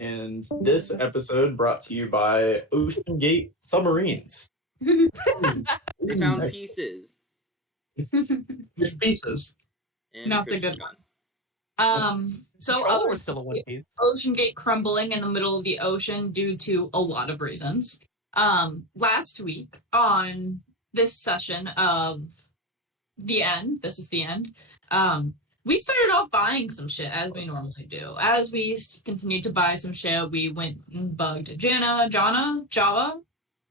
and this episode brought to you by Ocean Gate Submarines. They found pieces. Which pieces? And Not the Christian good gun. one. Controller was still a one piece. Ocean Gate crumbling in the middle of the ocean due to a lot of reasons. Last week on this session of the end, this is the end, we started off buying some shit as we normally do. As we continued to buy some shit, we went and bugged Java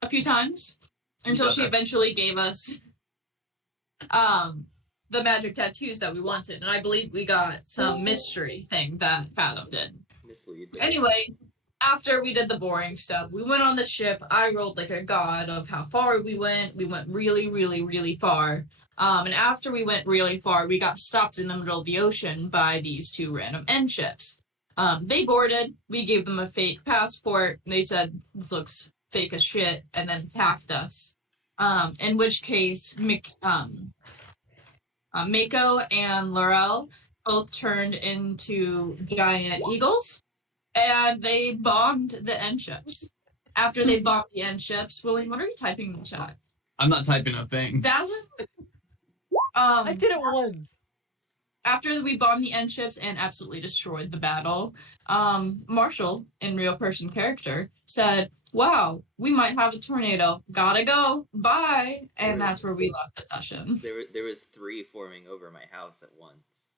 a few times until she eventually gave us the magic tattoos that we wanted, and I believe we got some mystery thing that Fathom did. Mislead. Anyway, after we did the boring stuff, we went on the ship. I rolled like a god of how far we went. We went really, really, really far. And after we went really far, we got stopped in the middle of the ocean by these two random end ships. They boarded. We gave them a fake passport. They said, this looks fake as shit, and then attacked us. In which case, Mako and Laurel both turned into giant eagles, and they bombed the end ships. After they bombed the end ships, William, what are you typing in the chat? I'm not typing a thing. That was I did it once. after we bombed the end ships and absolutely destroyed the battle. Marshall, in real person character, said, "Wow, we might have a tornado. Gotta go. Bye." And that's where we left the session. There was 3 forming over my house at once.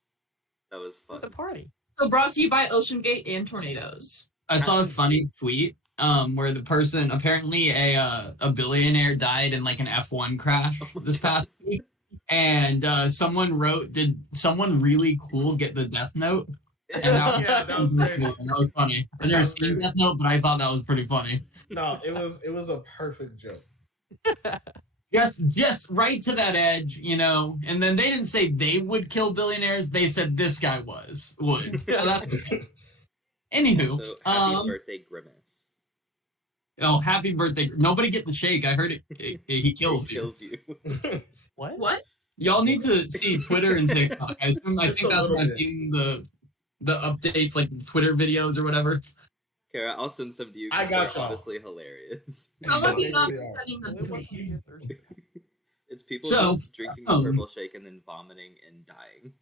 That was fun. It's a party. So brought to you by Ocean Gate and tornadoes. I saw a funny tweet where the person, apparently a billionaire, died in like an F1 crash this past week. And someone wrote, "Did someone really cool get the Death Note?" And Yeah, that was crazy. That was funny. I've never seen Death Note, but I thought that was pretty funny. No, it was a perfect joke. Just right to that edge, you know. And then they didn't say they would kill billionaires. They said this guy would. So that's okay. Anywho, So happy birthday, Grimace. oh, happy birthday! Nobody get the shake. I heard it. He kills He you. kills you. What? What? Y'all need to see Twitter and TikTok. I think Just a that's little where I've bit. seen the updates, like Twitter videos or whatever. Kara, I'll send some to you. I 'cause got they're y'all. honestly hilarious. How about you not They are. sending them What to was me? your Thursday? It's people So, just drinking the purple shake and then vomiting and dying.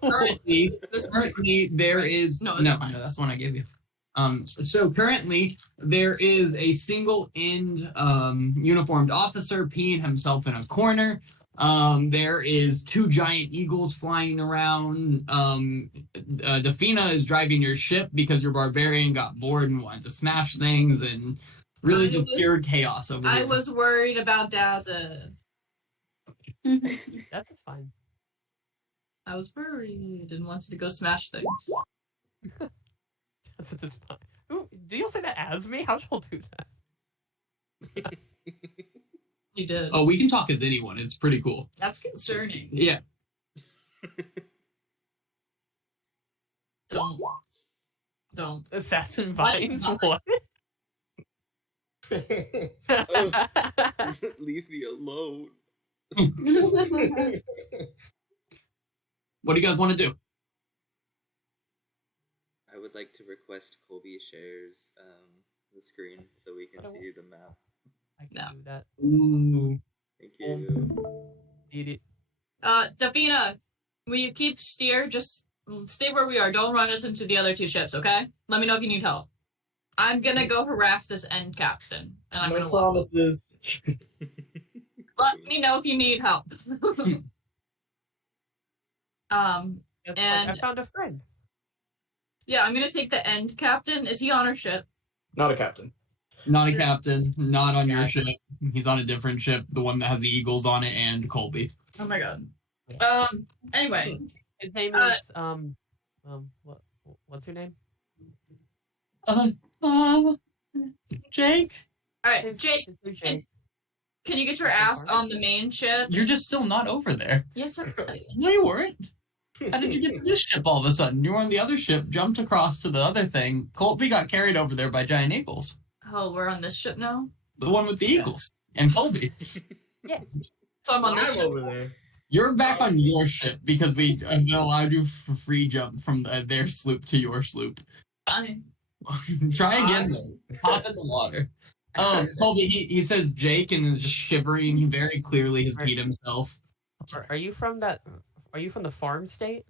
Currently, there is No, no, it's fine. that's the one I gave you. So currently there is a single-end uniformed officer peeing himself in a corner. There is 2 giant eagles flying around. Defina is driving your ship because your barbarian got bored and wanted to smash things, and really just pure chaos over I here. was worried about Daza. That's fine. I was worried and wanted to go smash things. That's fine. Ooh, do you say that as me? How shall I do that? You did. Oh, we can talk as anyone. It's pretty cool. That's concerning. Yeah. Don't. Assassin Why Vines? not? What? Leave me alone. What do you guys want to do? I would like to request Colby shares the screen so we can see the map. I can No. do that. Ooh. Thank you. Need it. Davina, will you keep steer? Just stay where we are. Don't run us into the other 2 ships, okay? Let me know if you need help. I'm gonna go harass this end captain, and I'm gonna promises. let me know if you need help. Guess what? And- I found a friend. Yeah, I'm gonna take the end captain. Is he on our ship? Not a captain. Not a captain. Not on your ship. He's on a different ship, the one that has the eagles on it and Colby. Oh my god. Anyway, His name Uh, is what's your name? Jake? alright, Jake, His name's Jake. can you get your ass on the main ship? You're just still not over there. Yes, sir. No, you weren't. How did you get to this ship all of a sudden? You were on the other ship, jumped across to the other thing. Colby got carried over there by giant eagles. Oh, we're on this ship now? The one with the eagles. And Colby. So I'm on this I'm ship. over there. You're back on your ship because we allowed you for free jump from their sloop to your sloop. Fine. Try again though. Pop in the water. Colby, he says Jake and is just shivering. He very clearly has peed himself. Are you from that? Are you from the farm state?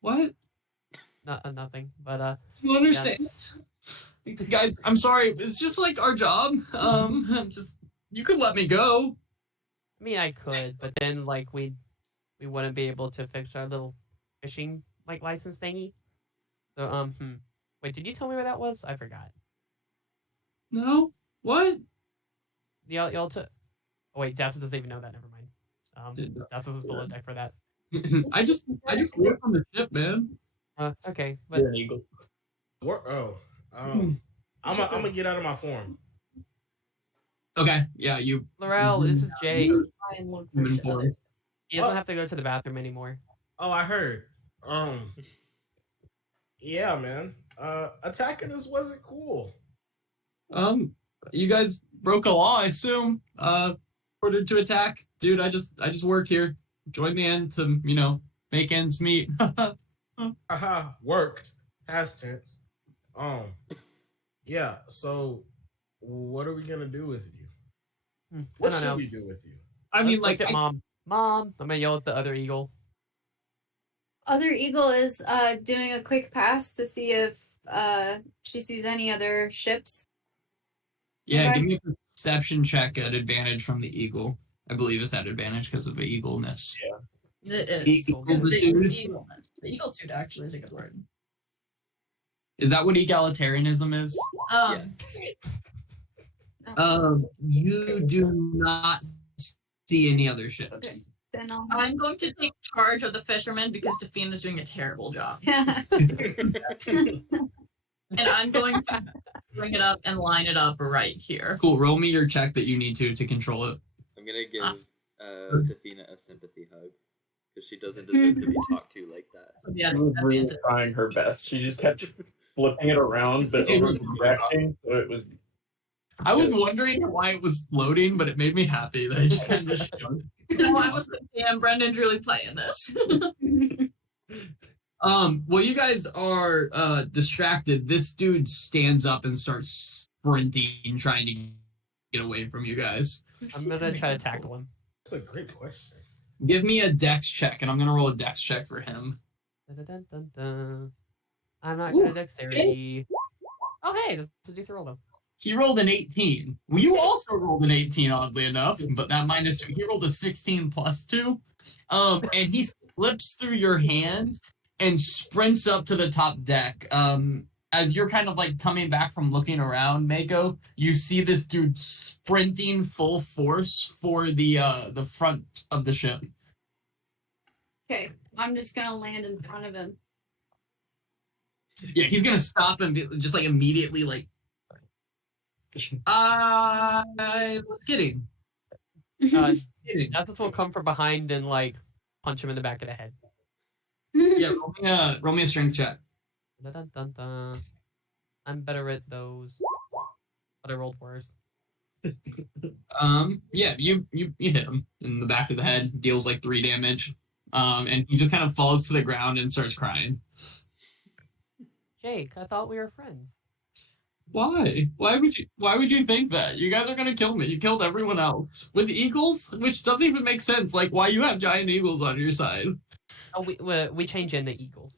What? Nothing. But You understand? Guys, I'm sorry. It's just like our job. You could let me go. I mean, I could, but then like we wouldn't be able to fix our little fishing like license thingy. So wait, did you tell me where that was? I forgot. No? What? Y'all took. Oh wait, Jasper doesn't even know that. Never mind. Jasper was below deck for that. I just work on the ship, man. Okay, but You're an eagle. I'm gonna get out of my form. Okay, yeah, you. Laurel, this is Jake. Try and look for Human shit. form. He doesn't have to go to the bathroom anymore. Oh, I heard. Yeah, man. Attacking us wasn't cool. You guys broke a law, I assume. Ordered to attack, dude. I just work here. Join the end to make ends meet. Haha, worked. Past tense. Yeah. So, what are we gonna do with you? What I don't should know. we do with you? I mean, Let's like, look at mom. Mom, I'm gonna yell at the other eagle. Other eagle is doing a quick pass to see if she sees any other ships. yeah, Okay. give me a perception check at advantage from the eagle. I believe it's at advantage because of the eagleness. It is. Eaglitude? The eaglitude actually is a good word. Is that what egalitarianism is? You do not see any other ships. Okay. Then I'm going to take charge of the fishermen because Define is doing a terrible job. And I'm going to bring it up and line it up right here. Cool. Roll me your check that you need to control it. I'm gonna give Defina a sympathy hug because she doesn't deserve to be talked to like that. Yeah, She was really trying her best. She just kept flipping it around, but overreacting. So it was. I was wondering why it was floating, but it made me happy that it just kind of showed. No, I was like, damn, Brendan's really playing this. While you guys are distracted, this dude stands up and starts sprinting, trying to get away from you guys. I'm gonna try to tackle him. That's a great question. Give me a dex check, and I'm gonna roll a dex check for him. Dun-dun-dun-dun-dun. I'm not good at dexterity. Oh hey, that's a decent roll though. He rolled an 18. Well, you also rolled an 18, oddly enough, but that minus 2. He rolled a 16 plus 2. And he slips through your hand and sprints up to the top deck. As you're kind of like coming back from looking around, Mako, you see this dude sprinting full force for the front of the ship. Okay, I'm just gonna land in front of him. Yeah, he's gonna stop and be, just like immediately like. I was kidding. Kidding. Justice will come from behind and like punch him in the back of the head. Yeah, roll me a strength check. Dun-dun-dun-dun. I'm better at those, but I rolled worse. Yeah, you hit him in the back of the head, deals like 3 damage. And he just kind of falls to the ground and starts crying. Jake, I thought we were friends. Why? Why would you think that? You guys are gonna kill me. You killed everyone else. With eagles? Which doesn't even make sense. Like, why you have giant eagles on your side? Oh, we change into eagles.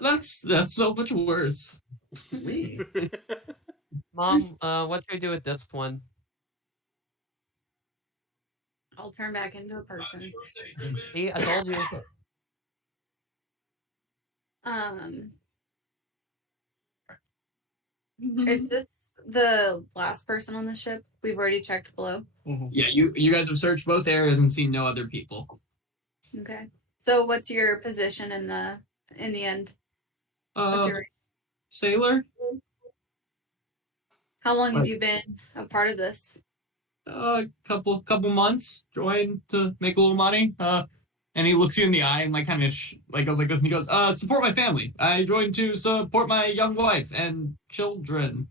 That's so much worse. Me? Mom, what should I do with this one? I'll turn back into a person. See, I told you. Is this the last person on the ship? We've already checked below. Yeah, you guys have searched both areas and seen no other people. Okay. So what's your position in the end? What's your Sailor? How long have you been a part of this? Couple months. Joined to make a little money. And he looks you in the eye and like kind of goes like this, and he goes, support my family. I joined to support my young wife and children.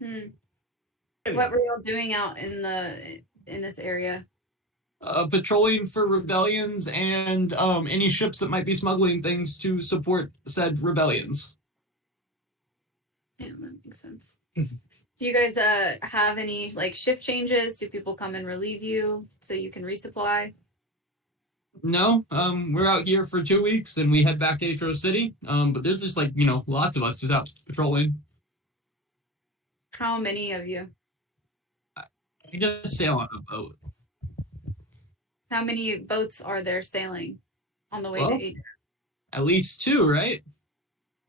What were you all doing out in this area? Patrolling for rebellions and any ships that might be smuggling things to support said rebellions. Yeah. Makes sense. Do you guys have any like shift changes? Do people come and relieve you so you can resupply? No, we're out here for 2 weeks, and we head back to Aetros City. But there's just like lots of us just out patrolling. How many of you? We just sail on a boat. How many boats are there sailing on the way Well, to Aetros? At least 2, right?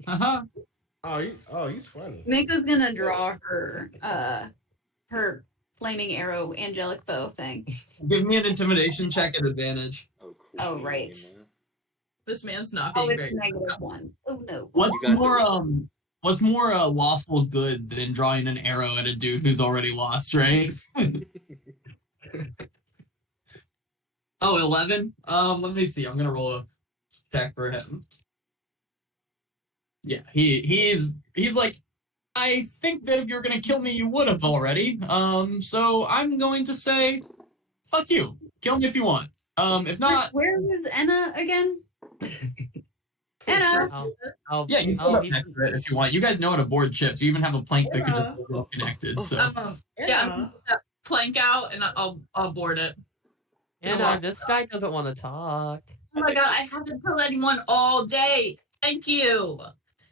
Haha. He's funny. Mako's gonna draw her flaming arrow angelic bow thing. Give me an intimidation check at advantage. Oh, cool. Oh, right. This man's not Oh, being it's very. -1. Oh no. What's more lawful good than drawing an arrow at a dude who's already lost, right? Oh, 11? Let me see. I'm gonna roll a check for him. Yeah, he's like, I think that if you're gonna kill me, you would have already. So I'm going to say, fuck you. Kill me if you want. If not, Where was Enna again? Enna. yeah, you can I'll go back to it if you want. You guys know how to board ships. You even have a plank that can just Yeah. be connected. So Yeah, I'm gonna put that plank out and I'll board it. And this guy doesn't want to talk. Oh my god, I haven't killed anyone all day. Thank you.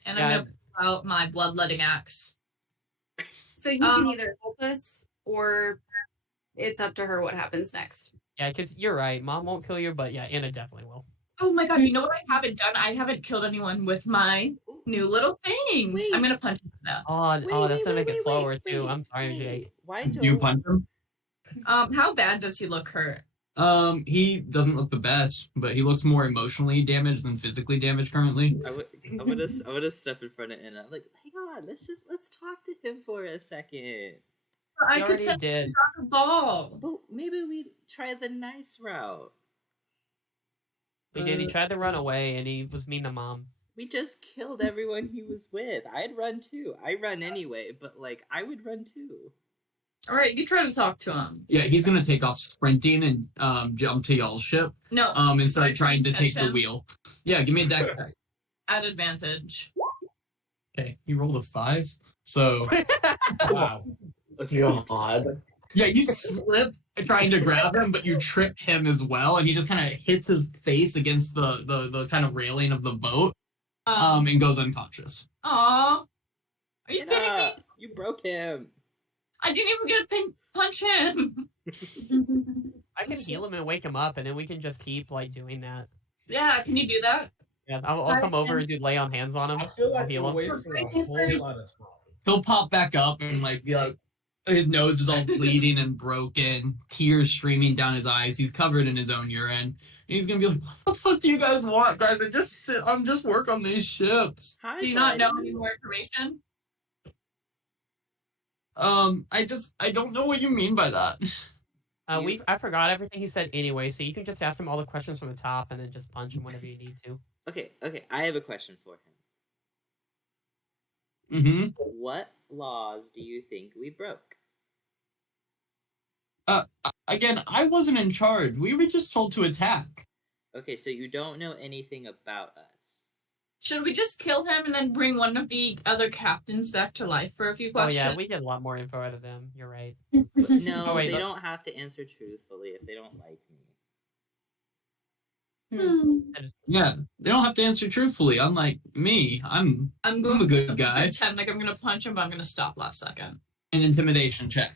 And I'm Yeah. gonna pull out my bloodletting axe. So you can either help us or it's up to her what happens next. Yeah, because you're right. Mom won't kill you, but yeah, Anna definitely will. Oh my god, you know what I haven't done? I haven't killed anyone with my new little things. Wait. I'm gonna punch him to death. That's gonna make it slower too. I'm sorry, Jake. Why do you punch him? How bad does he look hurt? He doesn't look the best, but he looks more emotionally damaged than physically damaged currently. I'm gonna step in front of Anna. I'm like, hang on, let's talk to him for a second. I He could already send did. a ball. But maybe we try the nice route. He did. He tried to run away, and he was mean to Mom. We just killed everyone he was with. I'd run too. I run anyway, but like I would run too. All right, you try to talk to him. Yeah, he's gonna take off sprinting and jump to y'all's ship. No. And start trying to take catch the him. wheel. Yeah, give me a dex check. At advantage. Okay, he rolled a 5. So Wow. God. yeah, you slip trying to grab him, but you trip him as well, and he just kind of hits his face against the kind of railing of the boat, and goes unconscious. Aw. Are you kidding me? You broke him. I didn't even get to punch him. I can heal him and wake him up, and then we can just keep like doing that. Yeah, can you do that? Yeah, I'll come over and do lay on hands on him. I feel I'll like heal we're him. wasting a whole lot of time. He'll pop back up and like be like, his nose is all bleeding and broken, tears streaming down his eyes. He's covered in his own urine. And he's gonna be like, "What the fuck do you guys want, guys? I'm just work on these ships." Hi, Do you not know buddy. any more information? I don't know what you mean by that. I forgot everything he said anyway, so you can just ask him all the questions from the top and then just punch him whenever you need to. Okay, I have a question for him. Mm-hmm. What laws do you think we broke? Again, I wasn't in charge. We were just told to attack. Okay, so you don't know anything about us. Should we just kill him and then bring one of the other captains back to life for a few Oh questions? yeah, we get a lot more info out of them. You're right. But no, Oh, wait, they let's- don't have to answer truthfully if they don't like me. Yeah, they don't have to answer truthfully. Unlike me, I'm I'm going a good to guy. pretend like I'm gonna punch him, but I'm gonna stop last second. An intimidation check.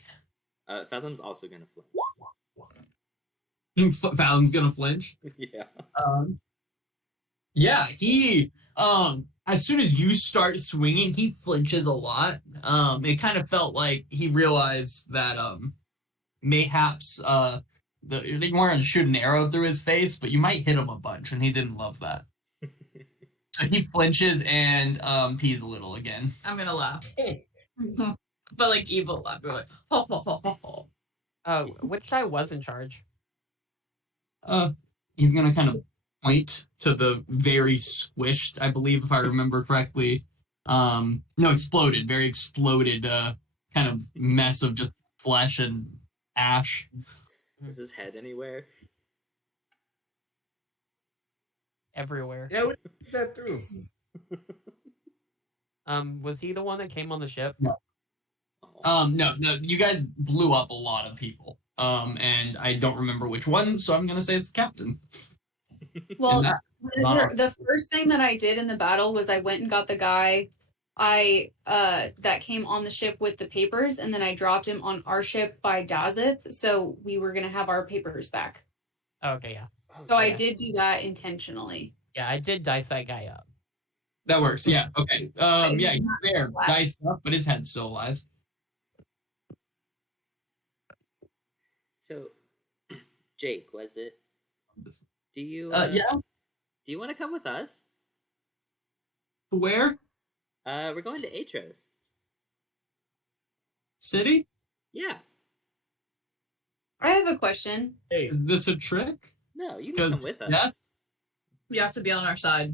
Fathom's also gonna flip. Fallon's gonna flinch. Yeah. Yeah, he as soon as you start swinging, he flinches a lot. It kind of felt like he realized that mayhaps they weren't gonna shoot an arrow through his face, but you might hit him a bunch, and he didn't love that. So he flinches and pees a little again. I'm gonna laugh. But like evil laugh. We're like, ho ho ho ho ho. Which guy was in charge? He's gonna kind of point to the very squished, I believe, if I remember correctly. No, exploded, very exploded, kind of mess of just flesh and ash. Is his head anywhere? Everywhere. Yeah, we did that through. Was he the one that came on the ship? No. No, you guys blew up a lot of people. And I don't remember which one, so I'm gonna say it's the captain. Well, And that- the first thing that I did in the battle was I went and got the guy that came on the ship with the papers, and then I dropped him on our ship by Dazith, so we were gonna have our papers back. Okay, yeah. So I yeah. did do that intentionally. Yeah, I did dice that guy up. That works, yeah. Okay. Yeah, he's there, alive. diced up, but his head's still alive. So, Jake, was it? Do you? Yeah. Do you want to come with us? Where? We're going to Aetros. City? Yeah. I have a question. Hey, Is this a trick? No, you can 'Cause- come with us. yeah. You have to be on our side.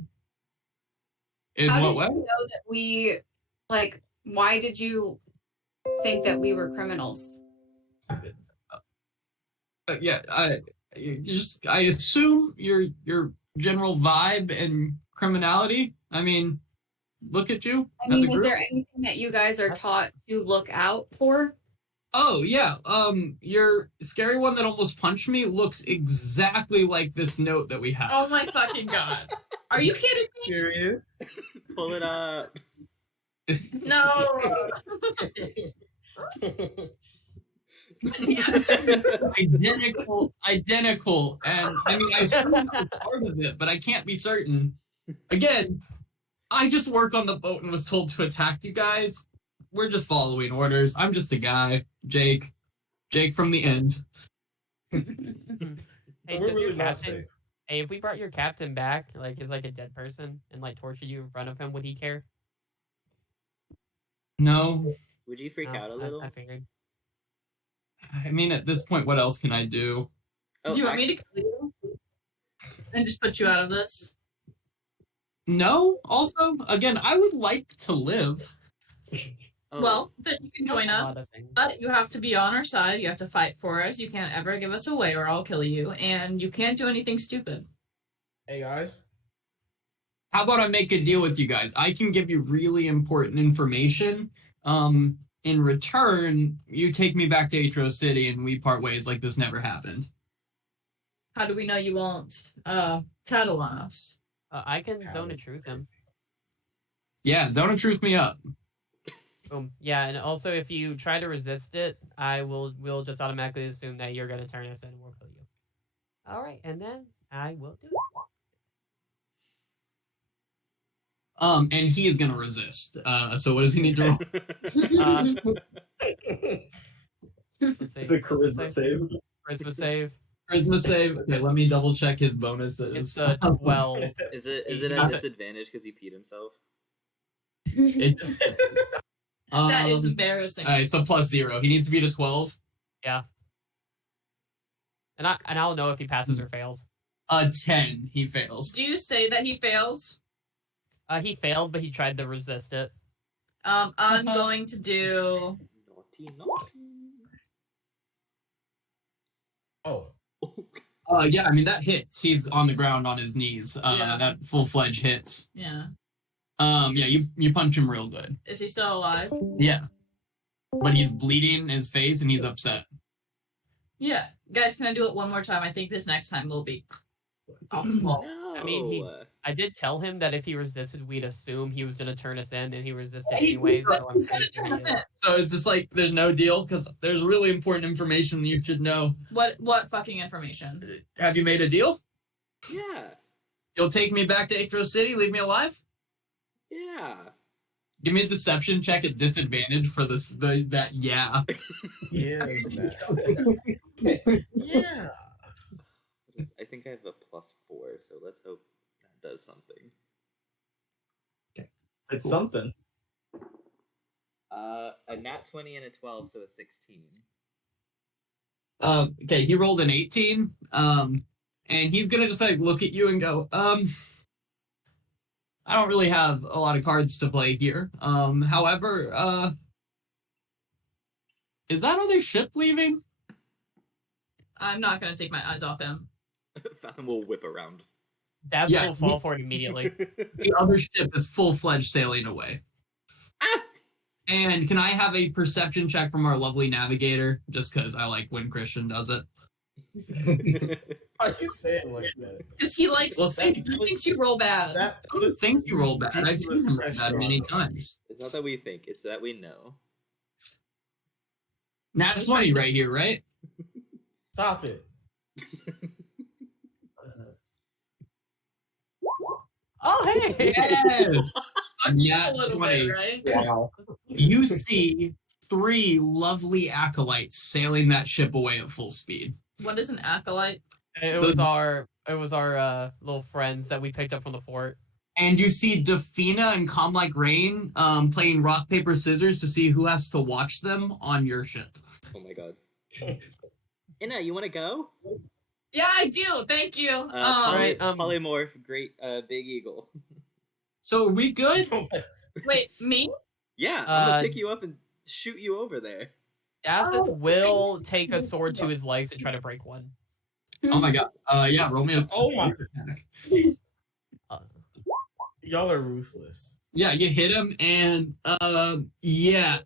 In How what did way? you know that we why did you think that we were criminals? Yeah, I assume your general vibe and criminality. I mean, look at you I as a mean, is group. there anything that you guys are taught to look out for? Oh yeah, your scary one that almost punched me looks exactly like this note that we have. Oh my fucking god. Are you kidding me? serious? Pull it up. No. Identical, and I mean, I assume that's part of it, but I can't be certain. Again, I just work on the boat and was told to attack you guys. We're just following orders. I'm just a guy, Jake from the end. Hey, We're does your really not captain? safe. Hey, if we brought your captain back, like as like a dead person, and like tortured you in front of him, would he care? No, Would you freak No, out a little? I figured. I mean, at this point, what else can I do? Oh, Do you want me to kill you? And just put you out of this? No. Also, again, I would like to live. Oh, Well, then you can join A lot us. of things. But you have to be on our side. You have to fight for us. You can't ever give us away or I'll kill you. And you can't do anything stupid. Hey guys, How about I make a deal with you guys? I can give you really important information. In return, you take me back to Aetros City and we part ways like this never happened. How do we know you won't tattle on us? I can zone of truth him. Yeah, Zone of Truth me up. Boom. Yeah, and also if you try to resist it, we'll just automatically assume that you're gonna turn us in and we'll kill you. All right, and then I will do it. And he is gonna resist. So what does he need to roll? Let's see. The charisma save. Charisma save. Charisma save. Okay, let me double check his bonuses. It's a 12. is it a disadvantage because he peed himself? It- That is Um, embarrassing. all right, so +0. He needs to be to 12. Yeah. And I'll know if he passes or fails. 10. He fails. Do you say that he fails? He failed, but he tried to resist it. I'm going to do. Naughty. oh, Yeah, I mean that hits. He's on the ground on his knees. Yeah. That full-fledged hits. Yeah. Yeah, you punch him real good. Is he still alive? Yeah. But he's bleeding in his face and he's upset. Yeah. Guys, can I do it one more time? I think this next time will be optimal. No. I mean, I did tell him that if he resisted, we'd assume he was going to turn us in, and he resisted He's anyways. So I'm gonna kind of turn us in. So is this like there's no deal? Because there's really important information you should know. What fucking information? Have you made a deal? Yeah. You'll take me back to Aetros City, leave me alive? Yeah. Give me a deception check at disadvantage for that yeah. yeah, is that? yeah. I think I have a +4, so let's hope that does something. It's something. A nat 20 and a 12, so a 16. Okay, he rolled an 18. And he's gonna just like look at you and go, I don't really have a lot of cards to play here. However, is that other ship leaving? I'm not gonna take my eyes off him. Fathom will whip around. Daz Yeah. will fall for it immediately. The other ship is full-fledged sailing away. And can I have a perception check from our lovely navigator? Just because I like when Christian does it. Why you saying like that? Because he likes. Well, see, he thinks you roll bad. That I don't think you roll bad. I've ridiculous seen him roll pressure bad on many him. times. It's not that we think; it's that we know. Nat 20 right here, right? Stop it. Oh, hey! Yes. Yeah, a little 20. bit, right? Wow. You see 3 lovely acolytes sailing that ship away at full speed. What is an acolyte? It was our little friends that we picked up from the fort. And you see Defina and Calm Like Rain playing rock, paper, scissors to see who has to watch them on your ship. Oh my god. Inna, you want to go? Yeah, I do. Thank you. Right, Polymorph, great big eagle. So are we good? Wait, me? Yeah, I'm gonna pick you up and shoot you over there. Dazeth will take a sword to his legs and try to break one. Oh my god. Yeah, roll me a Oh my- attack. Y'all are ruthless. Yeah, you hit him and yeah.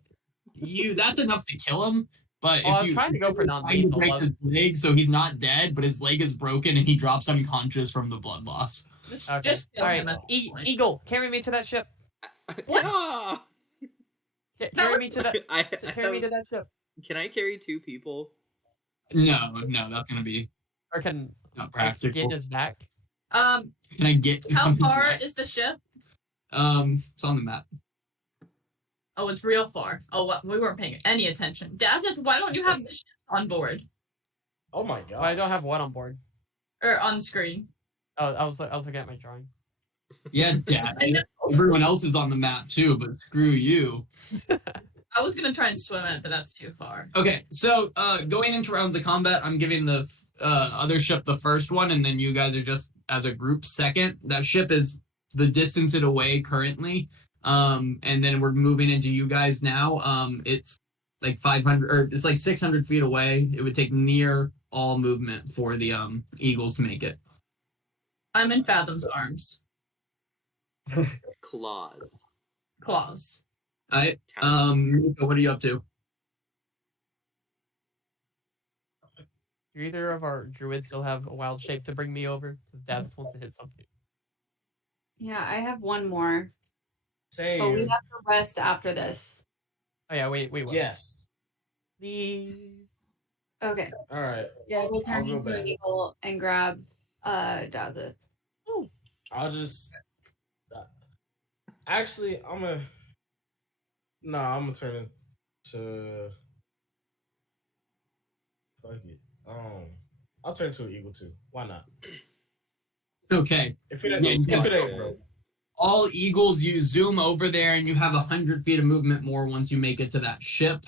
That's enough to kill him. But Oh, I if was you trying to go for trying to non-lethal. break his leg, so he's not dead, but his leg is broken and he drops unconscious from the blood loss. Okay. Just kill All right, him at this point. Eagle, carry me to that ship. What? Yeah! Carry me to that. Carry me have- to that ship. Can I carry 2 people? No, that's gonna be Or can not I get practical. his back? Um, Can I get how far is the ship? It's on the map. Oh, it's real far. Oh, what? We weren't paying any attention. Dazeth, why don't you have the ship on board Oh my god. Well, I don't have one on board. or on screen? Oh, I was looking at my drawing. Yeah, Dad. I know. Everyone else is on the map too, but screw you. I was gonna try and swim it, but that's too far. Okay, so going into rounds of combat, I'm giving the other ship the first one, and then you guys are just as a group second. That ship is the distance it away currently, and then we're moving into you guys now. It's like 500 or it's like 600 feet away. It would take near all movement for the Eagles to make it. I'm in Fathom's arms. Claws. Claws. All right, Talons. Nico, what are you up to? Do either of our druids still have a wild shape to bring me over? Because Dazeth wants to hit something. Yeah, I have one more. Same. But we have to rest after this. Oh yeah, wait. What? Yes. The Okay. All right. I will turn I'll go into back. an eagle and grab Dazeth. I'll just. Actually, I'm gonna. No, I'm gonna turn into. Fuck it. I'll turn into an eagle too. Why not? Okay. If it, Yeah, if it ain't broke. All Eagles, you zoom over there and you have 100 feet of movement more once you make it to that ship.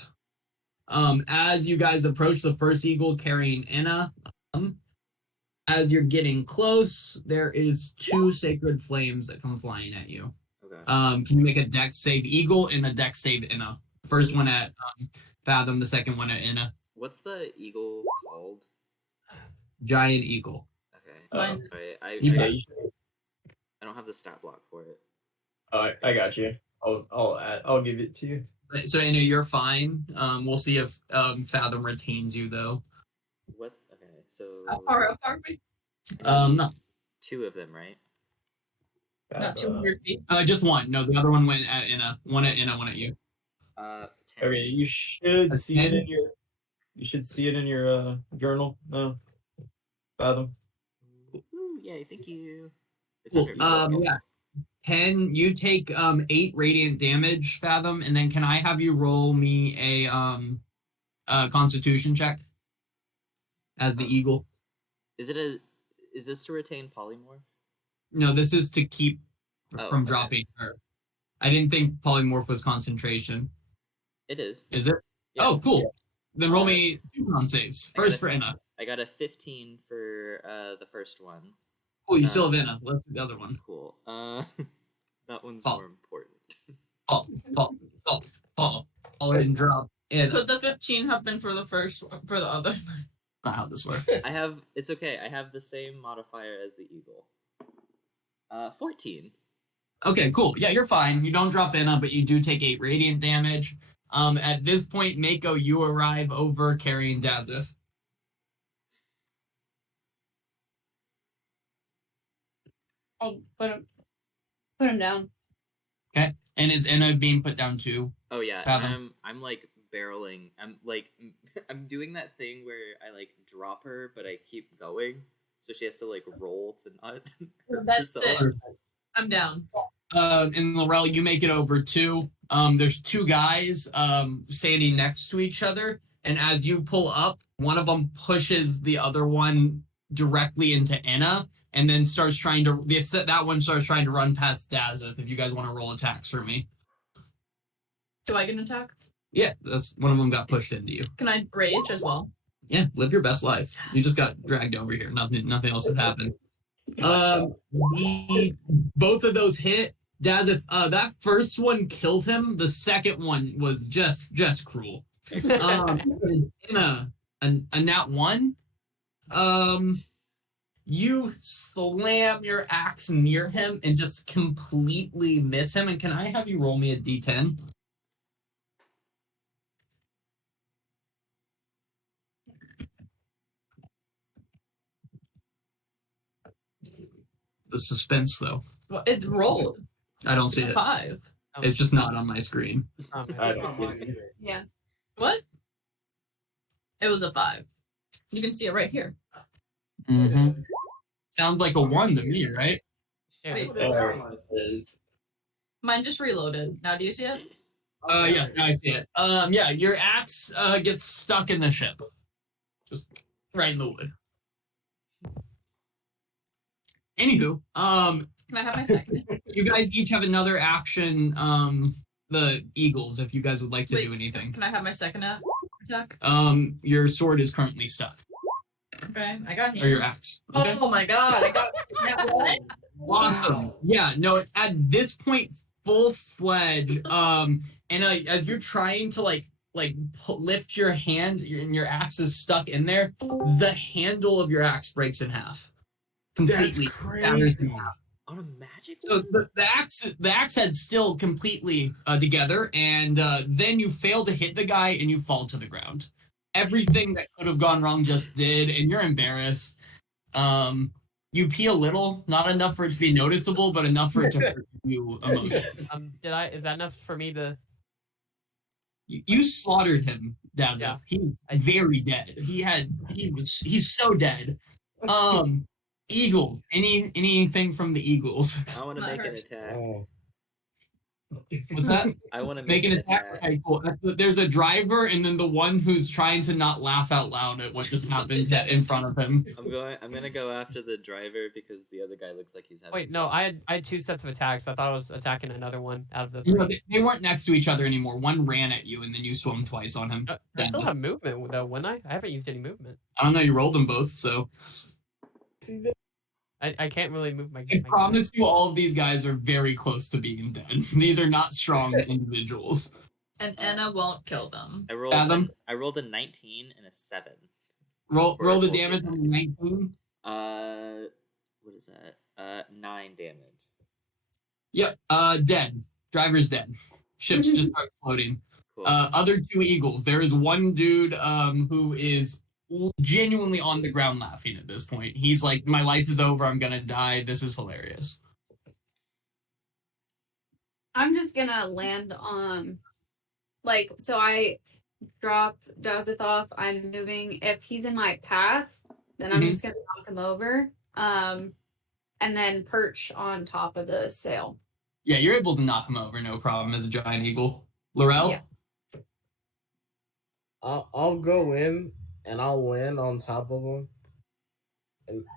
As you guys approach the first Eagle carrying Inna, as you're getting close, there is 2 sacred flames that come flying at you. Okay. Can you make a dex save Eagle and a dex save Inna? First one at Fathom, the second one at Inna. What's the eagle called? Giant Eagle. Okay. When- Sorry, Yeah, you should. I don't have the stat block for it. Oh, I got you. I'll give it to you. So Inna, you're fine. We'll see if Fathom retains you though. What? Okay, so How far up are we? No, 2 of them, right? Not 200 feet. just one. No, the other one went at Inna. One at Inna, one at you. 10. Okay, you should A see it 10? in your. You should see it in your journal. No, Fathom. Ooh, yay! Thank you. It's Cool. under eagle. Yeah. 10, you take 8 radiant damage, Fathom, and then can I have you roll me a constitution check as the eagle? Is this to retain polymorph? No, this is to keep Oh, from okay. dropping her. I didn't think polymorph was concentration. It is. Is it? Yeah. Oh, cool. Then roll me 2 non-saves. I First got for Inna. I got a 15 for the first one. Cool, you still have Inna. Let's do the other one. Cool. That one's Oh. more important. Fall. All right, and drop. Inna. Could the 15 have been for the first for the other? Not how this works. It's okay. I have the same modifier as the eagle. 14. Okay, cool. Yeah, you're fine. You don't drop Anna, but you do take 8 radiant damage. At this point, Mako, you arrive over carrying Dazith. I'll put him down. Okay, and is Anna being put down too? Oh yeah, Fathom. I'm like barreling. I'm like I'm doing that thing where I like drop her, but I keep going, so she has to like roll to not hurt That's herself. it. I'm down. And Laurel, you make it over too. There's 2 guys standing next to each other, and as you pull up, one of them pushes the other one directly into Anna, and then starts trying to that one starts trying to run past Dazith. If you guys want to roll attacks for me, Do I get an attack? yeah, that's one of them got pushed into you. Can I rage as well? Yeah, live your best life. You just got dragged over here. Nothing else had happened. Both of those hit. Dazith, that first one killed him. The second one was just cruel. In a nat 1, you slam your axe near him and just completely miss him. And can I have you roll me a d10? The suspense, though. Well, it rolled. I don't see It's a it. 5. It's just not on my screen. Oh, I man. don't get it. Yeah. What? It was a 5. You can see it right here. Mm-hmm. Sounds like a 1 to me, right? Yeah. Wait. It is. Mine just reloaded. Now do you see it? Yes, now I see it. Yeah, your axe gets stuck in the ship. Just right in the wood. Anywho, Can I have my second? you guys each have another action, the Eagles, if you guys would like to Wait. do anything. Can I have my second attack? Your sword is currently stuck. Okay, I got Or your hands. axe. Okay. Oh my god, I got that one. Awesome. Yeah, no, at this point, full-fledged, and as you're trying to lift your hand and your axe is stuck in there, the handle of your axe breaks in half. Completely. That's shatters in crazy. half. On a magic So one? the axe head's still completely together, and then you fail to hit the guy and you fall to the ground. Everything that could have gone wrong just did, and you're embarrassed. You pee a little, not enough for it to be noticeable, but enough for it to hurt you emotionally. Is that enough for me to? You slaughtered him, Dazzle. Yeah. He's very dead. He's so dead. Eagles. Anything from the Eagles? I want to That make an hurts. attack. Oh. What's that? I want to Make an attack. Okay, cool. There's a driver, and then the one who's trying to not laugh out loud at what just happened in front of him. I'm gonna go after the driver because the other guy looks like he's having. Wait, no, I had 2 sets of attacks. I thought I was attacking another one out of the 3. You know, they weren't next to each other anymore. One ran at you, and then you swung twice on him. I still have movement though, wouldn't I? I haven't used any movement. I don't know. You rolled them both, so See that? I can't really move my. I promise you, all of these guys are very close to being dead. These are not strong individuals. And Anna won't kill them. I rolled. Fathom? I rolled a 19 and a 7. Roll For a the full damage attack. on the 19. What is that? 9 damage. Yep. Dead. Driver's dead. Ships just start floating. Cool. Other 2 eagles. There is one dude who is genuinely on the ground laughing at this point. He's like, "My life is over. I'm gonna die. This is hilarious." I'm just gonna land on, so I drop Dazith off. I'm moving. If he's in my path, then I'm Mhm. just gonna knock him over. And then perch on top of the sail. Yeah, you're able to knock him over, no problem, as a giant eagle. Laurel? Yeah. I'll go in and I'll land on top of him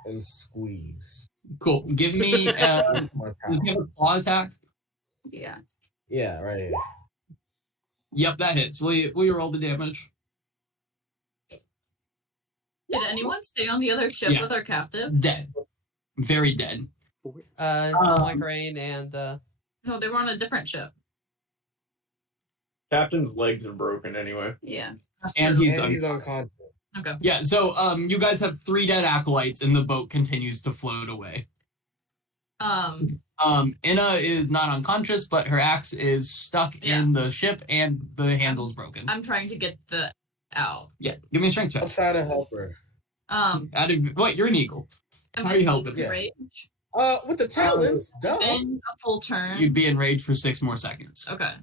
and squeeze. Cool. Give me With my does power. he have a claw attack? Yeah. Yeah, right here. Yep, that hits. Will you roll the damage? Did anyone stay on the other ship Yeah. with our captive? Dead. Very dead. Like rain and No, they were on a different ship. Captain's legs are broken anyway. Yeah. And he's And he's unconscious. Okay. Yeah, so you guys have 3 dead acolytes and the boat continues to float away. Inna is not unconscious, but her axe is stuck in the ship and the handle's broken. I'm trying to get the out. Yeah, give me a strength check. I'll try to help her. What? You're an eagle. Am How I are you still helping? in Yeah. rage? With the talons, duh. In a full turn. You'd be enraged for 6 more seconds. Okay.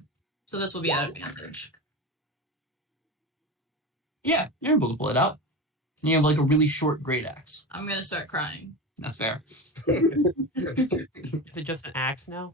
So this will be at advantage. Yeah, you're able to pull it out. And you have like a really short great axe. I'm gonna start crying. That's fair. Is it just an axe now?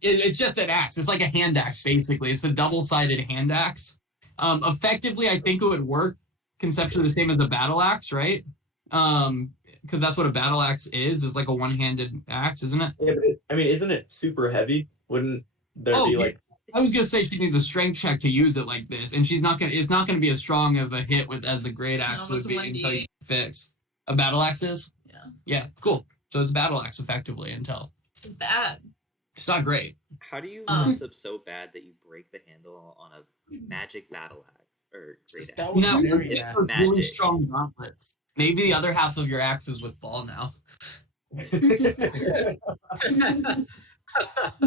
It's just an axe. It's like a hand axe, basically. It's a double-sided hand axe. Effectively, I think it would work conceptually the same as a battle axe, right? Because that's what a battle axe is like a one-handed axe, isn't it? Yeah, but isn't it super heavy? Wouldn't there be like? I was gonna say she needs a strength check to use it like this, and she's not gonna. It's not gonna be as strong of a hit with as the great axe would be until you fix. A battle axe is. Yeah. Yeah, cool. So it's a battle axe effectively until. It's bad. It's not great. How do you mess up so bad that you break the handle on a magic battle axe or great axe? That was No, very it's bad. for really Magic. strong gauntlets. Maybe the other half of your axe is with ball now.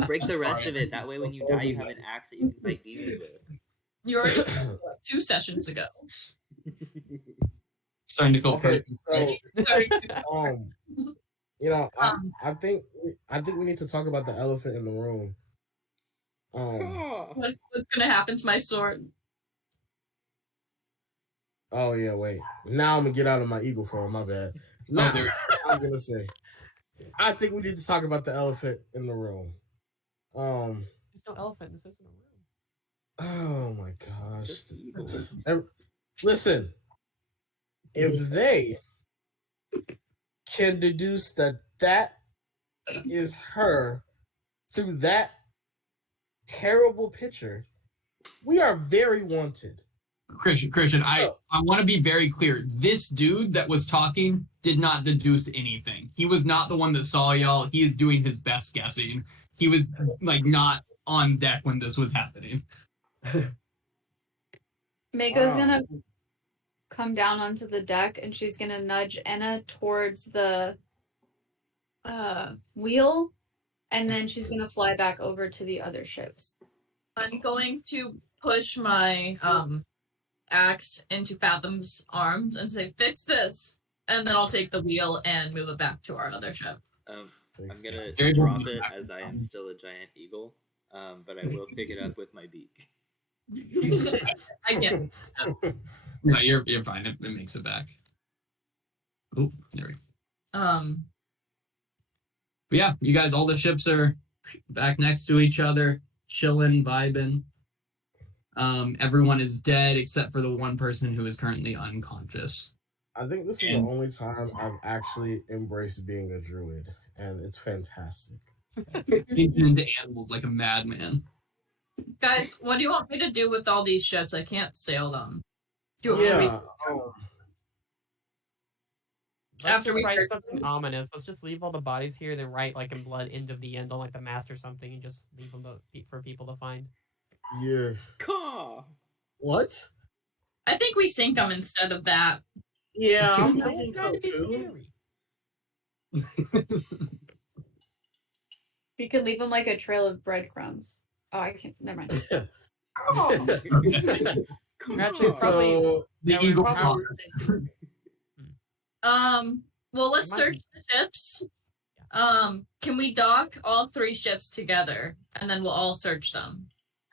Break the rest of it. That way, when you die, you have an axe that you can fight demons with. You already 2 sessions ago. Starting to feel Okay, personal. so you know, I think we need to talk about the elephant in the room. What's gonna happen to my sword? Oh yeah, wait. Now I'm gonna get out of my eagle form. My bad. Now I'm gonna say, I think we need to talk about the elephant in the room. There's no elephant. This isn't a room. Oh my gosh. Just eagles. Listen, if they can deduce that is her through that terrible picture, we are very wanted. Christian, I want to be very clear. This dude that was talking did not deduce anything. He was not the one that saw y'all. He is doing his best guessing. He was like not on deck when this was happening. Mako's gonna come down onto the deck and she's gonna nudge Enna towards the wheel, and then she's gonna fly back over to the other ships. I'm going to push my axe into Fathom's arms and say, "Fix this," and then I'll take the wheel and move it back to our other ship. I'm gonna Very drop good. it as I am still a giant eagle, but I will pick it up with my beak. I can't. No, you're fine. It makes it back. Oh, there we go. But yeah, you guys, all the ships are back next to each other, chilling, vibing. Everyone is dead except for the one person who is currently unconscious. I think this is the only time I've actually embraced being a druid, and it's fantastic. Thinking into animals like a madman. Guys, what do you want me to do with all these ships? I can't sail them. Do you want me to Yeah. After we write start- something ominous, let's just leave all the bodies here, then write like in blood end of the end on like the mast or something, and just leave them for people to find. Yeah. Caw! What? I think we sink them instead of that. Yeah, I'm No, thinking it's so not too. scary. We could leave them like a trail of breadcrumbs. Oh, I can't. Never mind. You're actually Caw! probably So The Yeah, we're eagle probably- claw. Well, let's It might search the ships. Can we dock all 3 ships together and then we'll all search them?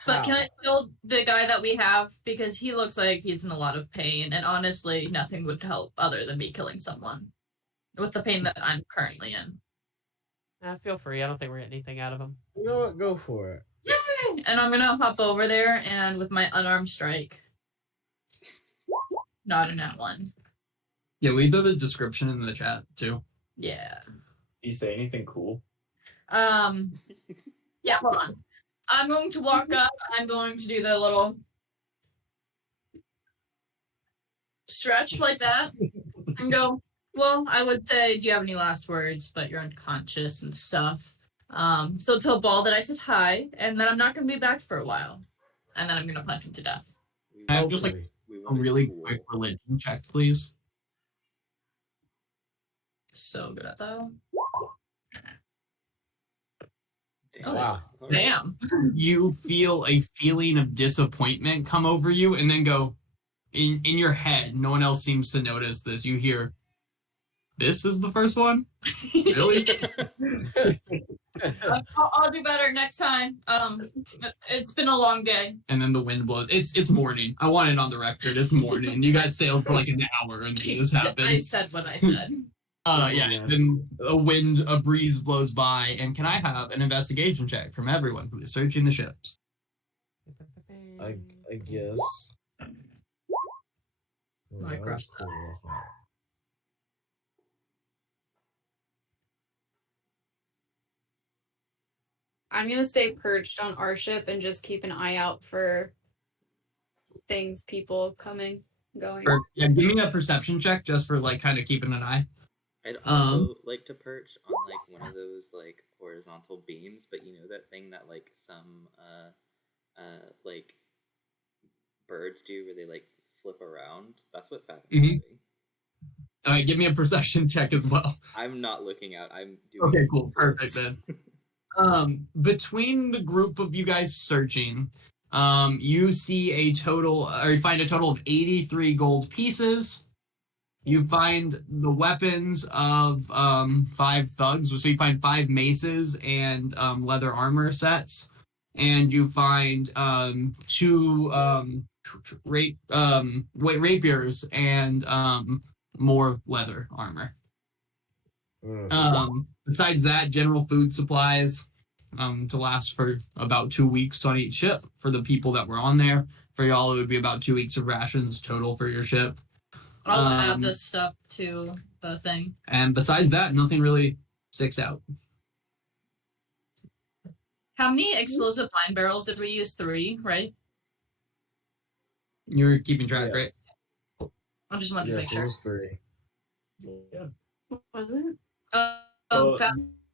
But can I kill the guy that we have? Because he looks like he's in a lot of pain, and honestly, nothing would help other than me killing someone with the pain that I'm currently in. feel free. I don't think we're getting anything out of them. You know what? Go for it. Yay! And I'm gonna hop over there and with my unarmed strike. Not in that one. Yeah, we throw the description in the chat too. Yeah. You say anything cool? Yeah, hold on. I'm going to walk up. I'm going to do the little stretch like that and go, well, I would say, do you have any last words? But you're unconscious and stuff. So tell Ball that I said hi, and then I'm not going to be back for a while. And then I'm going to punch him to death. I have just like Hopefully. a really quick religion check, please. So good at that. Damn. Wow. All right. Damn. You feel a feeling of disappointment come over you, and then go in your head. No one else seems to notice this. You hear, "This is the first one." Really? I'll do better next time. It's been a long day. And then the wind blows. It's morning. I want it on the record. It's morning. You guys sailed for like an hour, and this I happened. said what I said. Yeah. Then a breeze blows by, and can I have an investigation check from everyone who is searching the ships? I guess. My That crap. was cool. I'm gonna stay perched on our ship and just keep an eye out for things, people coming, going. Or, yeah, give me a perception check just for like kind of keeping an eye. I'd also like to perch on like one of those like horizontal beams, but you know that thing that like some like birds do where they like flip around? That's what Fathom's doing. All right, give me a perception check as well. I'm not looking out. I'm doing Okay, cool, flips. perfect then. Between the group of you guys searching, you see a total, or you find a total of 83 gold pieces. You find the weapons of 5 thugs, so you find 5 maces and leather armor sets, and you find 2 rapiers and more leather armor. Besides that, general food supplies to last for about 2 weeks on each ship for the people that were on there. For y'all, it would be about 2 weeks of rations total for your ship. I'll add this stuff to the thing. And besides that, nothing really sticks out. How many explosive wine barrels did we use? 3, right? You're keeping track, right? I just wanted to make Yes, it sure. was 3. Yeah. Was it?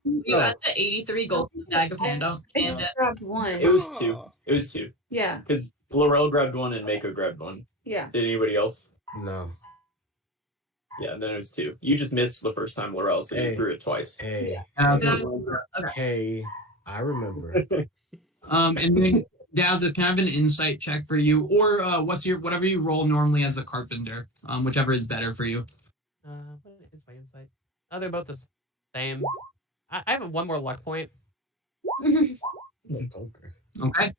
You had the 83 gold bag of handout. I just grabbed one. It was 2. It was 2. Yeah, Because Laurel grabbed one and Mako grabbed one. yeah. Did anybody else? No. Yeah, then it was 2. You just missed the first time, Laurel, so Hey. you threw it twice. Hey. Okay. Hey. I remember. And then Dazza, can I have an insight check for you, or whatever you roll normally as a carpenter, whichever is better for you. What is my insight? Oh, they're both the same. I have one more luck point. Okay.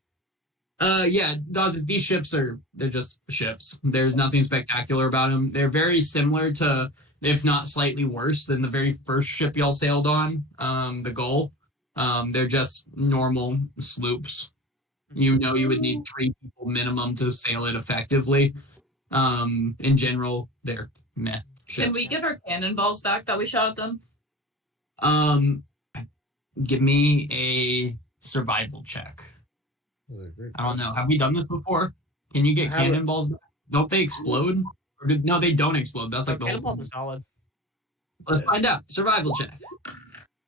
Yeah, Dazza, these ships they're just ships. There's nothing spectacular about them. They're very similar to, if not slightly worse than the very first ship y'all sailed on, the Gull. They're just normal sloops. You know you would need 3 people minimum to sail it effectively. In general, they're meh ships. Can we get our cannonballs back that we shot at them? Give me a survival check. I don't know. Have we done this before? Can you get cannonballs back? Don't they explode? No, they don't explode. That's like the cannonballs are solid. Let's find out. Survival check.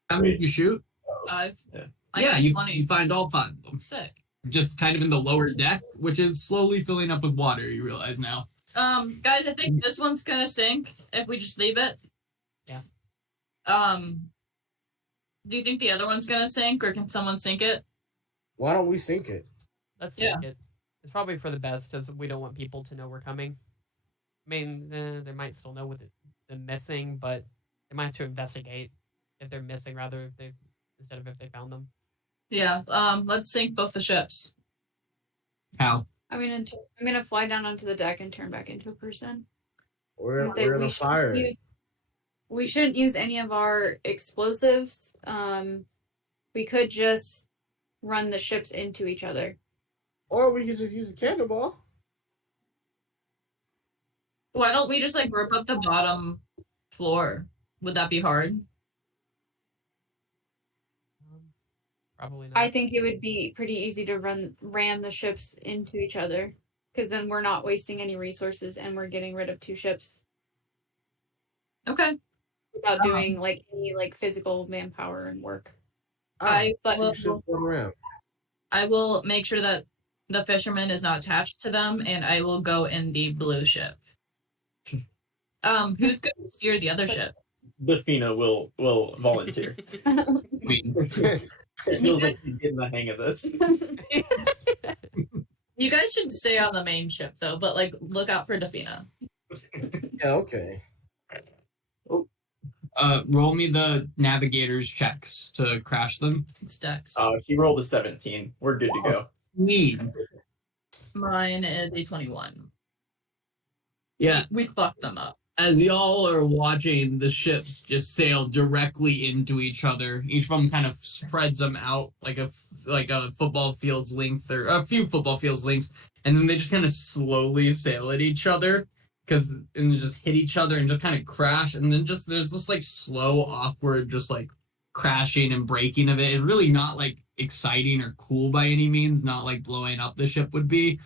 How many did you shoot? 5. Yeah. I Yeah, got you 20. find all 5 of them. Sick. Just kind of in the lower deck, which is slowly filling up with water, you realize now. Guys, I think this one's gonna sink if we just leave it. Yeah. Do you think the other one's gonna sink, or can someone sink it? Why don't we sink it? Let's take it. It's probably for the best, because we don't want people to know we're coming. I mean, they might still know with them missing, but they might have to investigate if they're missing instead of if they found them. Yeah. Let's sink both the ships. How? I'm gonna fly down onto the deck and turn back into a person. We're Say gonna fire it. We shouldn't use any of our explosives. We could just run the ships into each other. Or we could just use a cannonball. Why don't we just like rip up the bottom floor? Would that be hard? Probably not. I think it would be pretty easy to ram the ships into each other, because then we're not wasting any resources and we're getting rid of 2 ships Okay. without doing like any like physical manpower and work. I will make sure that the fisherman is not attached to them, and I will go in the blue ship. Who's going to steer the other ship? Defina will volunteer. Queen. It feels like he's getting the hang of this. You guys should stay on the main ship though, but like look out for Defina. Yeah, okay. Roll me the navigator's checks to crash them. It's Dex. She rolled a 17. We're good to go. Neat. Mine is a 21. Yeah. We fucked them up. As y'all are watching the ships just sail directly into each other, each of them kind of spreads them out like a football field's length or a few football fields lengths, and then they just kind of slowly sail at each other and just hit each other and just kind of crash, and then just there's this like slow, awkward, just like crashing and breaking of it. It's really not like exciting or cool by any means, not like blowing up the ship would be,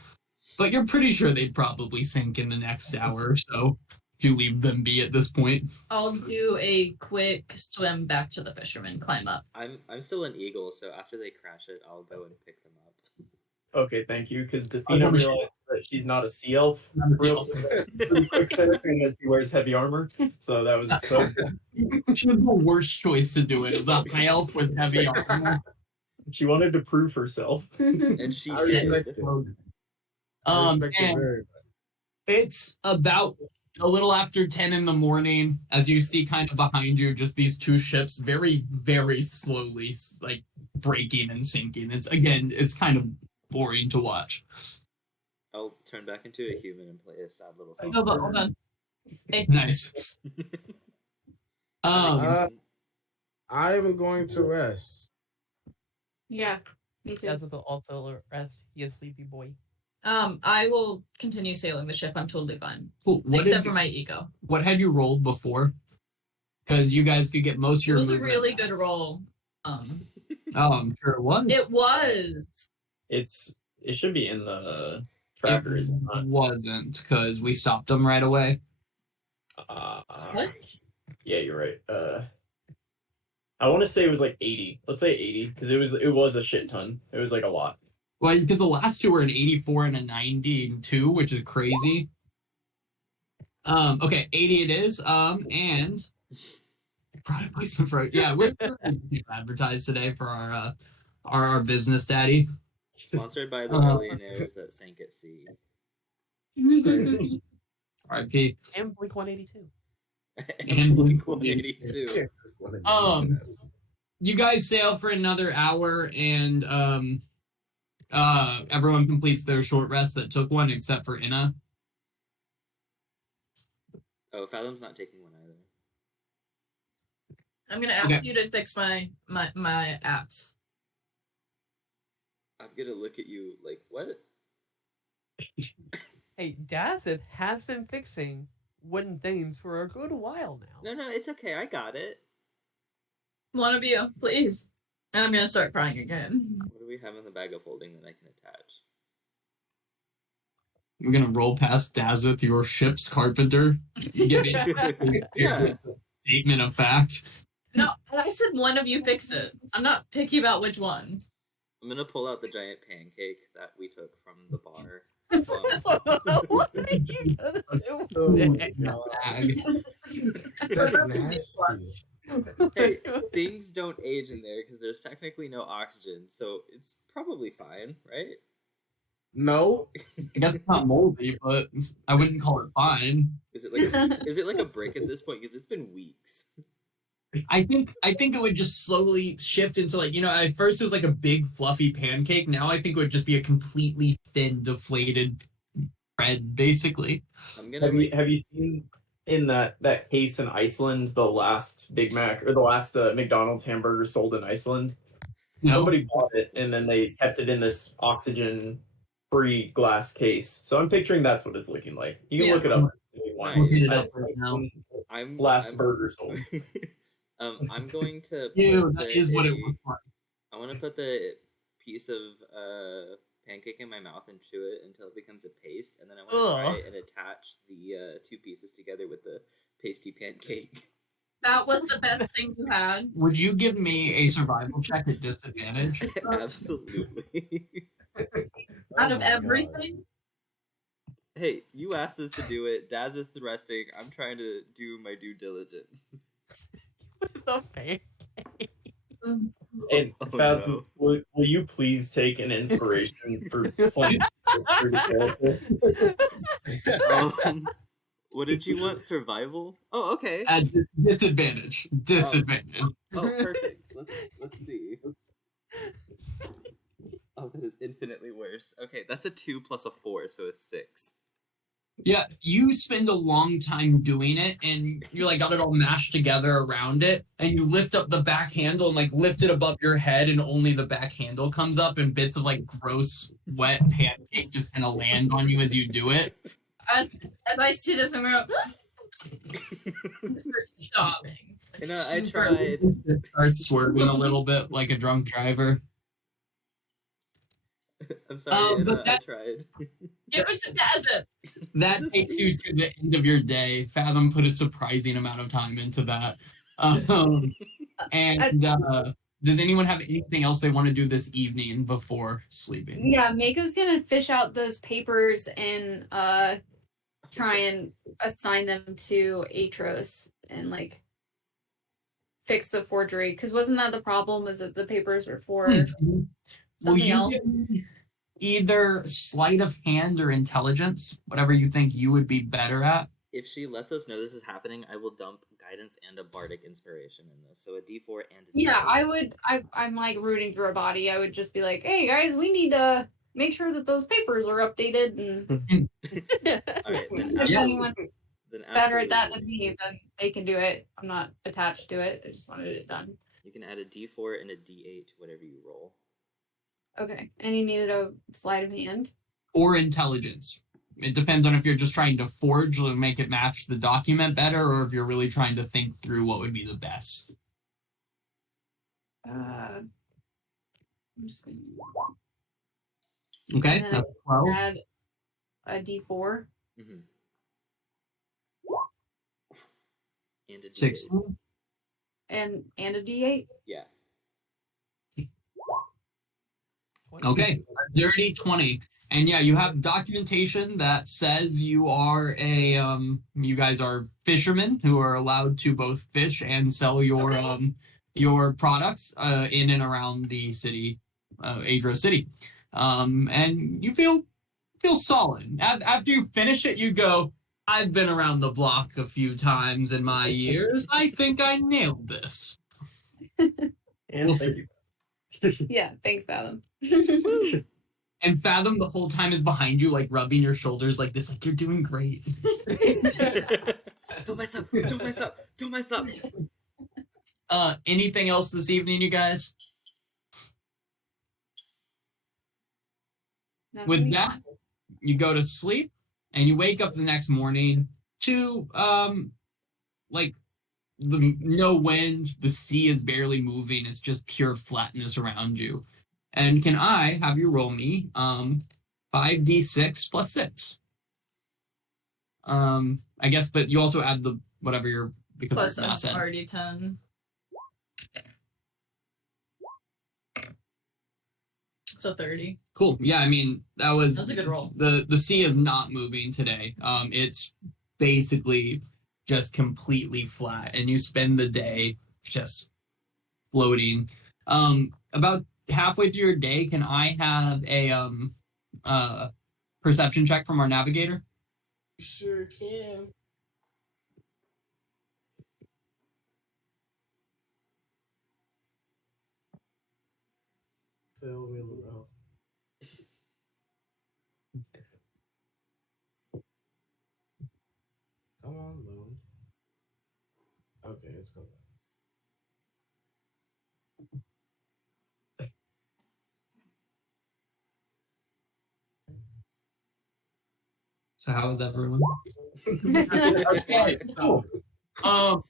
but you're pretty sure they'd probably sink in the next hour or so. You leave them be at this point. I'll do a quick swim back to the fisherman, climb up. I'm still an eagle, so after they crash it, I'll go and pick them up. Okay, thank you. Because Defina realized that she's not a sea elf. Real quick there, and that she wears heavy armor. So that was She was the worst choice to do it. It was a high elf with heavy armor. She wanted to prove herself. And she I did. respect it. I respect it And very much. it's about a little after 10 in the morning as you see kind of behind you just these two ships very, very slowly like breaking and sinking. It's kind of boring to watch. I'll turn back into a human and play a sad little song. No, but hold on. Hey, Nice. I am going to rest. Yeah, me too. That's also rest. He is sleepy boy. I will continue sailing the ship. I'm totally fine. Cool. Except for my ego. What had you rolled before? Because you guys could get most of It your was a movement really back. good roll. Oh, I'm sure it was. It was. It should be in the trackers. It wasn't because we stopped them right away. What? Yeah, you're right. I want to say it was like 80. Let's say 80 because it was a shit ton. It was like a lot. Well, because the last two were an 84 and a 92, which is crazy. Okay, 80 it is. And product placement for we're advertised today for our business daddy. Sponsored by the millionaires that sank at sea. RIP. And Blink 182. And Blink 182. You guys sail for another hour, and everyone completes their short rest that took one, except for Inna. Oh, Fathom's not taking one either. I'm gonna ask you to fix my apps. I'm gonna look at you like, what? Hey, Dazith has been fixing wooden things for a good while now. No, it's okay. I got it. One of you, please. And I'm gonna start crying again. What do we have in the bag of holding that I can attach? I'm gonna roll past Dazith, your ship's carpenter. You get me? Yeah. Statement of fact. No, I said one of you fix it. I'm not picky about which one. I'm gonna pull out the giant pancake that we took from the bar. What are you gonna do? Oh with my it? God. That's nasty. Hey, things don't age in there because there's technically no oxygen, so it's probably fine, right? No. I guess it's not moldy, but I wouldn't call it fine. Is it like a brick at this point? Because it's been weeks. I think it would just slowly shift into like, at first it was like a big fluffy pancake. Now I think it would just be a completely thin, deflated bread, basically. I'm gonna Have you seen in that case in Iceland the last Big Mac or the last McDonald's hamburger sold in Iceland? No. Somebody bought it and then they kept it in this oxygen-free glass case. So I'm picturing that's what it's looking like. You can look it up. If you want. Nice. Looking it up right now. I'm Burger sold. I'm going to Ew, that is what it looks like. I want to put the piece of pancake in my mouth and chew it until it becomes a paste, and then I want to try it and attach the two pieces together with the pasty pancake. That was the best thing you had. Would you give me a survival check at disadvantage? Absolutely. Out Oh of my everything? Hey, you asked us to do it. Daz is resting. I'm trying to do my due diligence. the pancake. And Oh, Fathom, no. will you please take an inspiration for playing through the character? What did you want? Survival? Oh, okay. At disadvantage. Disadvantage. Oh, perfect. Let's see. Oh, that is infinitely worse. Okay, that's a 2 plus a 4, so a 6. Yeah, you spend a long time doing it, and you like got it all mashed together around it, and you lift up the back handle and like lift it above your head, and only the back handle comes up, and bits of like gross, wet pancake just kind of land on you as you do it. As I see this, I'm going stopping. You know, I tried. It starts swerving a little bit like a drunk driver. I'm sorry, but I that- tried. Give it to Desert. That takes you to the end of your day. Fathom put a surprising amount of time into that. Does anyone have anything else they want to do this evening before sleeping? Yeah, Mako's gonna fish out those papers and try and assign them to Aetros and like fix the forgery. Because wasn't that the problem? Was that the papers were for Will something you else? give me either sleight of hand or intelligence, whatever you think you would be better at? If she lets us know this is happening, I will dump guidance and a bardic inspiration in this. So a D4 and a Yeah, D8. I would. I'm like rooting for a body. I would just be like, "Hey guys, we need to make sure that those papers are updated." And All right, then if Yeah. anyone's then better at that than absolutely. me, then they can do it. I'm not attached to it. I just wanted it done. You can add a D4 and a D8 to whatever you roll. Okay, and you needed a sleight of hand. Or intelligence. It depends on if you're just trying to forge and make it match the document better, or if you're really trying to think through what would be the best. I'm just gonna Okay, And then that's 12. add a D4 Mm-hmm. And a D8. 16. and a D8. Yeah. Okay, a dirty 20. And yeah, you have documentation that says you are you guys are fishermen who are allowed to both fish and sell your products in and around the city, Aetros City. And you feel solid. After you finish it, you go, I've been around the block a few times in my years. I think I nailed this. And We'll thank see. you. Yeah, thanks, Fathom. And Fathom the whole time is behind you, like rubbing your shoulders like this, like you're doing great. Don't mess up! Don't mess up! Don't mess up! Anything else this evening, you guys? Not With really. that, you go to sleep and you wake up the next morning to like no wind, the sea is barely moving, it's just pure flatness around you. And can I have you roll me 5d6 plus 6? I guess, but you also add the whatever you're because Plus, you're I'm math ed. already 10. So 30. Cool. Yeah, I mean that was a good roll. The sea is not moving today. It's basically just completely flat, and you spend the day just floating. About halfway through your day, can I have a perception check from our navigator? You sure can. Fill me around. Come on, Moon. Okay, let's go. So how is everyone? Okay, cool.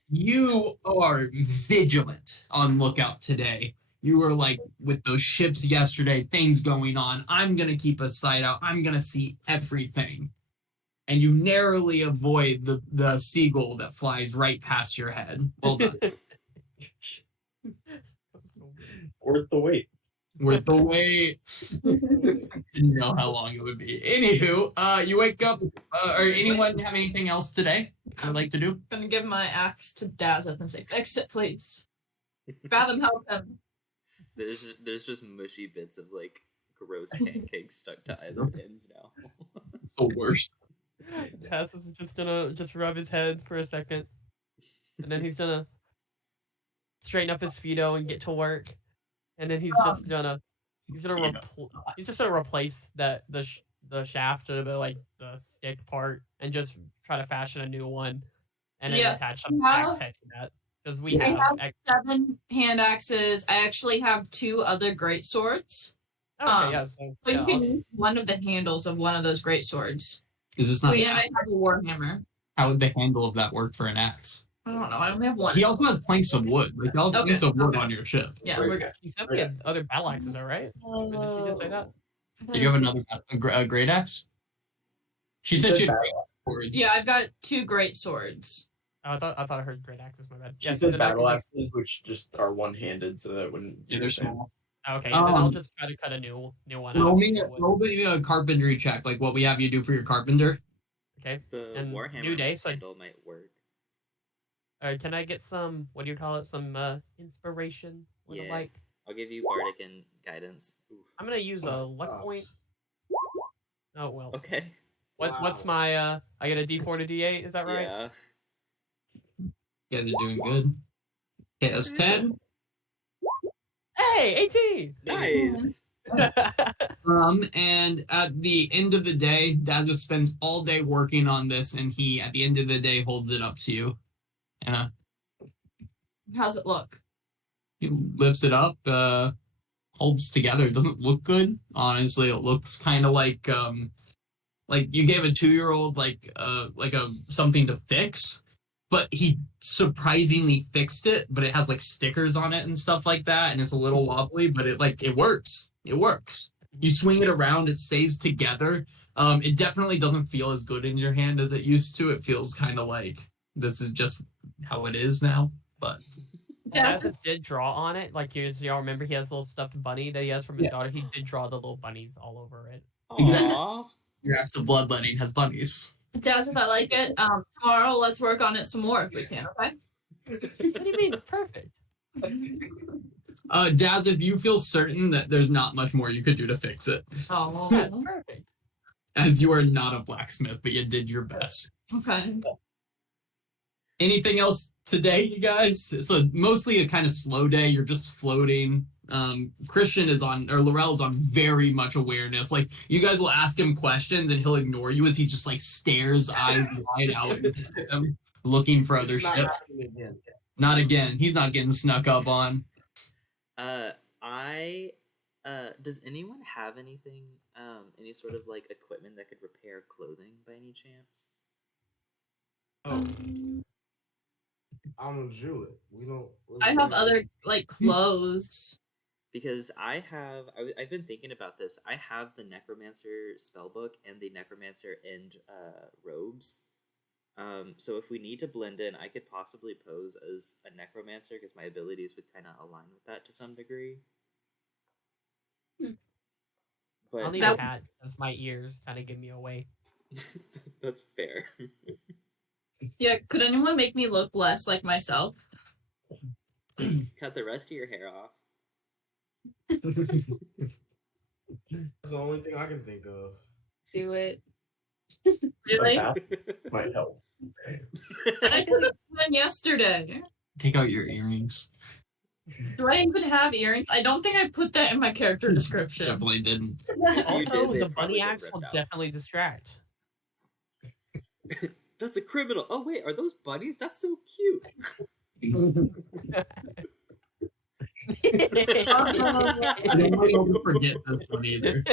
You are vigilant on lookout today. You were like with those ships yesterday, things going on. I'm gonna keep a sight out. I'm gonna see everything. And you narrowly avoid the seagull that flies right past your head. Well done. Worth the wait. With the wait. Didn't know how long it would be. Anywho, you wake up. Or anyone have anything else today? I would like to do. I'm gonna give my axe to Dazeth and say, "Fix it, please." Fathom, help him. There's just mushy bits of like gross pancakes stuck to either ends now. It's the worst. Tess is just gonna rub his head for a second, and then he's gonna straighten up his speedo and get to work, and then he's just gonna replace the shaft or the stick part and just try to fashion a new one, and then attach some axe head to that because we I have. have 7 hand axes. I actually have 2 other great swords. Okay, yeah. So But yeah, you can use one of the handles of one of those great swords. Is this not? And I have a warhammer. How would the handle of that work for an axe? I don't know. I only have 1. He also has planks of wood. Like, you all have planks of wood on your ship. Yeah, we're good. He said we had other battle axes, all right? Or did she just say that? Do you have another great axe? She said she had great swords. Yeah, I've got 2 great swords. Oh, I thought I heard great axes. My bad. She Yeah, said then battle I- axes, which just are one-handed, so that wouldn't. Yeah, they're small. Okay, then I'll just try to cut a new one. Roll out. me a carpentry check, like what we have you do for your carpenter. Okay. The And Warhammer new day, so handle might work. can I get some? What do you call it? Some inspiration. Or the Yeah. like. I'll give you bardic and guidance. Oof. I'm gonna use a luck point. Oh well. Okay. What's my I get a D4 to D8. Is that right? Yeah. Yeah, they're doing good. Okay, that's 10. Hey, 18. Nice. And at the end of the day, Dazo spends all day working on this, and he, at the end of the day, holds it up to you. And How's it look? he lifts it up, holds together. It doesn't look good, honestly. It looks kind of like you gave a 2-year-old like a something to fix, but he surprisingly fixed it. But it has like stickers on it and stuff like that, and it's a little wobbly, but it works. It works. You swing it around, it stays together. It definitely doesn't feel as good in your hand as it used to. It feels kind of like this is just how it is now. But Dazeth did draw on it. Like y'all remember, he has a little stuffed bunny that he has from his daughter. He did draw the little bunnies all over it. Exactly. Aww. your axe of bloodletting has bunnies. Dazeth, I like it. Tomorrow, let's work on it some more if we can, okay? What do you mean? Perfect. Daz, if you feel certain that there's not much more you could do to fix it, Oh, Perfect. as you are not a blacksmith, but you did your best. okay. Anything else today, you guys? It's mostly a kind of slow day. You're just floating. Christian is on, or Laurel's on very much awareness. Like, you guys will ask him questions and he'll ignore you as he just like stares eyes wide out at them, looking for other It's not shit. happening again. Not again. He's not getting snuck up on. Does anyone have anything, any sort of like equipment that could repair clothing by any chance? Oh, I'm a druid. We don't. I have other like clothes. Because I've been thinking about this. I have the Necromancer spellbook and the Necromancer end robes. So if we need to blend in, I could possibly pose as a Necromancer because my abilities would kind of align with that to some degree. But I'll need a hat because my ears kind of give me away. that's fair. Yeah, could anyone make me look less like myself? Cut the rest of your hair off. That's the only thing I can think of. Do it. Like Really? that might help. I could have done yesterday. Take out your earrings. Do I even have earrings? I don't think I put that in my character description. Definitely didn't. Also, they the probably bunny get axe will ripped out. definitely distract. That's a criminal. Oh wait, are those bunnies? That's so cute. I don't want to forget this one either.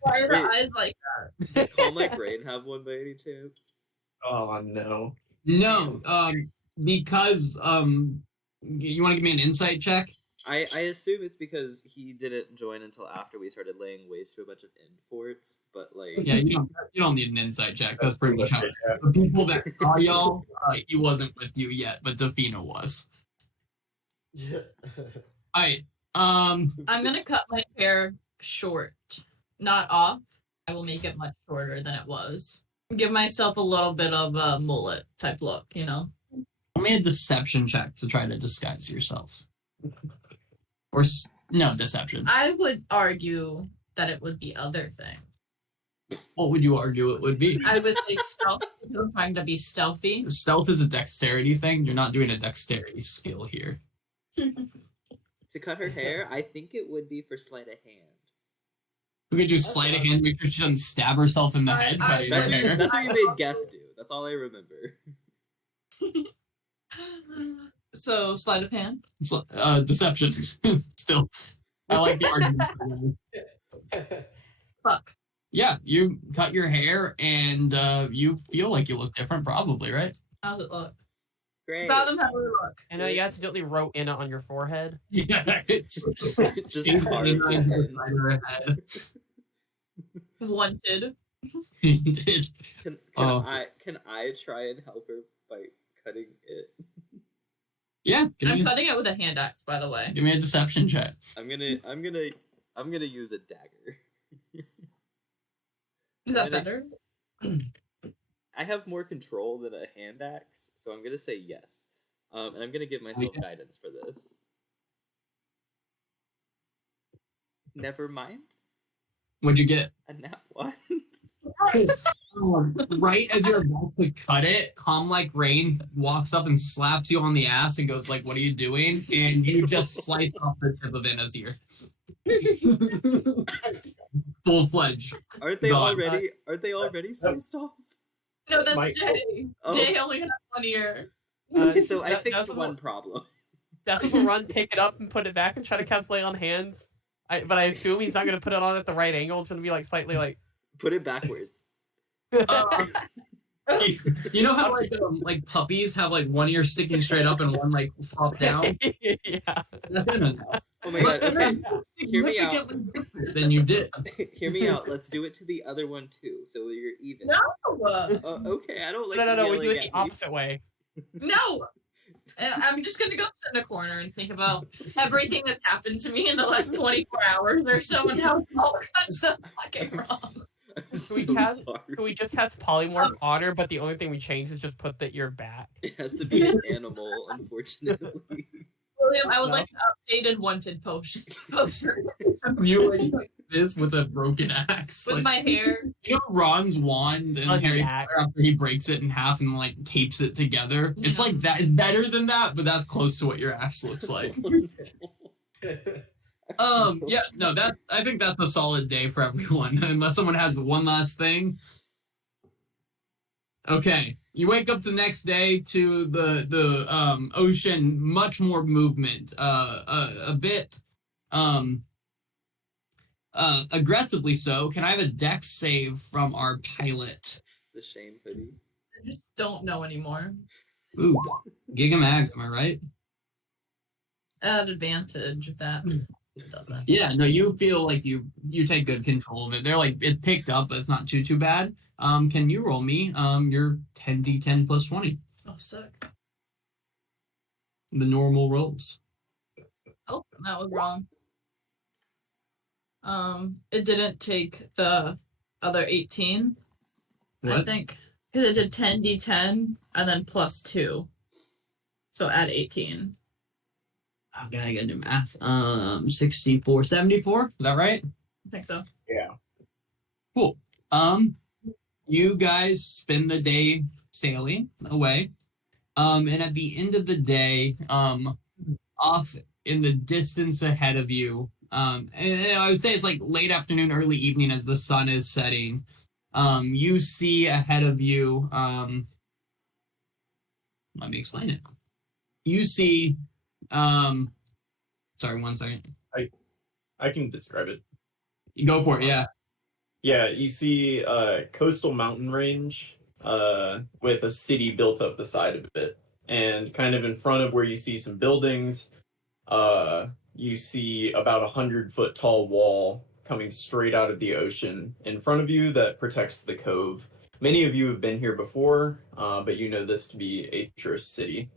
Why are the Wait. eyes like Does Call My Brain have one by any chance? Oh no. No, because you want to give me an insight check? I assume it's because he didn't join until after we started laying waste to a bunch of end forts, but like Yeah, you don't need an insight check. That's pretty much how the people that saw y'all. He wasn't with you yet, but Defina was. Yeah. All right. I'm gonna cut my hair short, not off. I will make it much shorter than it was. Give myself a little bit of a mullet type look, you know. Roll me a deception check to try to disguise yourself. Or no, deception. I would argue that it would be other things. What would you argue it would be? I would say stealth because I'm trying to be stealthy. Stealth is a dexterity thing. You're not doing a dexterity skill here. To cut her hair, I think it would be for sleight of hand. We could do sleight of hand, make sure she doesn't stab herself in the head. Cutting her hair. That's what you made Geth do. That's all I remember. So sleight of hand. Deception. Still, I like the argument. Fuck. Yeah, you cut your hair and you feel like you look different, probably, right? How's it look? Great. Fathom, how do we look? And you accidentally wrote in it on your forehead. Yeah, it's Just carved it. Wanted. He did. Can Oh. I try and help her by cutting it? Yeah, I'm cutting it with a hand axe, by the way. give me a deception check. I'm gonna use a dagger. Is that better? I have more control than a hand axe, so I'm gonna say yes. And I'm gonna give myself guidance for this. Never mind. What'd you get? A nat one. Right as you're about to cut it, calm like rain walks up and slaps you on the ass and goes like, "What are you doing?" And you just slice off the tip of Anna's ear. Full-fledged. Aren't they Gone. already sliced off? No, that's Mike- Jay. Oh. Jay only has 1 ear. Okay, so I that- fixed that's one what- problem. Death will run, take it up, and put it back, and try to cast lay on hands. But I assume he's not going to put it on at the right angle. It's going to be like slightly like. Put it backwards. You know how like puppies have like one ear sticking straight up and one like flop down? Yeah. That's in Oh my god. Okay. Hear me out. Significantly different than you did. Hear me out. Let's do it to the other one too, so you're even. No! Okay, I don't like. No. We yelling do it at the me. opposite way. No! And I'm just gonna go sit in a corner and think about everything that's happened to me in the last 24 hours or so and how all kinds of fucking I'm wrong. so, I'm Can so we cast- sorry. So we just cast polymorph honor, but the only thing we changed is just put the ear back. It has to be an animal, unfortunately. William, I would No. like an updated wanted poster You like this with a broken axe. with Like, my hair. you know Ron's wand and On the Harry axe. Potter after he breaks it in half and like tapes it together. It's Yeah. like that. It's better than that, but that's close to what your axe looks like. Yeah, no, I think that's a solid day for everyone, unless someone has one last thing. Okay, you wake up the next day to the ocean, much more movement, a bit aggressively so. Can I have a dex save from our pilot? The shame hoodie. I just don't know anymore. Ooh, Giga Mags, am I right? At advantage if that doesn't. Yeah, no, you feel like you take good control of it. They're like it picked up, but it's not too bad. Can you roll me your 10d10 plus 20? Oh, sick. The normal rolls. Oh, that was wrong. It didn't take the other 18. I What? think because it did 10d10 and then plus 2, so add 18. I'm gonna get do math. 64, 74. Is that right? I think so. Cool. You guys spend the day sailing away. And at the end of the day, off in the distance ahead of you, and I would say it's like late afternoon, early evening as the sun is setting. You see ahead of you, let me explain it. You see, sorry, 1 second. I can describe it. You go for it, yeah. Yeah, you see a coastal mountain range with a city built up the side of it. And kind of in front of where you see some buildings, you see about 100-foot tall wall coming straight out of the ocean in front of you that protects the cove. Many of you have been here before, but you know this to be Aetros City.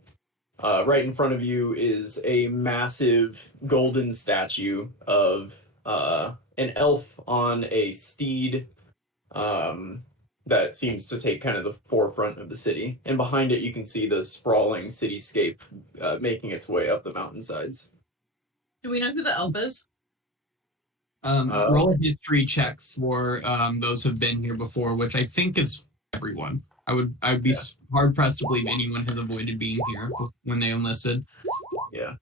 Right in front of you is a massive golden statue of an elf on a steed, that seems to take kind of the forefront of the city. And behind it, you can see the sprawling cityscape making its way up the mountainsides. Do we know who the elf is? Roll a history check for those who've been here before, which I think is everyone. I would be hard pressed to believe anyone has avoided being here when they enlisted. Yeah.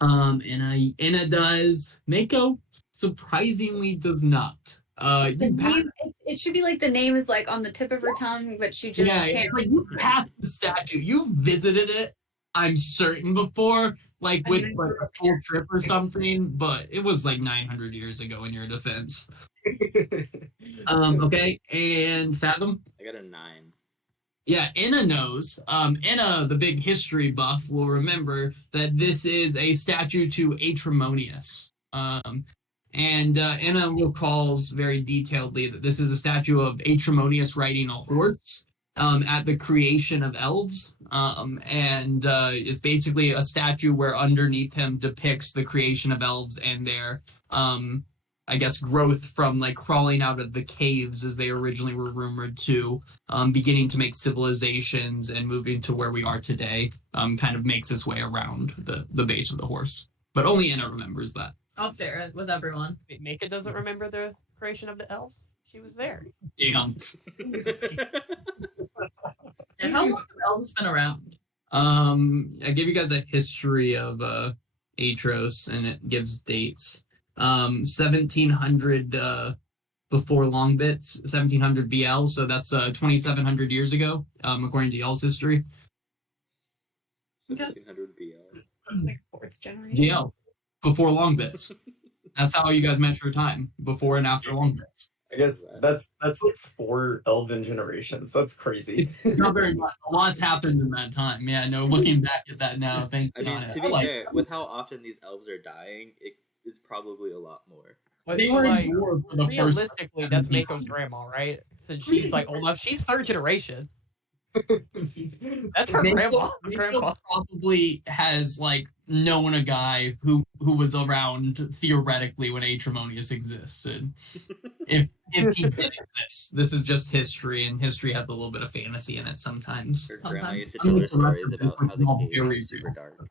Anna does. Mako surprisingly does not. The You pass, name, it should be like the name is like on the tip of her tongue, but she just yeah, can't. it's like you passed the statue. You've visited it, I'm certain, before, like with like a full trip or something, but it was like 900 years ago in your defense. Okay, and Fathom? I got a 9. Yeah, Anna knows. Anna, the big history buff, will remember that this is a statue to Aetros. And Anna recalls very detailedly that this is a statue of Aetros riding a horse at the creation of elves. And it's basically a statue where underneath him depicts the creation of elves and their I guess growth from like crawling out of the caves as they originally were rumored to, beginning to make civilizations and moving to where we are today, kind of makes its way around the base of the horse. But only Anna remembers that. I'll share it with everyone. Wait, Mika doesn't remember the creation of the elves? She was there. Damn. And how long have elves been around? I gave you guys a history of Aetros, and it gives dates. 1700 before long bits, 1700 BL, so that's 2700 years ago, according to y'all's history. 1700 BL. Like fourth generation. BL, before long bits. That's how you guys measure time, before and after long bits. I guess that's like 4 elven generations. That's crazy. It's not very much. A lot's happened in that time. Yeah, no, looking back at that now, thank I mean, God. to be fair, with how often these elves are dying, it's probably a lot more. But They were like, in war for the first realistically, that's 17 Mako's grandma, right? Since she's like old enough, she's 3rd generation. That's her grandma. Mako probably has like known a guy who was around theoretically when Atremonius existed. if he did exist, this is just history, and history has a little bit of fantasy in it sometimes. Her grandma Sometimes. used to tell her stories about how the caves were super dark.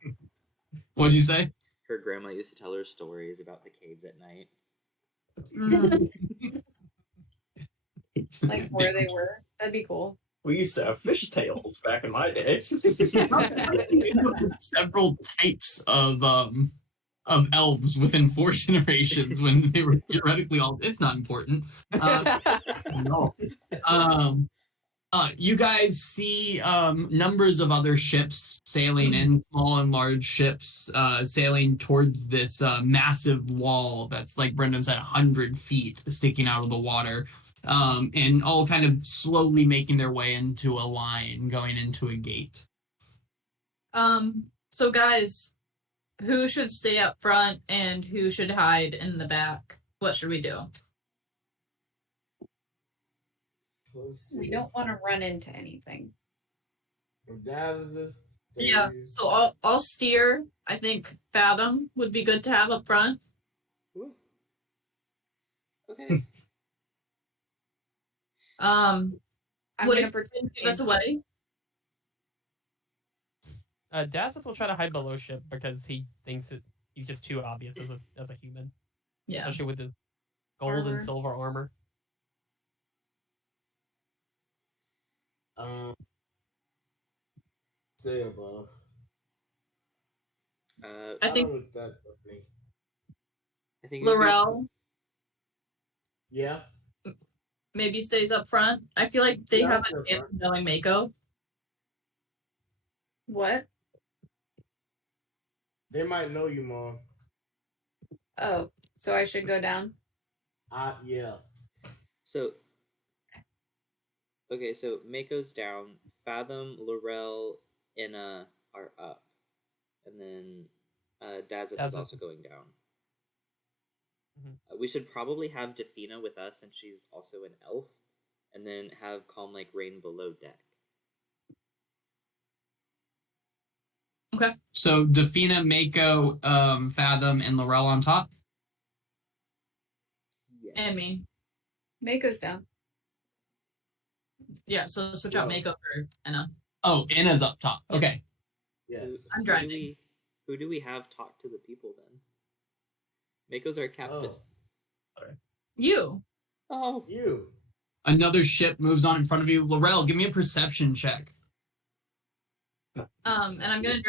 What'd you say? Her grandma used to tell her stories about the caves at night. Like where they were. That'd be cool. We used to have fish tails back in my day. Several types of elves within 4 generations when they were theoretically all. It's not important. No. You guys see numbers of other ships sailing in, small and large ships sailing towards this massive wall that's, like Brendan said, 100 feet sticking out of the water, and all kind of slowly making their way into a line going into a gate. So guys, who should stay up front and who should hide in the back? What should we do? We don't want to run into anything. Yeah, so I'll steer. I think Fathom would be good to have up front. Ooh. Okay. I'm What gonna if pretend give us away? Dazeth will try to hide below ship because he thinks he's just too obvious as a human, Yeah. especially with his gold Armor. and silver armor. Stay above. I think don't look that funny. I think it would be- Laurel Yeah. maybe stays up front. I feel like they Yeah, have I'll a stay up chance of knowing Mako. What? They might know you, Mom. Oh, so I should go down. Yeah. So, okay, so Mako's down. Fathom, Laurel, Inna are up, and then Dazeth is Dazeth. also going down. Mhm. We should probably have Defina with us, since she's also an elf, and then have Calm Like Rain below deck. Okay. So Defina, Mako, Fathom, and Laurel on top. Yes. And me. Mako's down. Yeah, so switch out Yeah. makeover and Oh, Anna's up top. Yeah. Okay. Yes. I'm driving. Who do we have talk to the people then? Mako's our captain. You. Oh, You. Another ship moves on in front of you. Laurel, give me a perception check. And I'm gonna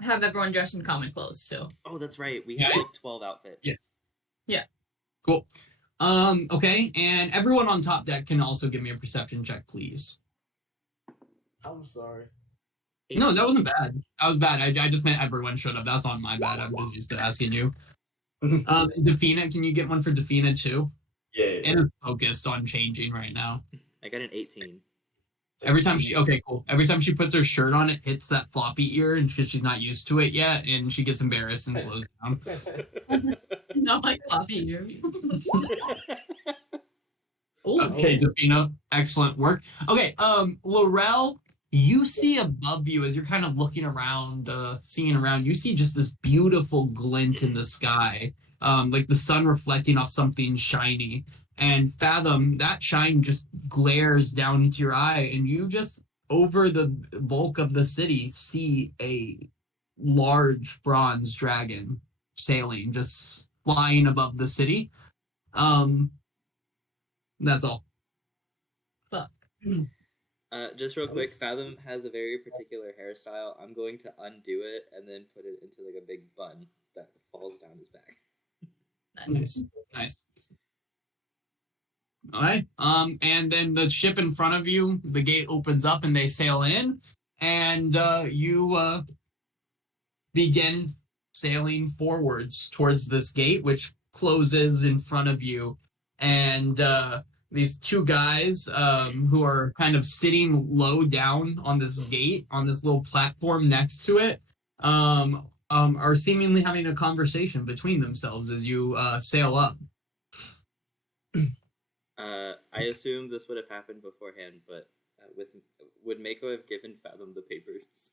have everyone dressed in common clothes too. oh, that's right. We Yeah. have like 12 outfits. Yeah. Cool. Okay, and everyone on top deck can also give me a perception check, please. I'm sorry. No, that wasn't bad. That was bad. I just meant everyone should have. That's on my bad. I'm just used to asking you. Defina, can you get one for Defina too? Yeah. Anna's focused on changing right now. I got an 18. Every time okay, cool. Every time she puts her shirt on, it hits that floppy ear, and because she's not used to it yet, and she gets embarrassed and slows down. Not like coffee. Okay, Defina, excellent work. Okay, Laurel, you see above you as you're kind of looking around, seeing around. You see just this beautiful glint in the sky, like the sun reflecting off something shiny. And Fathom, that shine just glares down into your eye, and you just over the bulk of the city see a large bronze dragon sailing, just flying above the city. That's all. Fuck. Just real quick, Fathom has a very particular hairstyle. I'm going to undo it and then put it into like a big bun that falls down his back. Nice. All right. And then the ship in front of you, the gate opens up and they sail in, and you begin sailing forwards towards this gate, which closes in front of you. And these two guys who are kind of sitting low down on this gate, on this little platform next to it, are seemingly having a conversation between themselves as you sail up. I assume this would have happened beforehand, but would Mako have given Fathom the papers?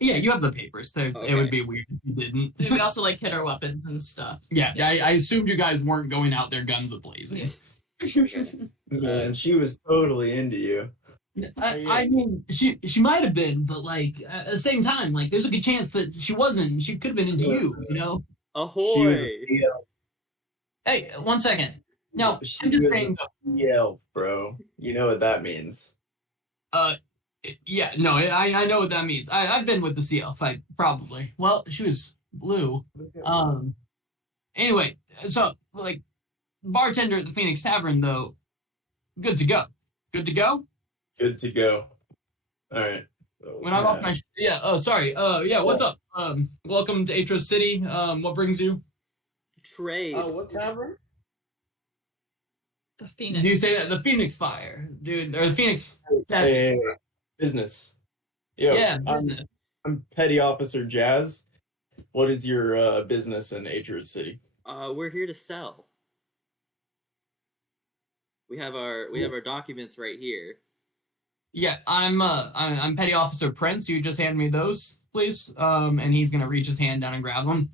Yeah, you have the papers. Okay. It would be weird if you didn't. We also like hit our weapons and stuff. Yeah, I assumed you guys weren't going out there guns a-blazing. Okay. Man, she was totally into you. I mean, she might have been, but like at the same time, like there's a good chance that she wasn't. She could have been into you, you know. She was Ahoy! a sea elf. Hey, 1 second. No, She I'm just was saying. a sea elf, bro. You know what that means. Yeah, no, I know what that means. I've been with the CL fight, probably. Well, she was blue. Anyway, so like bartender at the Phoenix Tavern, though, good to go. Good to go. Good to go. All right. When I'm off my sorry. Yeah, what's up? Welcome to Aetros City. What brings you? Trade. What tavern? The Did Phoenix. you say that the Phoenix Fire, dude, or the Phoenix? Hey, business. Yo, Yeah, I'm Petty Officer Jazz. What is your business in Aetros City? We're here to sell. We have our documents right here. yeah. I'm Petty Officer Prince. You just hand me those, please. And he's gonna reach his hand down and grab them.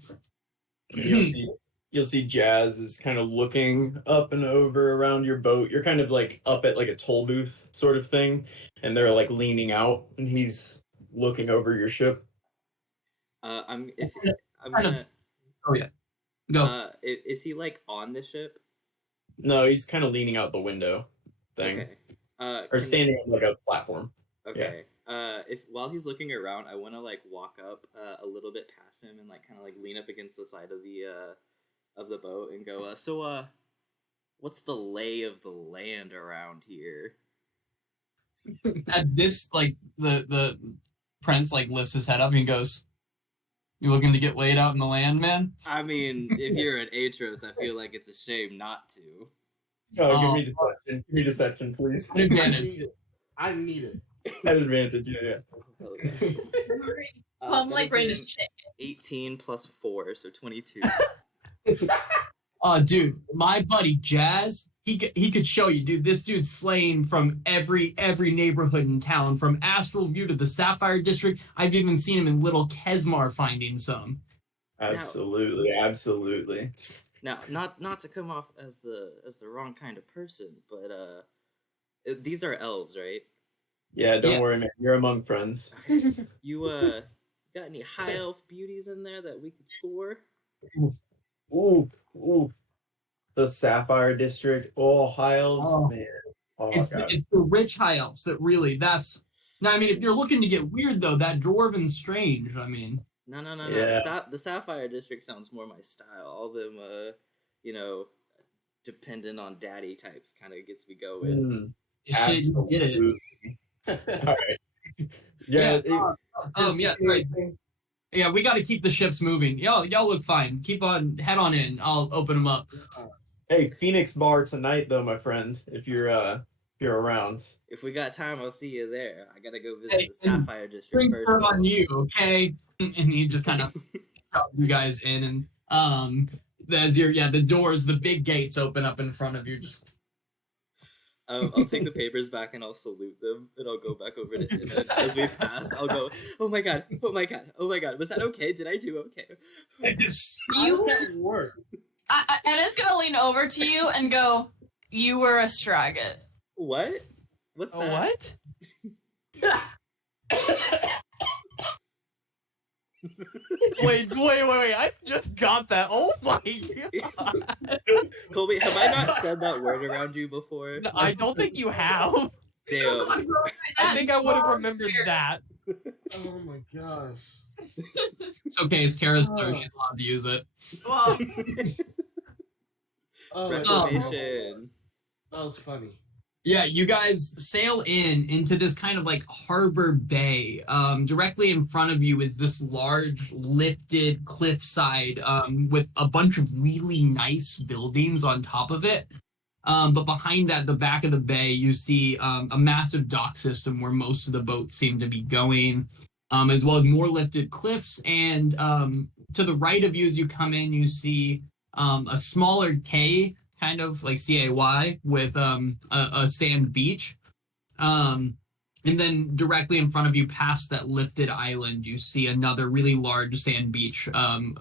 You'll see Jazz is kind of looking up and over around your boat. You're kind of like up at like a toll booth sort of thing, and they're like leaning out, and he's looking over your ship. I'm Kind gonna. of- Oh yeah, go. Is he like on the ship? No, he's kind of leaning out the window thing, Okay. or Can- standing on like a platform. Okay. If while he's looking around, I want to like walk up a little bit past him and like kind of like lean up against the side of the boat and go, what's the lay of the land around here? At this, like the Prince like lifts his head up and he goes, "You looking to get laid out in the land, man?" I mean, if you're an Aetros, I feel like it's a shame not to. Oh, give Oh. me deception. Give me deception, please. At advantage. I need it. At advantage, yeah. Palm like that rain is is an shit. 18 plus 4, so 22. Dude, my buddy Jazz, he could show you, dude. This dude's slaying from every neighborhood in town, from Astral View to the Sapphire District. I've even seen him in Little Kesmar finding some. Absolutely. Now, not to come off as the wrong kind of person, but These are elves, right? Yeah, don't Yeah. worry, man. You're among friends. You got any high elf beauties in there that we could score? Ooh, ooh. The Sapphire District. Oh, high elves, Oh. man. Oh god. It's the rich high elves that really that's. Now, I mean, if you're looking to get weird though, that dwarven strange. I mean, No. Yeah. The Sapphire District sounds more my style. All them, you know, dependent on daddy types kind of gets me going. shit, you get it. Absolutely. All right. Yeah. Yeah. Yeah. Right. Yeah, we got to keep the ships moving. Y'all look fine. Keep on, head on in. I'll open them up. Hey, Phoenix Bar tonight, though, my friend. If you're around. If we got time, I'll see you there. I gotta go visit Hey, the Sapphire District Drinks first. are though. on you, okay? And he just kind of you guys in, and as the doors, the big gates open up in front of you. Just I'll take the papers back and I'll salute them and I'll go back over to him. And as we pass, I'll go, "Oh my god! Oh my god! Oh my god! Was that okay? Did I do okay?" You work. Anna's gonna lean over to you and go, "You were a Straggett." What? What's Oh, that? what? Wait! I just got that. Oh my god! Colby, have I not said that word around you before? No, I don't think you have. Damn. I think I would have remembered that. Oh my gosh. it's okay. It's Kara's turn. She's allowed to use it. Well, Reclamation. That was funny. Yeah, you guys sail into this kind of like harbor bay. Directly in front of you is this large lifted cliffside with a bunch of really nice buildings on top of it. But behind that, the back of the bay, you see a massive dock system where most of the boats seem to be going, as well as more lifted cliffs. And to the right of you, as you come in, you see a smaller K, kind of like CAY, with a sand beach. And then directly in front of you, past that lifted island, you see another really large sand beach